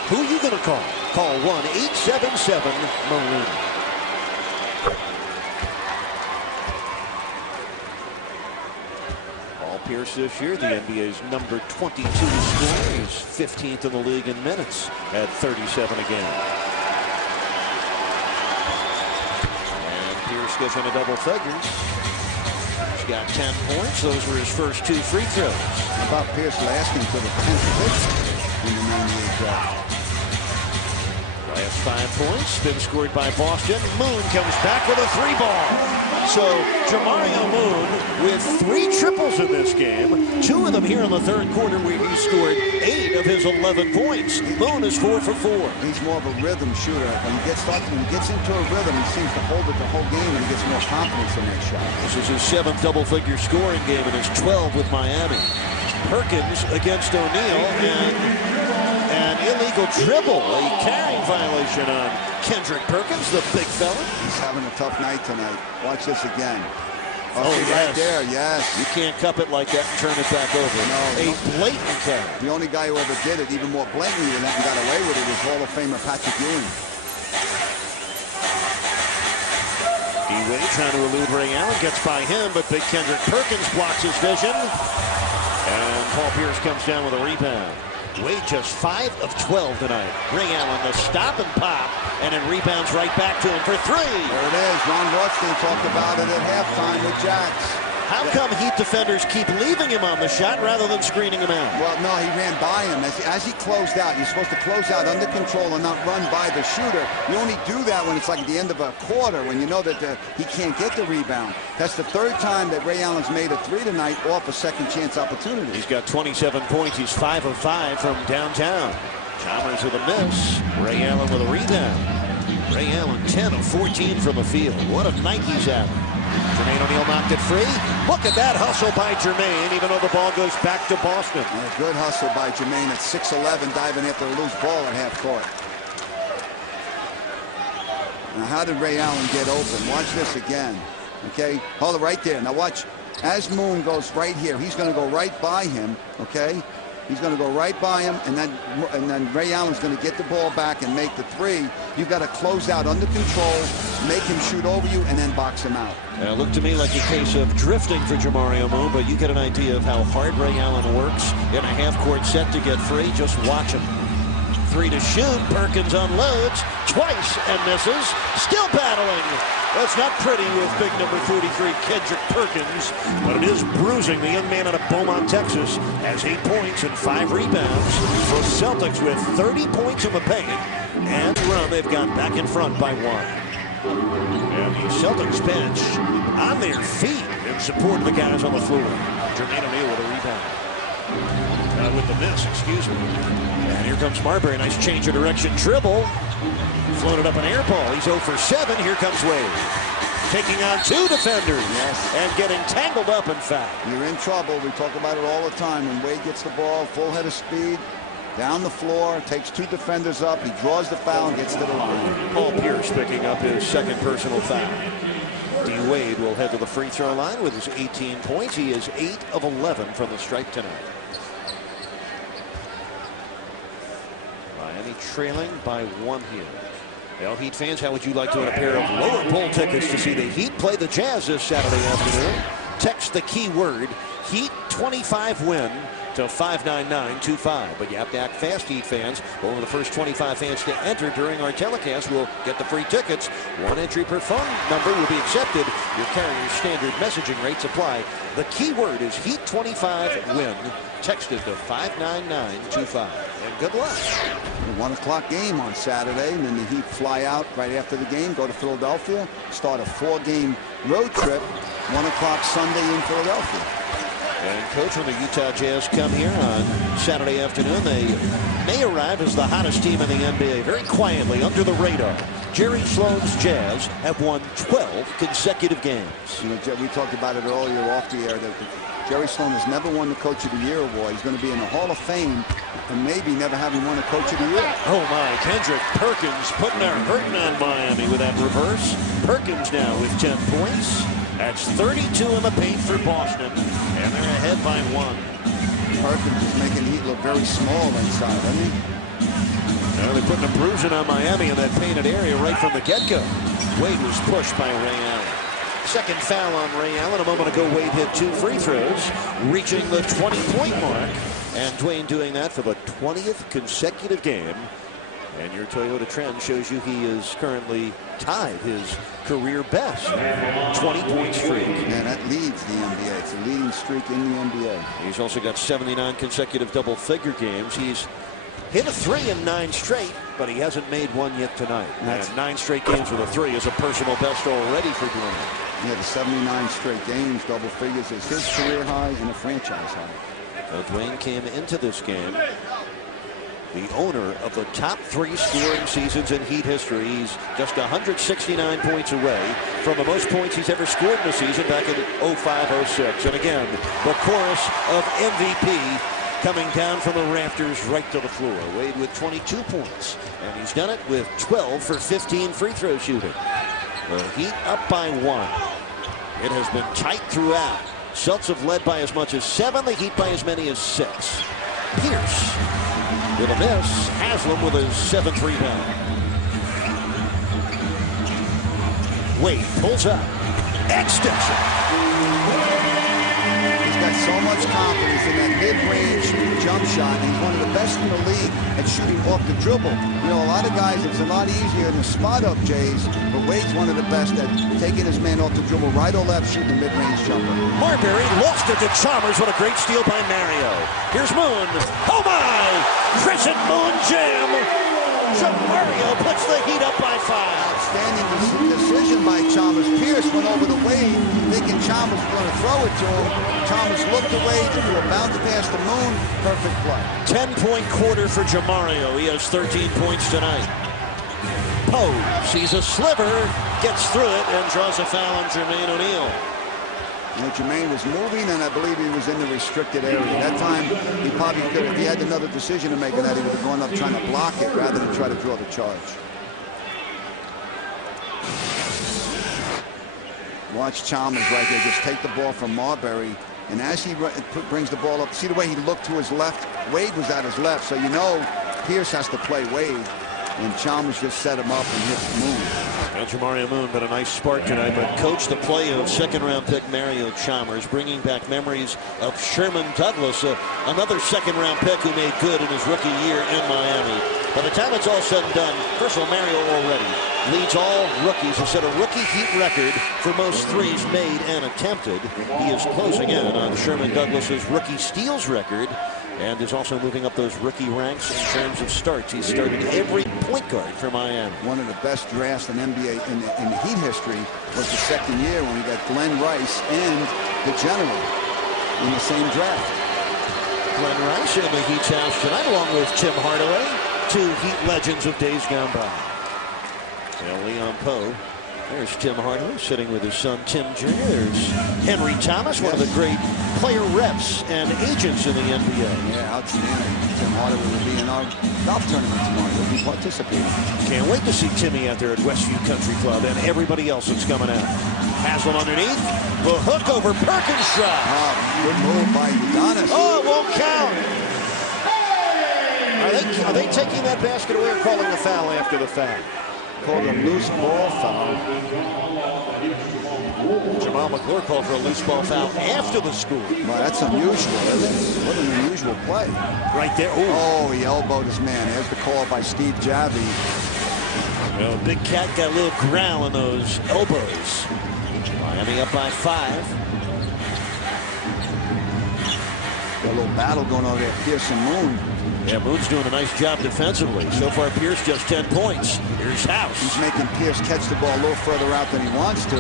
who are you going to call? Call 1-877-MAROONEY. Paul Pierce this year, the NBA's number 22 scorer. He's 15th in the league in minutes at 37 a game. And Pierce goes into double figures. He's got 10 points. Those were his first 2 free throws. How about Pierce lasting to the 10th pick in the 98 draft? Last 5 points, been scored by Boston. Moon comes back with a 3-ball. So Jamario Moon with 3 triples in this game. 2 of them here in the third quarter where he scored 8 of his 11 points. Moon is 4 for 4. He's more of a rhythm shooter. When he gets into a rhythm, he seems to hold it the whole game, and he gets more confidence in that shot. This is his 7th double-figure scoring game and his 12 with Miami. Perkins against O'Neal, and an illegal dribble, a carrying violation on Kendrick Perkins, the big fella. He's having a tough night tonight. Watch this again. Oh, yes. Right there, yes. You can't cup it like that and turn it back over. No. A blatant carry. The only guy who ever did it, even more blatantly than that and got away with it, is Hall of Famer Patrick Ewing. Wade trying to elude Ray Allen, gets by him, but big Kendrick Perkins blocks his vision. And Paul Pierce comes down with a rebound. Wade just 5 of 12 tonight. Ray Allen the stop and pop, and it rebounds right back to him for 3. There it is. Ron Rothstein talked about it at halftime with Jax. How come Heat defenders keep leaving him on the shot rather than screening him out? Well, no, he ran by him. As he closed out, you're supposed to close out under control and not run by the shooter. You only do that when it's like at the end of a quarter, when you know that he can't get the rebound. That's the 3rd time that Ray Allen's made a 3 tonight off a second chance opportunity. He's got 27 points. He's 5 of 5 from downtown. Chalmers with a miss. Ray Allen with a rebound. Ray Allen 10 of 14 from the field. What a night he's having. Jermaine O'Neal knocked it free. Look at that hustle by Jermaine, even though the ball goes back to Boston. And a good hustle by Jermaine at 6'11", diving after a loose ball at half court. Now, how did Ray Allen get open? Watch this again. Okay, hold it right there. Now watch, as Moon goes right here, he's going to go right by him. Okay, he's going to go right by him, and then Ray Allen's going to get the ball back and make the 3. You've got to close out under control, make him shoot over you, and then box him out. Looked to me like a case of drifting for Jamario Moon, but you get an idea of how hard Ray Allen works in a half-court set to get free. Just watch him. 3 to shoot. Perkins unloads twice and misses. Still battling. That's not pretty with big number 43 Kendrick Perkins, but it is bruising the young man out of Beaumont, Texas, has 8 points and 5 rebounds. The Celtics with 30 points in the paint and run. They've got back in front by 1. And the Celtics bench on their feet in support of the guys on the floor. Jermaine O'Neal with a rebound. With the miss, excuse me. And here comes Marbury. Nice change of direction dribble. Floated up an air ball. He's 0 for 7. Here comes Wade. Taking on 2 defenders. Yes. And getting tangled up, in fact. You're in trouble. We talk about it all the time. When Wade gets the ball, full head of speed, down the floor, takes 2 defenders up. He draws the foul and gets to the line. Paul Pierce picking up his 2nd personal foul. D. Wade will head to the free throw line with his 18 points. He is 8 of 11 from the stripe tonight. Miami trailing by 1 here. Well, Heat fans, how would you like to win a pair of lower bowl tickets to see the Heat play the Jazz this Saturday afternoon? Text the keyword Heat25 win to 59925. But you have to act fast, Heat fans. Only the first 25 fans to enter during our telecast will get the free tickets. 1 entry per phone number will be accepted. Your carrier's standard messaging rates apply. The keyword is Heat25 win. Texted to 59925. And good luck. A 1 o'clock game on Saturday, and then the Heat fly out right after the game, go to Philadelphia, start a 4-game road trip, 1 o'clock Sunday in Philadelphia. And coach, when the Utah Jazz come here on Saturday afternoon, they may arrive as the hottest team in the NBA very quietly under the radar. Jerry Sloan's Jazz have won 12 consecutive games. You know, we talked about it earlier off the air that Jerry Sloan has never won the Coach of the Year award. He's going to be in the Hall of Fame and maybe never having won a Coach of the Year. Oh my, Kendrick Perkins putting a hurting on Miami with that reverse. Perkins now with 10 points. That's 32 in the paint for Boston, and they're ahead by 1. Perkins is making Heat look very small inside, isn't he? Now they're putting a bruising on Miami in that painted area right from the get-go. Wade was pushed by Ray Allen. 2nd foul on Ray Allen. A moment ago, Wade hit 2 free throws, reaching the 20-point mark. And Dwayne doing that for the 20th consecutive game. And your Toyota trend shows you he is currently tied his career best. 20-point streak. Yeah, that leads the NBA. It's a leading streak in the NBA. He's also got 79 consecutive double-figure games. He's hit a 3 in 9 straight, but he hasn't made 1 yet tonight. And 9 straight games with a 3 is a personal best already for Dwayne. Yeah, the 79 straight games, double figures, is his career high and a franchise high. So Dwayne came into this game the owner of the top 3 scoring seasons in Heat history. He's just 169 points away from the most points he's ever scored in a season back in 05-06. And again, the chorus of MVP coming down from the rafters right to the floor. Wade with 22 points, and he's done it with 12 for 15 free throw shooting. The Heat up by 1. It has been tight throughout. Celtics have led by as much as 7. The Heat by as many as 6. Pierce with a miss. Haslam with his 7th rebound. Wade pulls up. Extension. He's got so much confidence in that mid-range jump shot. He's one of the best in the league at shooting off the dribble. You know, a lot of guys, it's a lot easier in the spot-up, Jays, but Wade's one of the best at taking his man off the dribble, right or left, shooting a mid-range jumper. Marbury lost it to Chalmers. What a great steal by Mario. Here's Moon. Oh, my! Crescent Moon jam. Mario puts the Heat up by 5. Outstanding decision by Chalmers. Pierce went over the Wade, thinking Chalmers was going to throw it to him. Chalmers looked away to do a bounce pass to Moon. Perfect play. 10-point quarter for Jamario. He has 13 points tonight. Poe sees a sliver, gets through it, and draws a foul on Jermaine O'Neal. You know, Jermaine was moving, and I believe he was in the restricted area. That time, he probably could have, if he had another decision to make in that, he would have gone up trying to block it rather than try to draw the charge. Watch Chalmers right there just take the ball from Marbury, and as he brings the ball up, see the way he looked to his left? Wade was at his left, so you know Pierce has to play Wade, and Chalmers just set him up and hit Moon. Well, Jamario Moon got a nice spark tonight, but coach the play of second-round pick Mario Chalmers, bringing back memories of Sherman Douglas, another second-round pick who made good in his rookie year in Miami. By the time it's all said and done, first of all, Mario already leads all rookies to set a rookie Heat record for most threes made and attempted. He is closing in on Sherman Douglas's rookie steals record, and is also moving up those rookie ranks in terms of starts. He's started every point guard for Miami. One of the best drafts in NBA in Heat history was the second year when we got Glenn Rice and the General in the same draft. Glenn Rice in the Heat's house tonight, along with Tim Hardaway, two Heat legends of days gone by. Well, Leon Poe. There's Tim Hardaway sitting with his son Tim Jr. There's Henry Thomas, one of the great player reps and agents in the NBA. Yeah, outstanding. Tim Hardaway will be in our golf tournament tomorrow. He'll be participating. Can't wait to see Timmy out there at Westview Country Club and everybody else that's coming out. Hassel underneath. The hook over Perkins shot. Good move by Udonis. Oh, it won't count. Are they taking that basket away or calling the foul after the foul? Called a loose ball foul. Jamal McClure called for a loose ball foul after the score. Well, that's unusual, isn't it? What an unusual play. Right there. Ooh. Oh, he elbowed his man. There's the call by Steve Javy. Well, Big Cat got a little growl in those elbows. Miami up by 5. Got a little battle going on there. Pierce and Moon. Yeah, Moon's doing a nice job defensively. So far, Pierce just 10 points. Here's House. He's making Pierce catch the ball a little further out than he wants to.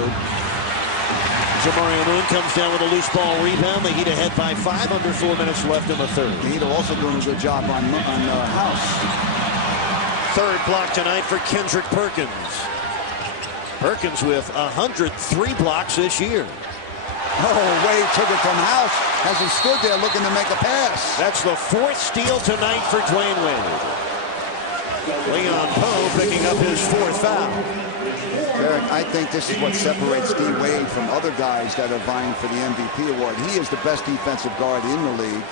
Jamario Moon comes down with a loose ball rebound. The Heat ahead by 5, under 4 minutes left in the third. The Heat are also doing a good job on House. Third block tonight for Kendrick Perkins. Perkins with 103 blocks this year. Oh, Wade took it from House as he stood there looking to make a pass. That's the 4th steal tonight for Dwyane Wade. Leon Poe picking up his 4th foul. Eric, I think this is what separates D. Wade from other guys that are vying for the MVP award. He is the best defensive guard in the league.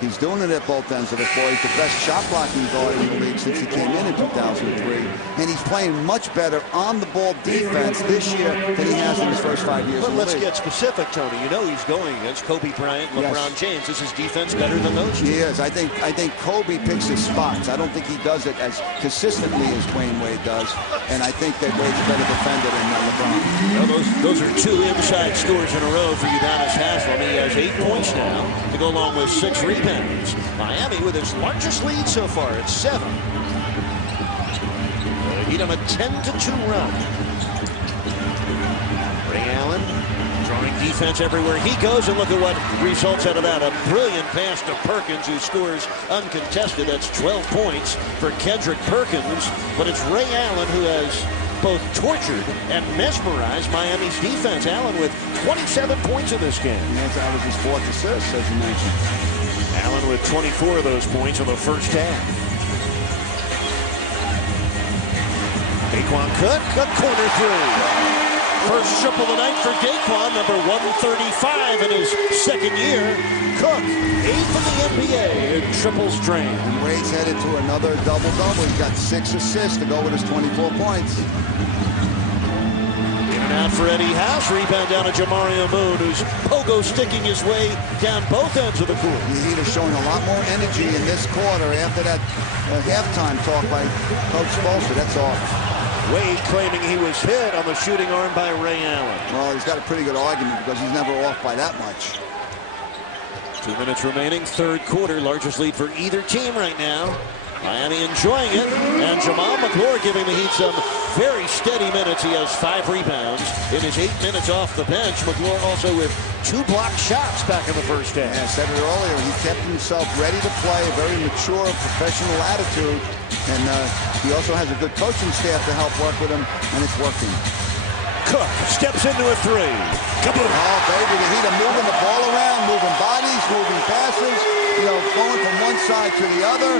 He's doing it at both ends of the floor. He's the best shot-blocking guard in the league since he came in 2003. And he's playing much better on-the-ball defense this year than he has in his first 5 years But in the let's league. get specific, Tony. You know he's going against Kobe Bryant, LeBron James. Is his defense better than those two? He is. I think Kobe picks his spots. I don't think he does it as consistently as Dwayne Wade does. And I think that Wade's a better defender than LeBron. Well, those are 2 inside scores in a row for Udonis Haslem. He has 8 points now to go along with 6 rebounds. Miami with his largest lead so far at 7. Heat on a 10-2 run. Ray Allen drawing defense everywhere he goes, and look at what results out of that. A brilliant pass to Perkins, who scores uncontested. That's 12 points for Kendrick Perkins, but it's Ray Allen who has both tortured and mesmerized Miami's defense. Allen with 27 points in this game. Yes, that was his 4th assist, as you mentioned. Allen with 24 of those points in the first half. Daquan Cook, a corner 3. First triple of the night for Daquan, number 135 in his second year. Cook, 8th in the NBA in triples drain. And Wade's headed to another double-double. He's got 6 assists to go with his 24 points. Out for Eddie House. Rebound down to Jamario Moon, who's pogo sticking his way down both ends of the court. The Heat are showing a lot more energy in this quarter after that halftime talk by Coach Spoelstra. That's off. Wade claiming he was hit on the shooting arm by Ray Allen. Well, he's got a pretty good argument because he's never off by that much. 2 minutes remaining, third quarter. Largest lead for either team right now. Miami enjoying it, and Jamal McClure giving the Heat some very steady minutes. He has 5 rebounds in his 8 minutes off the bench. McClure also with 2 blocked shots back in the first half. Yeah, I said it earlier. He kept himself ready to play, a very mature, professional attitude. And he also has a good coaching staff to help work with him, and it's working. Cook steps into a 3. Kaboom! Oh, baby, the Heat are moving the ball around, moving bodies, moving passes, you know, going from one side to the other.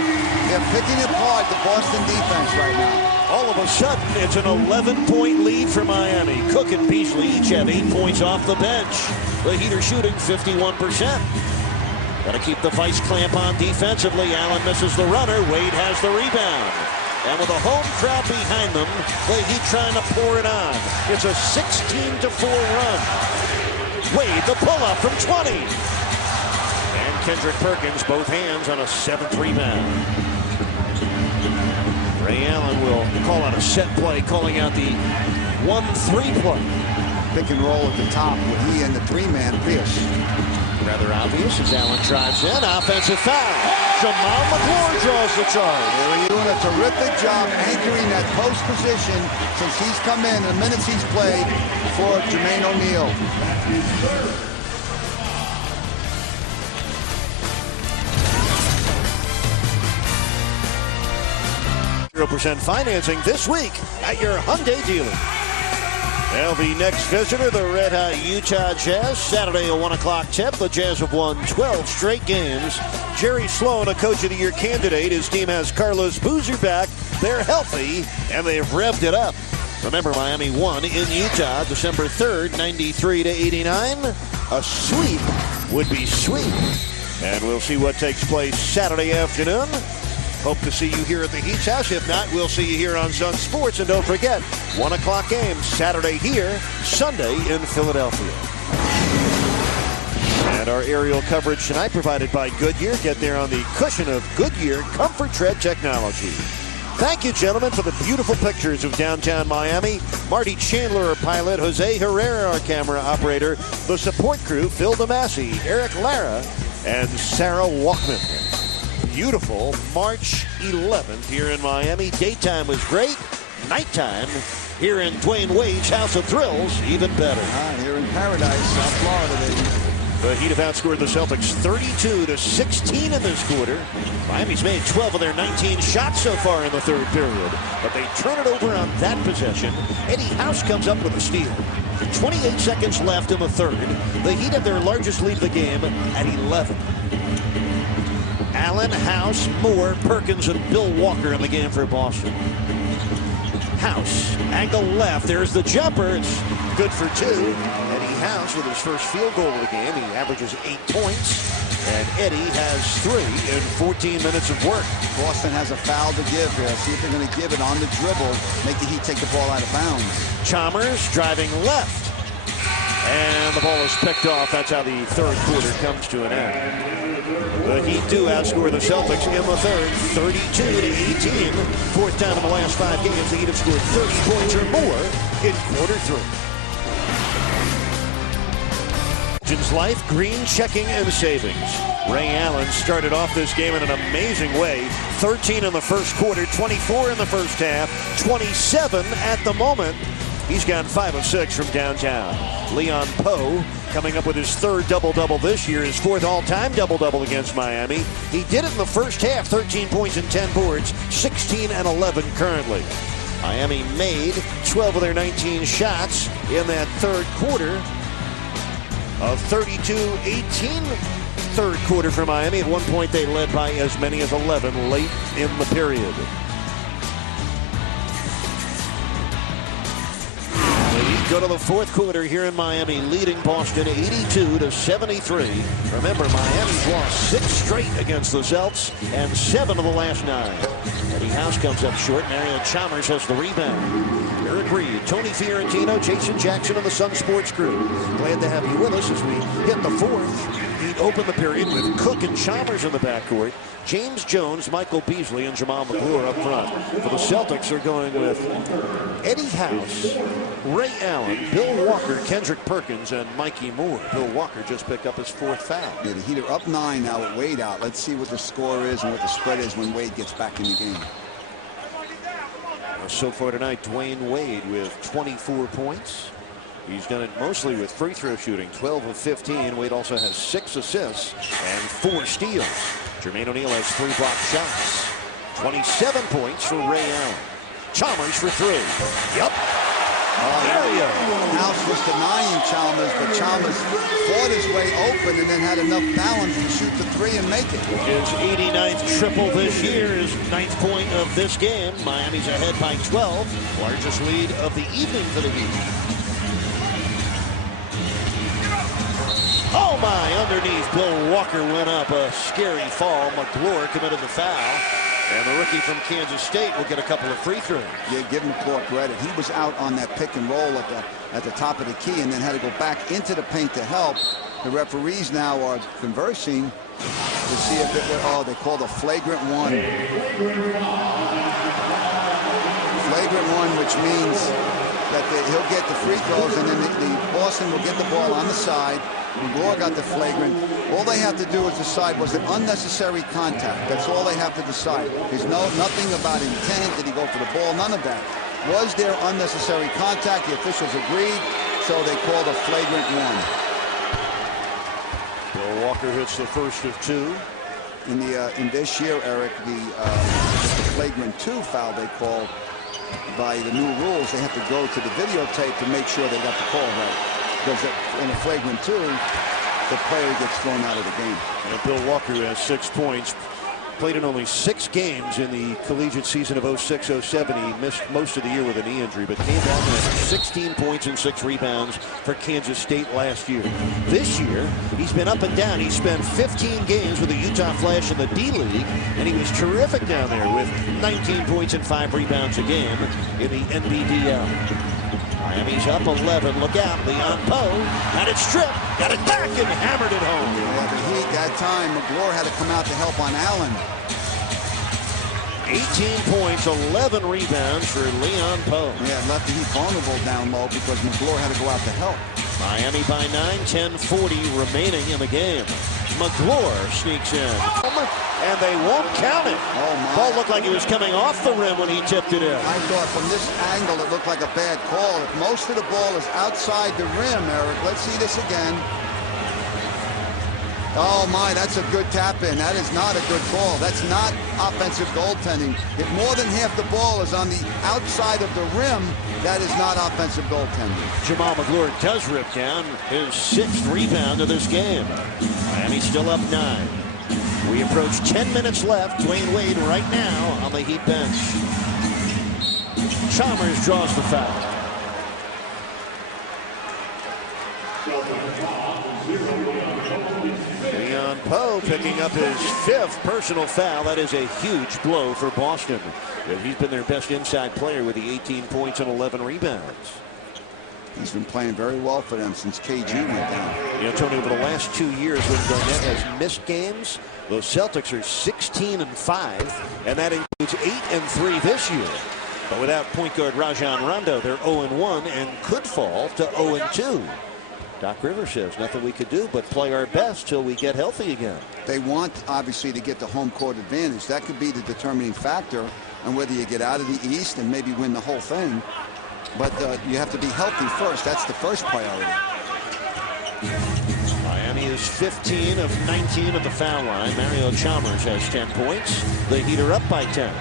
They're picking apart the Boston defense right now. All of a sudden, it's an 11-point lead for Miami. Cook and Beasley each have 8 points off the bench. The Heat are shooting 51%. Got to keep the vice clamp on defensively. Allen misses the runner. Wade has the rebound. And with a home crowd behind them, the Heat trying to pour it on. It's a 16-4 run. Wade, the pull-up from 20. And Kendrick Perkins, both hands on a 7th rebound. Ray Allen will call out a set play, calling out the 1-3 play. Pick and roll at the top with he and the 3-man Pierce. Rather obvious as Allen drives in. Offensive foul. Jamal McClure draws the charge. They're doing a terrific job anchoring that post position since he's come in, the minutes he's played for Jermaine O'Neal. % financing this week at your Hyundai dealer. Now the next visitor, the Red Hot Utah Jazz. Saturday, a 1 o'clock tip. The Jazz have won 12 straight games. Jerry Sloan, a Coach of the Year candidate. His team has Carlos Boozer back. They're healthy, and they've revved it up. Remember, Miami won in Utah December 3rd, 93-89. A sweep would be sweet. And we'll see what takes place Saturday afternoon. Hope to see you here at the Heat's house. If not, we'll see you here on Sun Sports. And don't forget, 1 o'clock game, Saturday here, Sunday in Philadelphia. And our aerial coverage tonight provided by Goodyear. Get there on the cushion of Goodyear Comfort Tread technology. Thank you, gentlemen, for the beautiful pictures of downtown Miami. Marty Chandler, our pilot. Jose Herrera, our camera operator. The support crew, Phil DeMasi, Eric Lara, and Sarah Walkman. Beautiful March 11th here in Miami. Daytime was great. Nighttime here in Dwayne Wade's House of Thrills, even better. Here in Paradise, South Florida, baby. The Heat have outscored the Celtics 32-16 in this quarter. Miami's made 12 of their 19 shots so far in the third period, but they turn it over on that possession. Eddie House comes up with a steal. 28 seconds left in the third. The Heat have their largest lead of the game at 11. Allen, House, Moore, Perkins, and Bill Walker in the game for Boston. House, angle left. There's the jumper. It's good for 2. Eddie House with his first field goal of the game. He averages 8 points. And Eddie has 3 in 14 minutes of work. Boston has a foul to give here. See if they're going to give it on the dribble. Make the Heat take the ball out of bounds. Chalmers driving left. And the ball is picked off. That's how the third quarter comes to an end. The Heat do outscore the Celtics in the third, 32-18. Fourth time in the last 5 games, the Heat have scored 30 points or more in quarter 3. Legends Life, green checking and savings. Ray Allen started off this game in an amazing way. 13 in the first quarter, 24 in the first half, 27 at the moment. He's gone 5 of 6 from downtown. Leon Poe coming up with his 3rd double-double this year, his 4th all-time double-double against Miami. He did it in the first half, 13 points and 10 boards, 16 and 11 currently. Miami made 12 of their 19 shots in that third quarter. A 32-18 third quarter for Miami. At one point, they led by as many as 11 late in the period. Go to the fourth quarter here in Miami, leading Boston 82-73. Remember, Miami's lost 6 straight against the Celtics and 7 of the last 9. Eddie House comes up short. Mario Chalmers has the rebound. Eric Reed, Tony Fiorentino, Jason Jackson, and the Sun Sports crew. Glad to have you with us as we hit the fourth. He opened the period with Cook and Chalmers in the backcourt. James Jones, Michael Beasley, and Jamal McClure up front. For the Celtics, they're going with Eddie House, Ray Allen, Bill Walker, Kendrick Perkins, and Mikey Moore. Bill Walker just picked up his fourth foul. Yeah, the Heat are up 9 now with Wade out. Let's see what the score is and what the spread is when Wade gets back in the game. So far tonight, Dwyane Wade with 24 points. He's done it mostly with free throw shooting, 12 of 15. Wade also has 6 assists and 4 steals. Jermaine O'Neal has 3 block shots. 27 points for Ray Allen. Chalmers for 3. Yep. Mario. House was denying Chalmers, but Chalmers fought his way open and then had enough balance to shoot the 3 and make it. His 89th triple this year, his 9th point of this game. Miami's ahead by 12. Largest lead of the evening for the Heat. Oh my, underneath, Bill Walker went up, a scary fall. McClure committed the foul, and the rookie from Kansas State will get a couple of free throws. Yeah, give McClure credit. He was out on that pick and roll at the top of the key and then had to go back into the paint to help. The referees now are conversing to see if they called a flagrant 1. Flagrant 1, which means that he'll get the free throws, and then the Boston will get the ball on the side. McClure got the flagrant. All they have to do is decide, was it unnecessary contact? That's all they have to decide. There's nothing about intent. Did he go for the ball? None of that. Was there unnecessary contact? The officials agreed, so they called a flagrant 1. Bill Walker hits the first of 2. In this year, Eric, the flagrant 2 foul they called, by the new rules, they have to go to the videotape to make sure they got the call right. Because in a flagrant 2, the player gets thrown out of the game. And Bill Walker has 6 points. Played in only 6 games in the collegiate season of 06-07. He missed most of the year with a knee injury, but came back and had 16 points and 6 rebounds for Kansas State last year. This year, he's been up and down. He spent 15 games with the Utah Flash in the D-League, and he was terrific down there with 19 points and 5 rebounds a game in the NBDL. Miami's up 11. Look out. Leon Poe had it stripped, got it back, and hammered it home. Yeah, the Heat that time, McClure had to come out to help on Allen. 18 points, 11 rebounds for Leon Poe. Yeah, left the Heat vulnerable down low because McClure had to go out to help. Miami by 9, 10:40 remaining in the game. McClure sneaks in, and they won't count it. Oh my. Ball looked like it was coming off the rim when he tipped it in. I thought from this angle it looked like a bad call. If most of the ball is outside the rim, Eric, let's see this again. Oh my, that's a good tap in. That is not a good call. That's not offensive goaltending. If more than half the ball is on the outside of the rim, that is not offensive goaltending. Jamal McClure does rip down his 6th rebound of this game. Miami's still up 9. We approach 10 minutes left. Dwyane Wade right now on the Heat bench. Chalmers draws the foul. Leon Poe picking up his 5th personal foul. That is a huge blow for Boston. He's been their best inside player with the 18 points and 11 rebounds. He's been playing very well for them since KG went down. You know, Tony, over the last 2 years when Garnett has missed games, those Celtics are 16-5, and that includes 8-3 this year. But without point guard Rajon Rondo, they're 0-1 and could fall to 0-2. Doc Rivers says nothing we could do but play our best till we get healthy again. They want, obviously, to get the home court advantage. That could be the determining factor on whether you get out of the East and maybe win the whole thing. But you have to be healthy first. That's the first priority. Miami is 15 of 19 at the foul line. Mario Chalmers has 10 points. The Heat are up by 10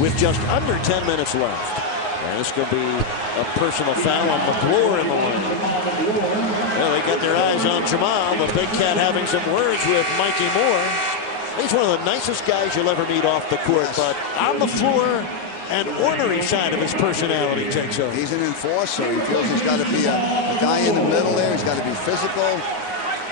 with just under 10 minutes left. And this could be a personal foul on McClure in the lane. Well, they got their eyes on Jamal. The big cat having some words with Mikey Moore. He's one of the nicest guys you'll ever meet off the court, but on the floor, an ornery side of his personality takes over. He's an enforcer. He feels he's got to be a guy in the middle there. He's got to be physical.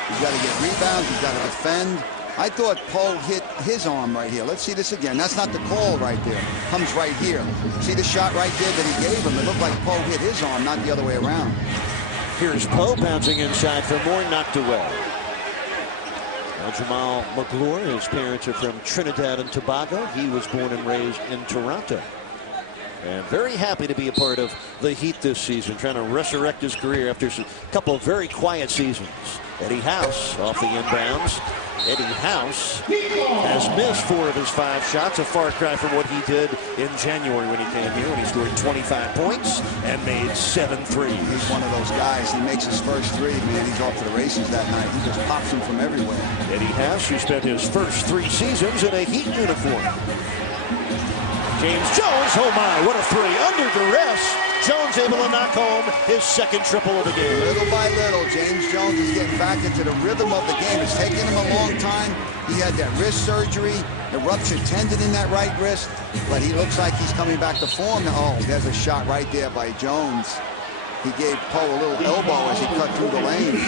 He's got to get rebounds. He's got to defend. I thought Poe hit his arm right here. Let's see this again. That's not the call right there. Comes right here. See the shot right there that he gave him? It looked like Poe hit his arm, not the other way around. Here's Poe bouncing inside for more, knocked away. Now Jamal McClure, his parents are from Trinidad and Tobago. He was born and raised in Toronto. And very happy to be a part of the Heat this season, trying to resurrect his career after a couple of very quiet seasons. Eddie House off the inbounds. Eddie House has missed 4 of his 5 shots, a far cry from what he did in January when he came here, when he scored 25 points and made 7 threes. He's one of those guys. He makes his first 3, man. He's off to the races that night. He just pops them from everywhere. Eddie House, who spent his first 3 seasons in a Heat uniform. James Jones, oh my, what a 3, under duress. Jones able to knock home his second triple of the game. Little by little, James Jones is getting back into the rhythm of the game. It's taken him a long time. He had that wrist surgery, the ruptured tendon in that right wrist, but he looks like he's coming back to form. Oh, there's a shot right there by Jones. He gave Poe a little elbow as he cut through the lane.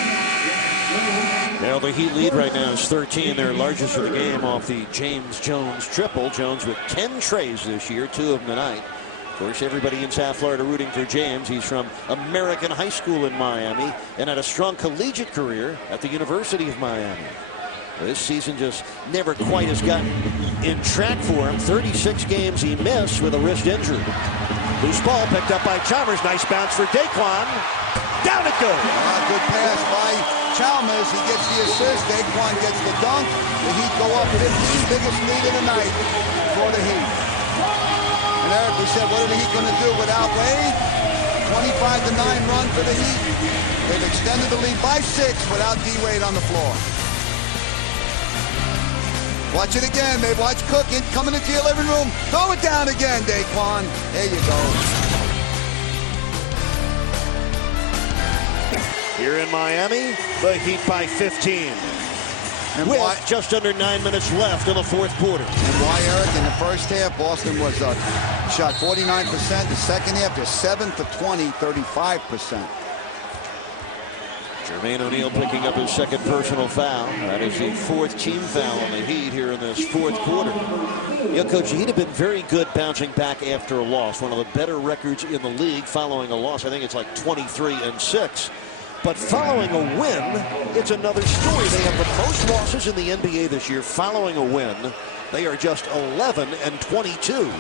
Now the Heat lead right now is 13, their largest of the game off the James Jones triple. Jones with 10 trays this year, 2 of them tonight. Of course, everybody in South Florida rooting for James. He's from American High School in Miami and had a strong collegiate career at the University of Miami. This season just never quite has gotten in track for him. 36 games he missed with a wrist injury. Loose ball picked up by Chalmers. Nice bounce for Daquan. Down it goes. Good pass by Chalmers. He gets the assist. Daquan gets the dunk. The Heat go up 15. Biggest lead of the night for the Heat. And Eric, we said, what are the Heat going to do without Wade? 25-9 run for the Heat. They've extended the lead by 6 without D. Wade on the floor. Watch it again, babe. Watch Cook coming into your living room. Throw it down again, Daquan. There you go. Here in Miami, the Heat by 15. And with why, just under 9 minutes left in the 4th quarter. And why, Eric, in the first half, Boston was shot 49%. The second half, they're 7 for 20, 35%. Jermaine O'Neal picking up his second personal foul. That is the 4th team foul on the Heat here in this 4th quarter. You know, Coach, the Heat have been very good bouncing back after a loss. One of the better records in the league following a loss. I think it's like 23-6. But following a win, it's another story. They have the most losses in the NBA this year following a win. They are just 11-22.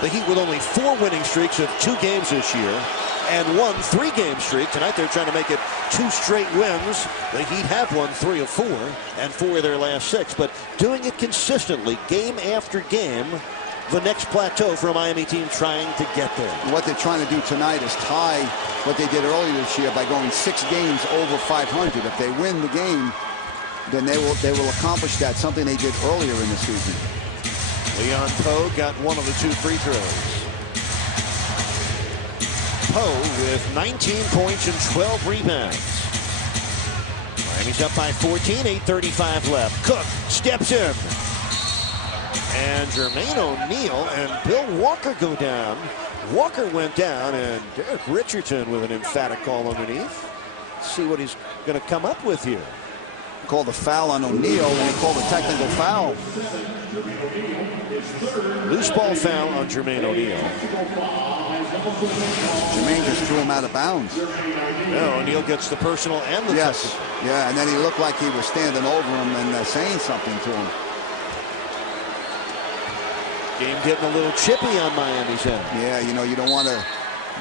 The Heat with only 4 winning streaks of 2 games this year and 1 3-game streak. Tonight they're trying to make it 2 straight wins. The Heat have won 3 of 4 and 4 of their last 6. But doing it consistently, game after game, the next plateau for a Miami team trying to get there. What they're trying to do tonight is tie what they did earlier this year by going 6 games over 500. If they win the game, then they will accomplish that, something they did earlier in the season. Leon Poe got 1 of the 2 free throws. Poe with 19 points and 12 rebounds. Miami's up by 14, 8:35 left. Cook steps in. And Jermaine O'Neal and Bill Walker go down. Walker went down, and Derek Richardson with an emphatic call underneath. Let's see what he's going to come up with here. Called a foul on O'Neal, and he called a technical foul. Loose ball foul on Jermaine O'Neal. Jermaine just threw him out of bounds. No, O'Neal gets the personal and the technical. Yeah, and then he looked like he was standing over him and saying something to him. Game getting a little chippy on Miami's end. Yeah, you know, you don't want to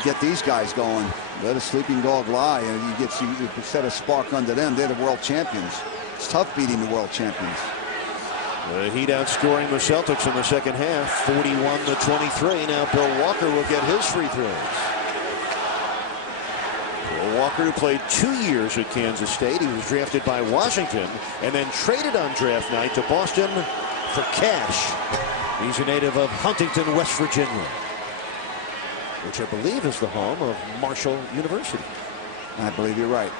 get these guys going. Let a sleeping dog lie, and you set a spark under them. They're the world champions. It's tough beating the world champions. The Heat outscoring the Celtics in the second half, 41-23. Now Bill Walker will get his free throws. Bill Walker, who played 2 years at Kansas State. He was drafted by Washington and then traded on draft night to Boston for cash. He's a native of Huntington, West Virginia, which I believe is the home of Marshall University. I believe you're right.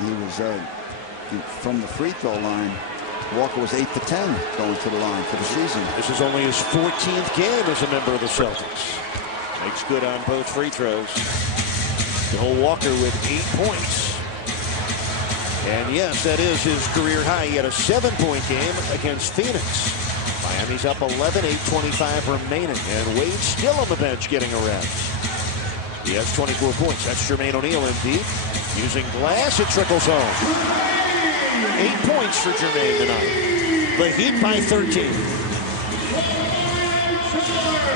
He was from the free throw line. Walker was 8 for 10 going to the line for the season. This is only his 14th game as a member of the Celtics. Makes good on both free throws. Bill Walker with 8 points. And yes, that is his career high. He had a 7-point game against Phoenix. Miami's up 11, 8:25 remaining. And Wade still on the bench getting a rest. He has 24 points. That's Jermaine O'Neal in deep. Using glass, it trickles home. 8 points for Jermaine tonight. The Heat by 13.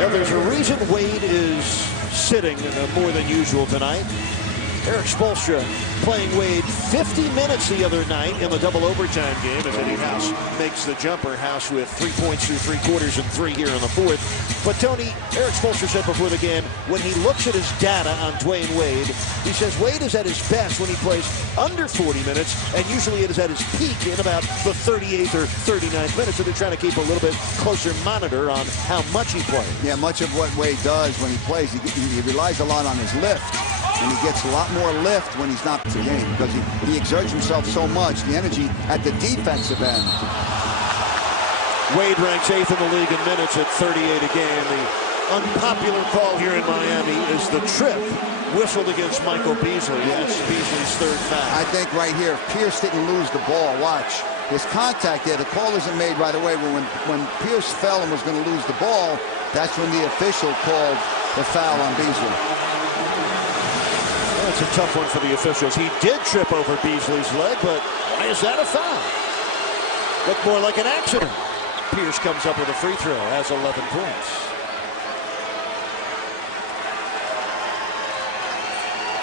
Now, there's a reason Wade is sitting more than usual tonight. Eric Spoelstra playing Wade 50 minutes the other night in the double overtime game as Eddie House makes the jumper. House with 3 points through 3 quarters and 3 here in the fourth. But Tony, Eric Spoelstra said before the game, when he looks at his data on Dwyane Wade, he says Wade is at his best when he plays under 40 minutes, and usually it is at his peak in about the 38th or 39th minute. So they're trying to keep a little bit closer monitor on how much he plays. Yeah, much of what Wade does when he plays, he relies a lot on his lift. And he gets a lot more lift when he's not in the game because he exerts himself so much, the energy at the defensive end. Wade ranks 8th in the league in minutes at 38 a game. The unpopular call here in Miami is the trip whistled against Michael Beasley. Yes, Beasley's third foul. I think right here, if Pierce didn't lose the ball, watch. His contact there, the call isn't made right away, but when Pierce fell and was going to lose the ball, that's when the official called the foul on Beasley. That's a tough one for the officials. He did trip over Beasley's leg, but why is that a foul? Looked more like an accident. Pierce comes up with a free throw, has 11 points.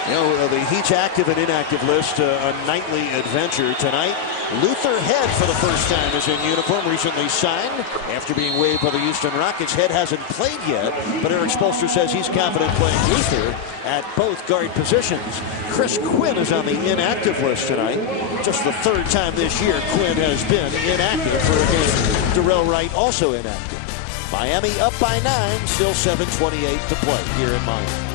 You know, the Heat's active and inactive list, a nightly adventure tonight. Luther Head, for the first time, is in uniform, recently signed after being waived by the Houston Rockets. Head hasn't played yet, but Eric Spoelstra says he's confident playing Luther at both guard positions. Chris Quinn is on the inactive list tonight. Just the third time this year Quinn has been inactive for a game. Darrell Wright also inactive. Miami up by 9, still 7:28 to play here in Miami.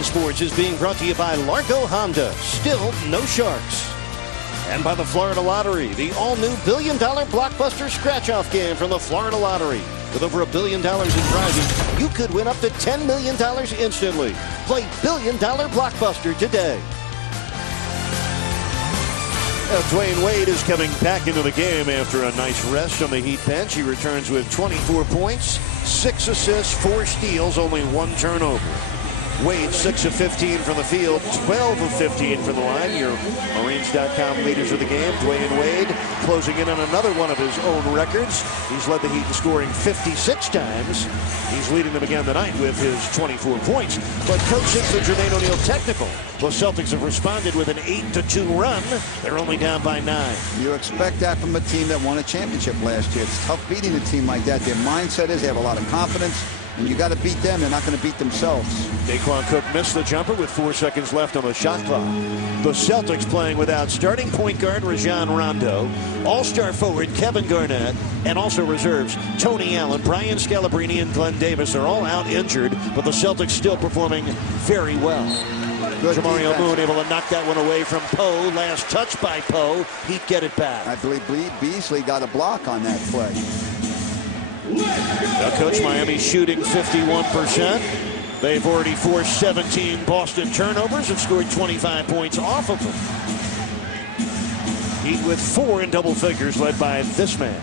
Sports is being brought to you by Largo Honda, still no sharks. And by the Florida Lottery, the all-new billion-dollar blockbuster scratch-off game from the Florida Lottery. With over $1 billion in prizes, you could win up to $10 million instantly. Play Billion-Dollar Blockbuster today. Dwyane Wade is coming back into the game after a nice rest on the Heat bench. He returns with 24 points, 6 assists, 4 steals, only 1 turnover. Wade 6 of 15 from the field, 12 of 15 from the line. Your Marines.com leaders of the game. Dwyane Wade closing in on another one of his own records. He's led the Heat in scoring 56 times. He's leading them again tonight with his 24 points. But coach, since the Jermaine O'Neal technical, the Celtics have responded with an 8-2 run. They're only down by 9. You expect that from a team that won a championship last year. It's tough beating a team like that. Their mindset is they have a lot of confidence. And you got to beat them. They're not going to beat themselves. Daquan Cook missed the jumper with 4 seconds left on the shot clock. The Celtics playing without starting point guard Rajon Rondo, all-star forward Kevin Garnett, and also reserves Tony Allen, Brian Scalabrine, and Glenn Davis. They're all out injured, but the Celtics still performing very well. Jamario Moon able to knock that one away from Poe. Last touch by Poe. He'd get it back. I believe Beasley got a block on that play. Now, Coach, Miami shooting 51%. They've already forced 17 Boston turnovers and scored 25 points off of them. Heat with 4 in double figures, led by this man.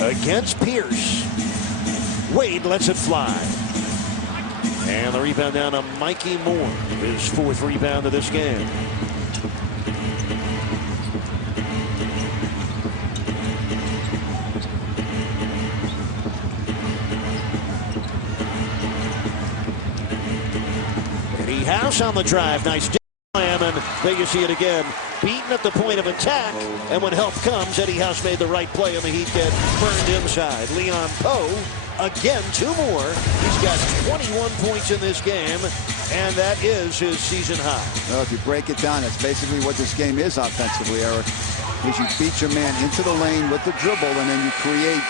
Against Pierce. Wade lets it fly. And the rebound down to Mikey Moore. His 4th rebound of this game. House on the drive. Nice slam, and there you see it again. Beaten at the point of attack, and when help comes, Eddie House made the right play, and the Heat get burned inside. Leon Poe, again, 2 more. He's got 21 points in this game, and that is his season high. Well, if you break it down, that's basically what this game is offensively, Eric. Is you beat your man into the lane with the dribble, and then you create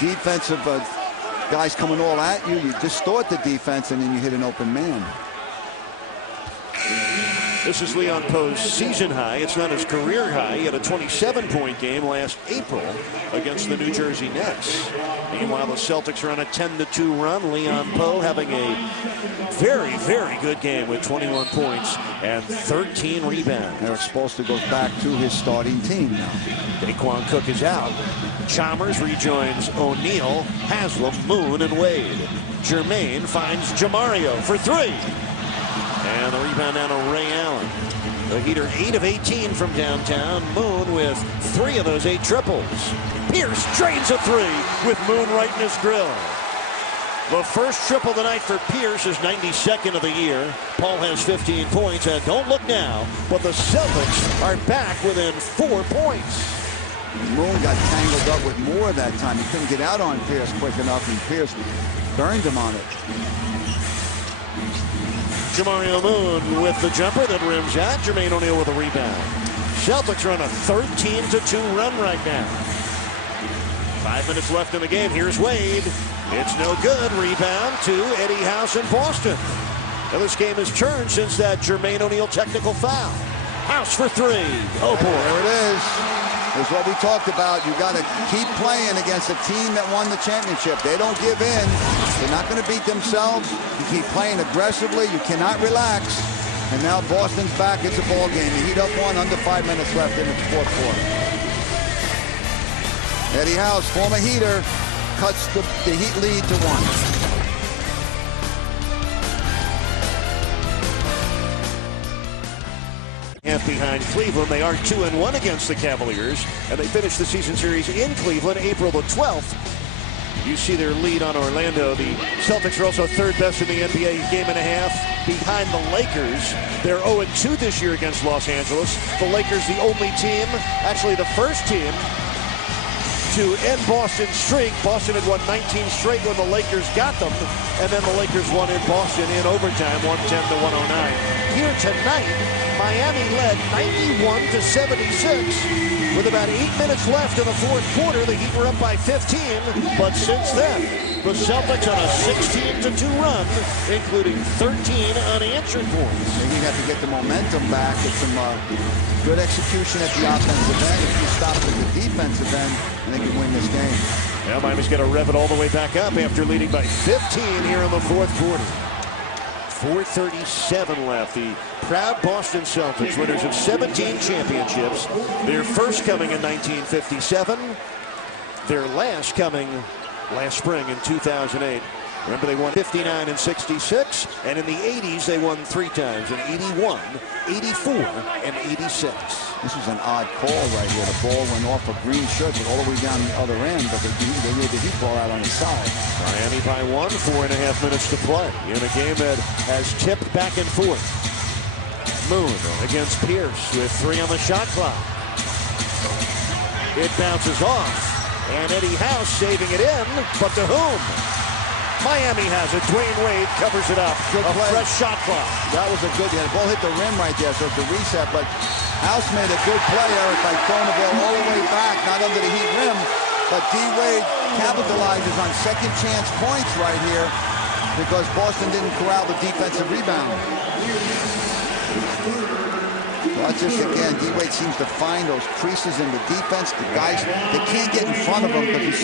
defensive guys coming all at you. You distort the defense, and then you hit an open man. This is Leon Poe's season high. It's not his career high. He had a 27-point game last April against the New Jersey Nets. Meanwhile, the Celtics are on a 10-2 run. Leon Poe having a very, very good game with 21 points and 13 rebounds. Eric Spoelstra goes back to his starting team now. Daquan Cook is out. Chalmers rejoins O'Neal, Haslam, Moon, and Wade. Jermaine finds Jamario for three. And the rebound down to Ray Allen. The Heater 8 of 18 from downtown. Moon with 3 of those 8 triples. Pierce drains a 3 with Moon right in his grill. The first triple of the night for Pierce is 92nd of the year. Paul has 15 points, and don't look now, but the Celtics are back within 4 points. Moon got tangled up with Moore that time. He couldn't get out on Pierce quick enough, and Pierce burned him on it. Jamario Moon with the jumper that rims out. Jermaine O'Neal with a rebound. Celtics are on a 13-2 run right now. 5 minutes left in the game. Here's Wade. It's no good. Rebound to Eddie House in Boston. Now this game has turned since that Jermaine O'Neal technical foul. House for 3. Oh boy. There it is. It's what we talked about. You got to keep playing against a team that won the championship. They don't give in. They're not going to beat themselves. You keep playing aggressively. You cannot relax. And now Boston's back. It's a ball game. The Heat up one, under 5 minutes left in the fourth quarter. Eddie House, former Heater, cuts the Heat lead to 1. Half behind Cleveland. They are 2-1 against the Cavaliers, and they finished the season series in Cleveland April the 12th. You see their lead on Orlando. The Celtics are also third best in the NBA, game and a half behind the Lakers. They're 0-2 this year against Los Angeles. The Lakers, the only team, actually the first team, to end Boston's streak. Boston had won 19 straight when the Lakers got them, and then the Lakers won in Boston in overtime, 110-109. Here tonight, Miami led 91-76 with about 8 minutes left in the fourth quarter. The Heat were up by 15, but since then, the Celtics on a 16-2 run, including 13 unanswered points. They have to get the momentum back. It's some good execution at the offensive end. If you stop at the defensive end, and they can win this game. Now Miami's got to rev it all the way back up after leading by 15 here in the fourth quarter. 4:37 left. The proud Boston Celtics, winners of 17 championships. Their first coming in 1957. Their last coming last spring in 2008. Remember, they won 59 and 66, and in the 80s they won 3 times, in 81, 84, and 86. This is an odd call right here. The ball went off a green shirt, but all the way down the other end, but they made the Heat ball out on the side. Miami by 1, 4.5 minutes to play in a game that has tipped back and forth. Moon against Pierce with 3 on the shot clock. It bounces off, and Eddie House saving it in, but to whom? Miami has it. Dwyane Wade covers it up. Good play. Fresh shot clock. That was a good, the ball hit the rim right there, so it's a reset, but House made a good play, Eric, by throwing the ball all the way back, not under the Heat rim, but D. Wade capitalizes on second chance points right here because Boston didn't corral the defensive rebound. Watch this again. D. Wade seems to find those creases in the defense. The guys, they can't get in front of him because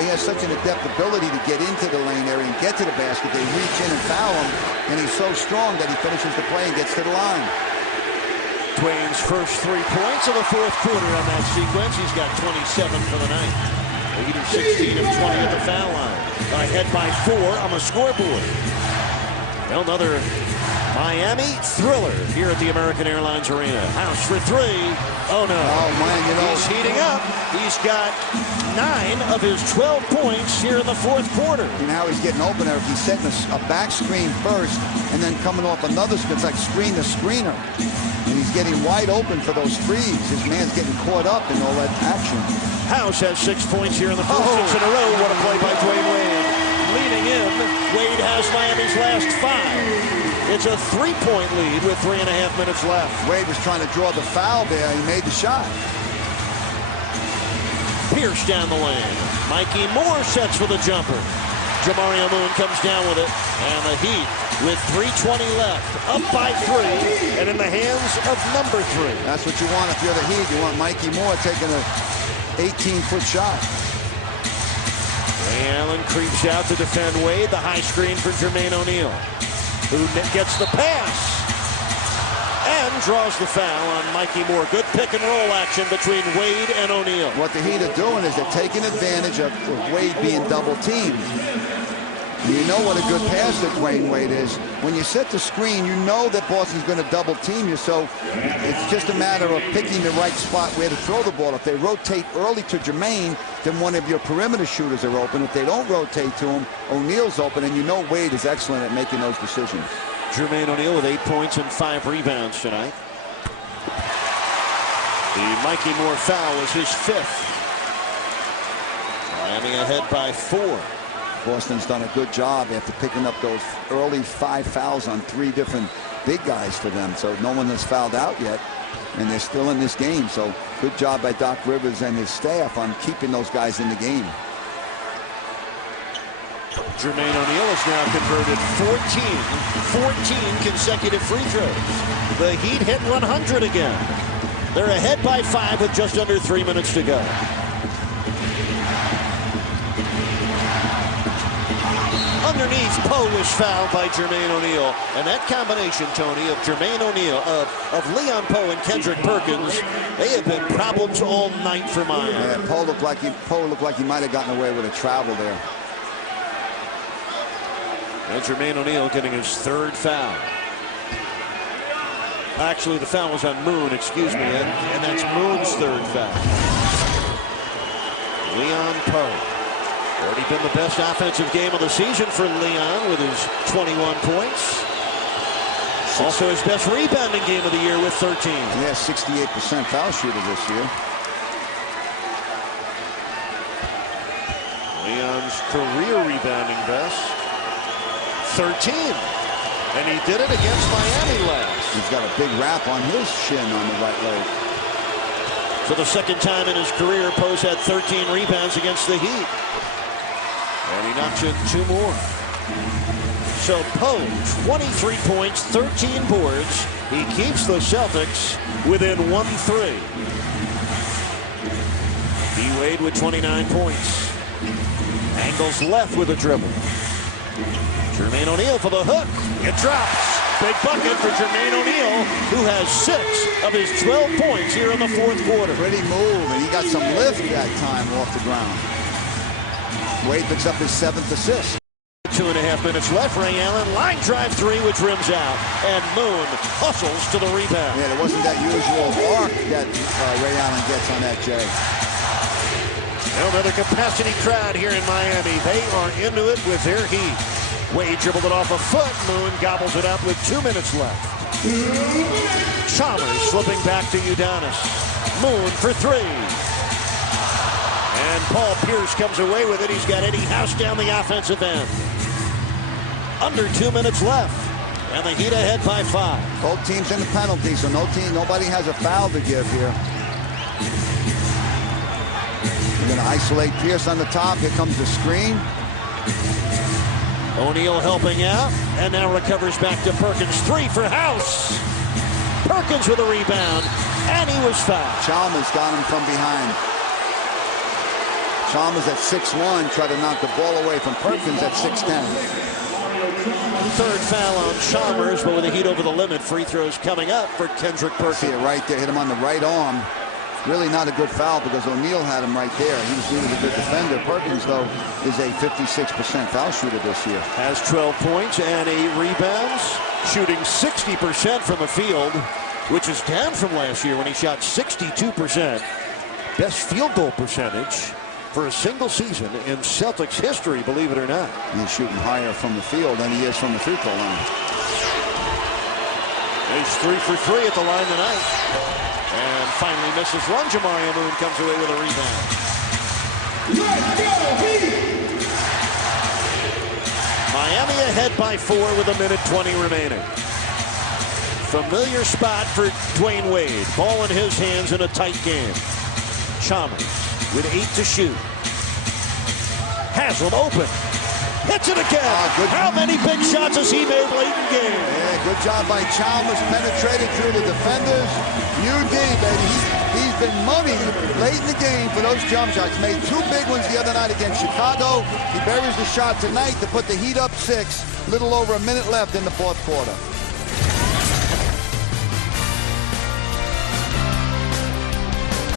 he has such an adept ability to get into the lane area and get to the basket. They reach in and foul him, and he's so strong that he finishes the play and gets to the line. Dwayne's first 3 points of the fourth quarter on that sequence. He's got 27 for the night. The Heat are 16 of 20 at the foul line. Ahead by 4 on the scoreboard. Well, another Miami thriller here at the American Airlines Arena. House for 3. Oh, no. Oh, man, you know. He's heating up. He's got 9 of his 12 points here in the fourth quarter. And now he's getting open there. He's setting a back screen first and then coming off another screen. It's like screen to screener. And he's getting wide open for those threes. His man's getting caught up in all that action. House has 6 points here in the first 6 in a row. What a play by Dwyane Wade. Leading in, Wade has Miami's last 5. It's a 3-point lead with 3.5 minutes left. Wade was trying to draw the foul there. He made the shot. Pierce down the lane. Mikey Moore sets for the jumper. Jamario Moon comes down with it. And the Heat with 3:20 left, up by 3, and in the hands of number 3. That's what you want if you're the Heat. You want Mikey Moore taking a 18-foot shot. Ray Allen creeps out to defend Wade. The high screen for Jermaine O'Neal, who gets the pass and draws the foul on Mikey Moore. Good pick and roll action between Wade and O'Neal. What the Heat are doing is they're taking advantage of Wade being double teamed. You know what a good passer Dwyane Wade is. When you set the screen, you know that Boston's going to double team you, so it's just a matter of picking the right spot where to throw the ball. If they rotate early to Jermaine, then one of your perimeter shooters are open. If they don't rotate to him, O'Neal's open, and you know Wade is excellent at making those decisions. Jermaine O'Neal with 8 points and 5 rebounds tonight. The Mikey Moore foul was his 5th. Miami ahead by 4. Boston's done a good job after picking up those early 5 fouls on 3 different big guys for them. So no one has fouled out yet, and they're still in this game. So good job by Doc Rivers and his staff on keeping those guys in the game. Jermaine O'Neal has now converted 14 consecutive free throws. The Heat hit 100 again. They're ahead by 5 with just under 3 minutes to go. Underneath, Poe was fouled by Jermaine O'Neal. And that combination, Tony, of Jermaine O'Neal, of Leon Poe and Kendrick Perkins, they have been problems all night for Miami. Yeah, Poe looked like he might have gotten away with a travel there. And Jermaine O'Neal getting his 3rd foul. Actually, the foul was on Moon, excuse me, and that's Moon's 3rd foul. Leon Poe. Already been the best offensive game of the season for Leon with his 21 points. Also his best rebounding game of the year with 13. Yeah, 68% foul shooter this year. Leon's career rebounding best, 13. And he did it against Miami last. He's got a big wrap on his shin on the right leg. For the 2nd time in his career, Poe's had 13 rebounds against the Heat. And he knocks in 2 more. So Poe, 23 points, 13 boards. He keeps the Celtics within 1-3. D-Wade with 29 points. Angles left with a dribble. Jermaine O'Neal for the hook. It drops. Big bucket for Jermaine O'Neal, who has 6 of his 12 points here in the 4th quarter. Pretty move, and he got some lift that time off the ground. Wade picks up his 7th assist. 2.5 minutes left. Ray Allen line drive 3, which rims out, and Moon hustles to the rebound. Yeah, there wasn't that usual arc that Ray Allen gets on that, Jay. Another capacity crowd here in Miami. They are into it with their Heat. Wade dribbled it off a foot. Moon gobbles it up with 2 minutes left. Chalmers slipping back to Udonis. Moon for 3. And Paul Pierce comes away with it. He's got Eddie House down the offensive end. Under 2 minutes left. And the Heat ahead by 5. Both teams in the penalty, so nobody has a foul to give here. We're going to isolate Pierce on the top. Here comes the screen. O'Neal helping out, and now recovers back to Perkins. 3 for House. Perkins with a rebound, and he was fouled. Chalmers got him from behind. Chalmers at 6'1", tried to knock the ball away from Perkins at 6'10". 3rd foul on Chalmers, but with the Heat over the limit, free throws coming up for Kendrick Perkins. See it right there, hit him on the right arm. Really not a good foul because O'Neal had him right there. He was a good defender. Perkins, though, is a 56% foul shooter this year. Has 12 points and 8 rebounds, shooting 60% from the field, which is down from last year when he shot 62%. Best field goal percentage for a single season in Celtics history, believe it or not. He's shooting higher from the field than he is from the free throw line. He's 3 for 3 at the line tonight. And finally misses one. Jamario Moon comes away with a rebound. Miami ahead by 4 with 1:20 remaining. Familiar spot for Dwyane Wade. Ball in his hands in a tight game. Chalmers with 8 to shoot. Has him open. hits it again. How many big shots has he made late in the game? Yeah, good job by Chalmers. Penetrated through the defenders. UD, baby. He's been money late in the game for those jump shots. Made 2 big ones the other night against Chicago. He buries the shot tonight to put the Heat up 6. Little over a minute left in the fourth quarter.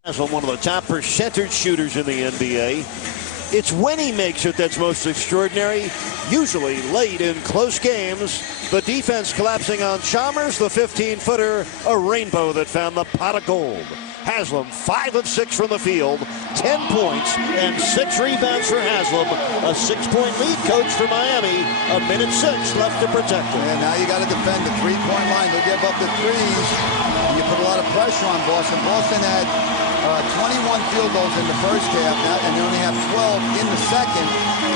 Haslam, one of the top percentage shooters in the NBA. It's when he makes it that's most extraordinary. Usually late in close games. The defense collapsing on Chalmers, the 15-footer, a rainbow that found the pot of gold. Haslam, 5 of 6 from the field, 10 points and 6 rebounds for Haslam. A 6-point lead, coach, for Miami. A minute 6 left to protect him. And now you got to defend the 3-point line. They'll give up the threes. You put a lot of pressure on Boston. Boston had 21 field goals in the first half, and they only have 12 in the second.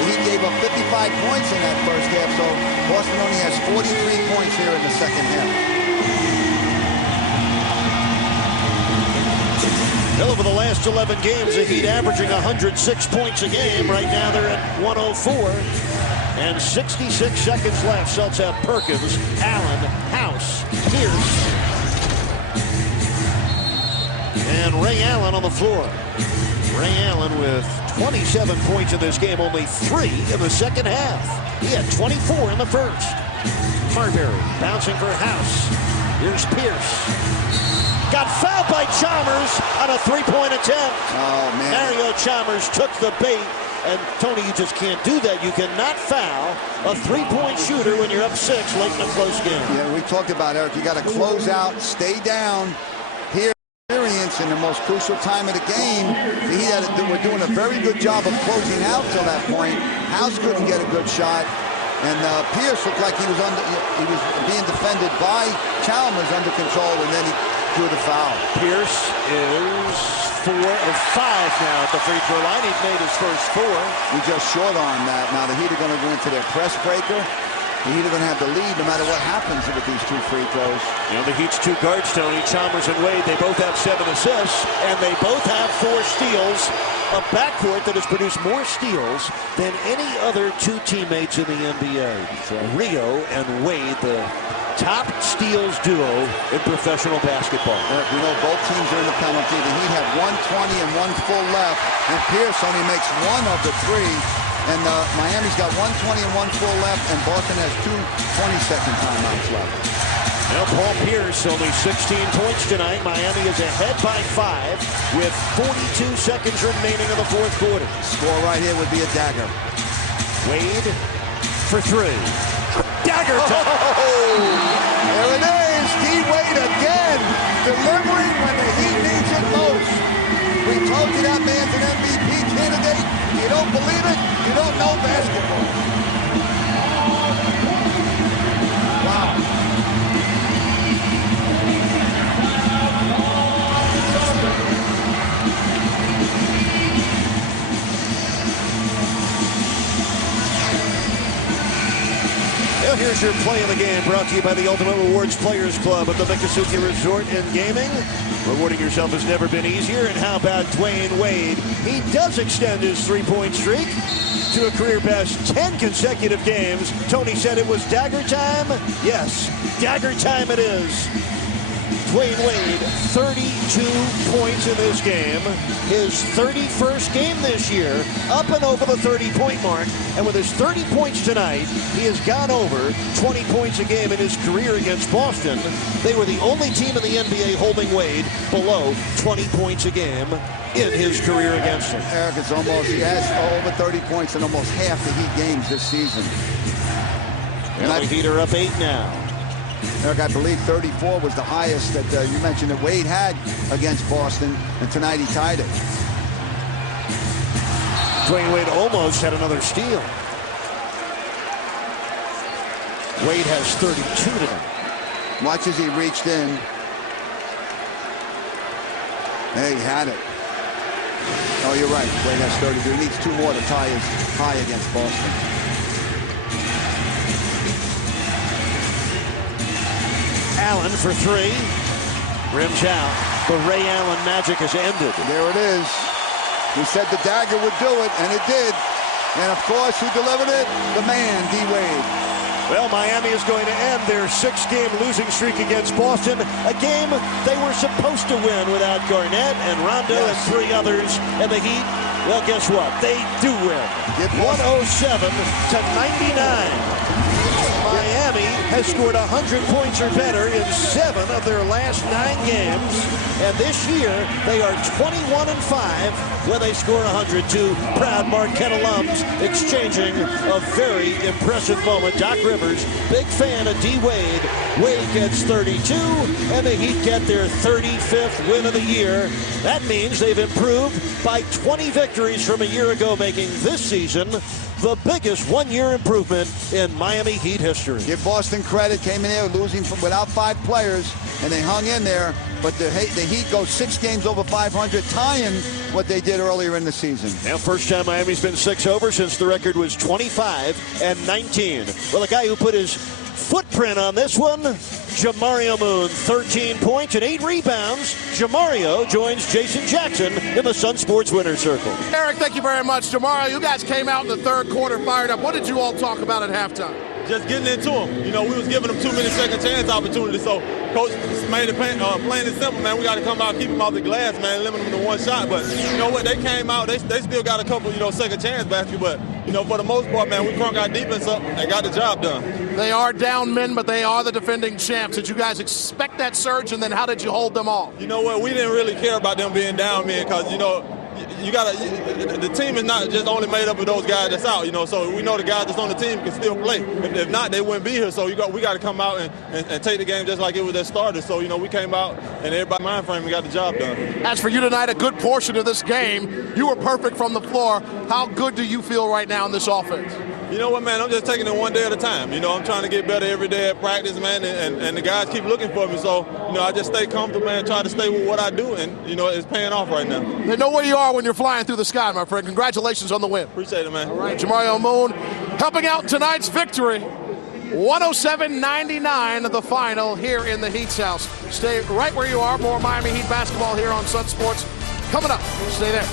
He gave up 55 points in that first half, so Boston only has 43 points here in the second half. Well, over the last 11 games, the Heat averaging 106 points a game. Right now they're at 104. And 66 seconds left. Celtics have Perkins, Allen, House, Pierce, and Ray Allen on the floor. Ray Allen with 27 points in this game, only 3 in the second half. He had 24 in the first. Marbury bouncing for House. Here's Pierce. Got fouled by Chalmers on a 3-point attempt. Oh, man. Mario Chalmers took the bait. And, Tony, you just can't do that. You cannot foul a 3-point shooter when you're up 6 late in a close game. Yeah, we talked about, Eric, you got to close out, stay down. Here, experience in the most crucial time of the game. We're doing a very good job of closing out till that point. House couldn't get a good shot. And Pierce looked like he was being defended by Chalmers under control, and then he drew the foul. Pierce is 4 of 5 now at the free throw line. He's made his first 4. We just short on that. Now the Heat are going to go into their press breaker. The Heat are going to have the lead no matter what happens with these 2 free throws. You know, the Heat's 2 guards, Tony, Chalmers and Wade, they both have 7 assists, and they both have 4 steals. A backcourt that has produced more steals than any other 2 teammates in the NBA. Rio and Wade, the top steals duo in professional basketball. You know, both teams are in the penalty. The Heat have 1:20 and 1 full left, and Pierce only makes 1 of the 3. And Miami's got 1:20 and 1 full left, and Boston has 2 20-second timeouts left. Now Paul Pierce, only 16 points tonight. Miami is ahead by 5 with 42 seconds remaining in the fourth quarter. Score right here would be a dagger. Wade for 3. Dagger time. There it is. D. Wade again, delivering when the Heat needs it most. We told you that man's an MVP candidate. You don't believe it, you don't know basketball. Wow. Well, here's your play of the game, brought to you by the Ultimate Rewards Players Club at the Miccosukee Resort and Gaming. Rewarding yourself has never been easier. And how about Dwyane Wade? He does extend his 3-point streak to a career best 10 consecutive games. Tony said it was dagger time. Yes, dagger time it is. Dwyane Wade, 32 points in this game. His 31st game this year, up and over the 30-point mark. And with his 30 points tonight, he has gone over 20 points a game in his career against Boston. They were the only team in the NBA holding Wade below 20 points a game in his career against him. Eric, it's almost, he has over 30 points in almost half the Heat games this season. And the Heat are up 8 now. Eric, I believe 34 was the highest that you mentioned that Wade had against Boston, and tonight he tied it. Dwyane Wade almost had another steal. Wade has 32 tonight. Watch as he reached in. Hey, he had it. Oh, you're right. Wade has 32. He needs 2 more to tie his high against Boston. Allen for 3. Rims out. The Ray Allen magic has ended. There it is. We said the dagger would do it, and it did. And, of course, who delivered it? The man, D-Wade. Well, Miami is going to end their 6-game losing streak against Boston, a game they were supposed to win without Garnett and Rondo and 3 others. And the Heat, well, guess what? They do win. 107-99. Miami has scored 100 points or better in 7 of their last 9 games. And this year, they are 21-5 when they score 102. Proud Marquette alums exchanging a very impressive moment. Doc Rivers, big fan of D-Wade. Wade gets 32, and the Heat get their 35th win of the year. That means they've improved by 20 victories from a year ago, making this season the biggest one-year improvement in Miami Heat history. Give Boston credit. Came in there losing without 5 players, and they hung in there. But the Heat go 6 games over 500, tying what they did earlier in the season. Now, first time Miami's been 6 over since the record was 25-19. Well, the guy who put his footprint on this one, Jamario Moon, 13 points and 8 rebounds. Jamario joins Jason Jackson in the Sun Sports Winner's Circle. Eric, thank you very much. Jamario, you guys came out in the third quarter fired up. What did you all talk about at halftime? Just getting into them. You know, we was giving them too many second chance opportunities, so Coach made it plain and simple, man. We got to come out, keep them off the glass, man, limit them to 1 shot. But you know what? They came out, they still got a couple, second chance baskets, but, for the most part, man, we crunk our defense up and got the job done. They are down men, but they are the defending champs. Did you guys expect that surge, and then how did you hold them off? You know what? We didn't really care about them being down men because, the team is not just only made up of those guys that's out, so we know the guys that's on the team can still play. If not, they wouldn't be here. So we got to come out and take the game just like it was their starters. So, we came out and everybody mind frame and got the job done. As for you tonight, a good portion of this game, you were perfect from the floor. How good do you feel right now in this offense? You know what, man, I'm just taking it one day at a time. I'm trying to get better every day at practice, man, and the guys keep looking for me. So, I just stay comfortable, man, try to stay with what I do, and, it's paying off right now. They know where you are when you're flying through the sky, my friend. Congratulations on the win. Appreciate it, man. All right, Jamario Moon helping out in tonight's victory. 107-99 the final here in the Heat's house. Stay right where you are. More Miami Heat basketball here on Sun Sports coming up. Stay there.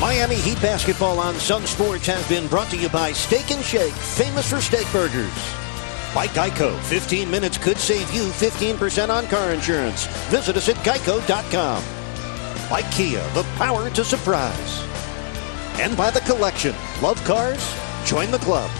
Miami Heat basketball on Sun Sports has been brought to you by Steak and Shake, famous for steak burgers. By Geico, 15 minutes could save you 15% on car insurance. Visit us at geico.com. By Kia, the power to surprise. And by The Collection. Love cars? Join the club.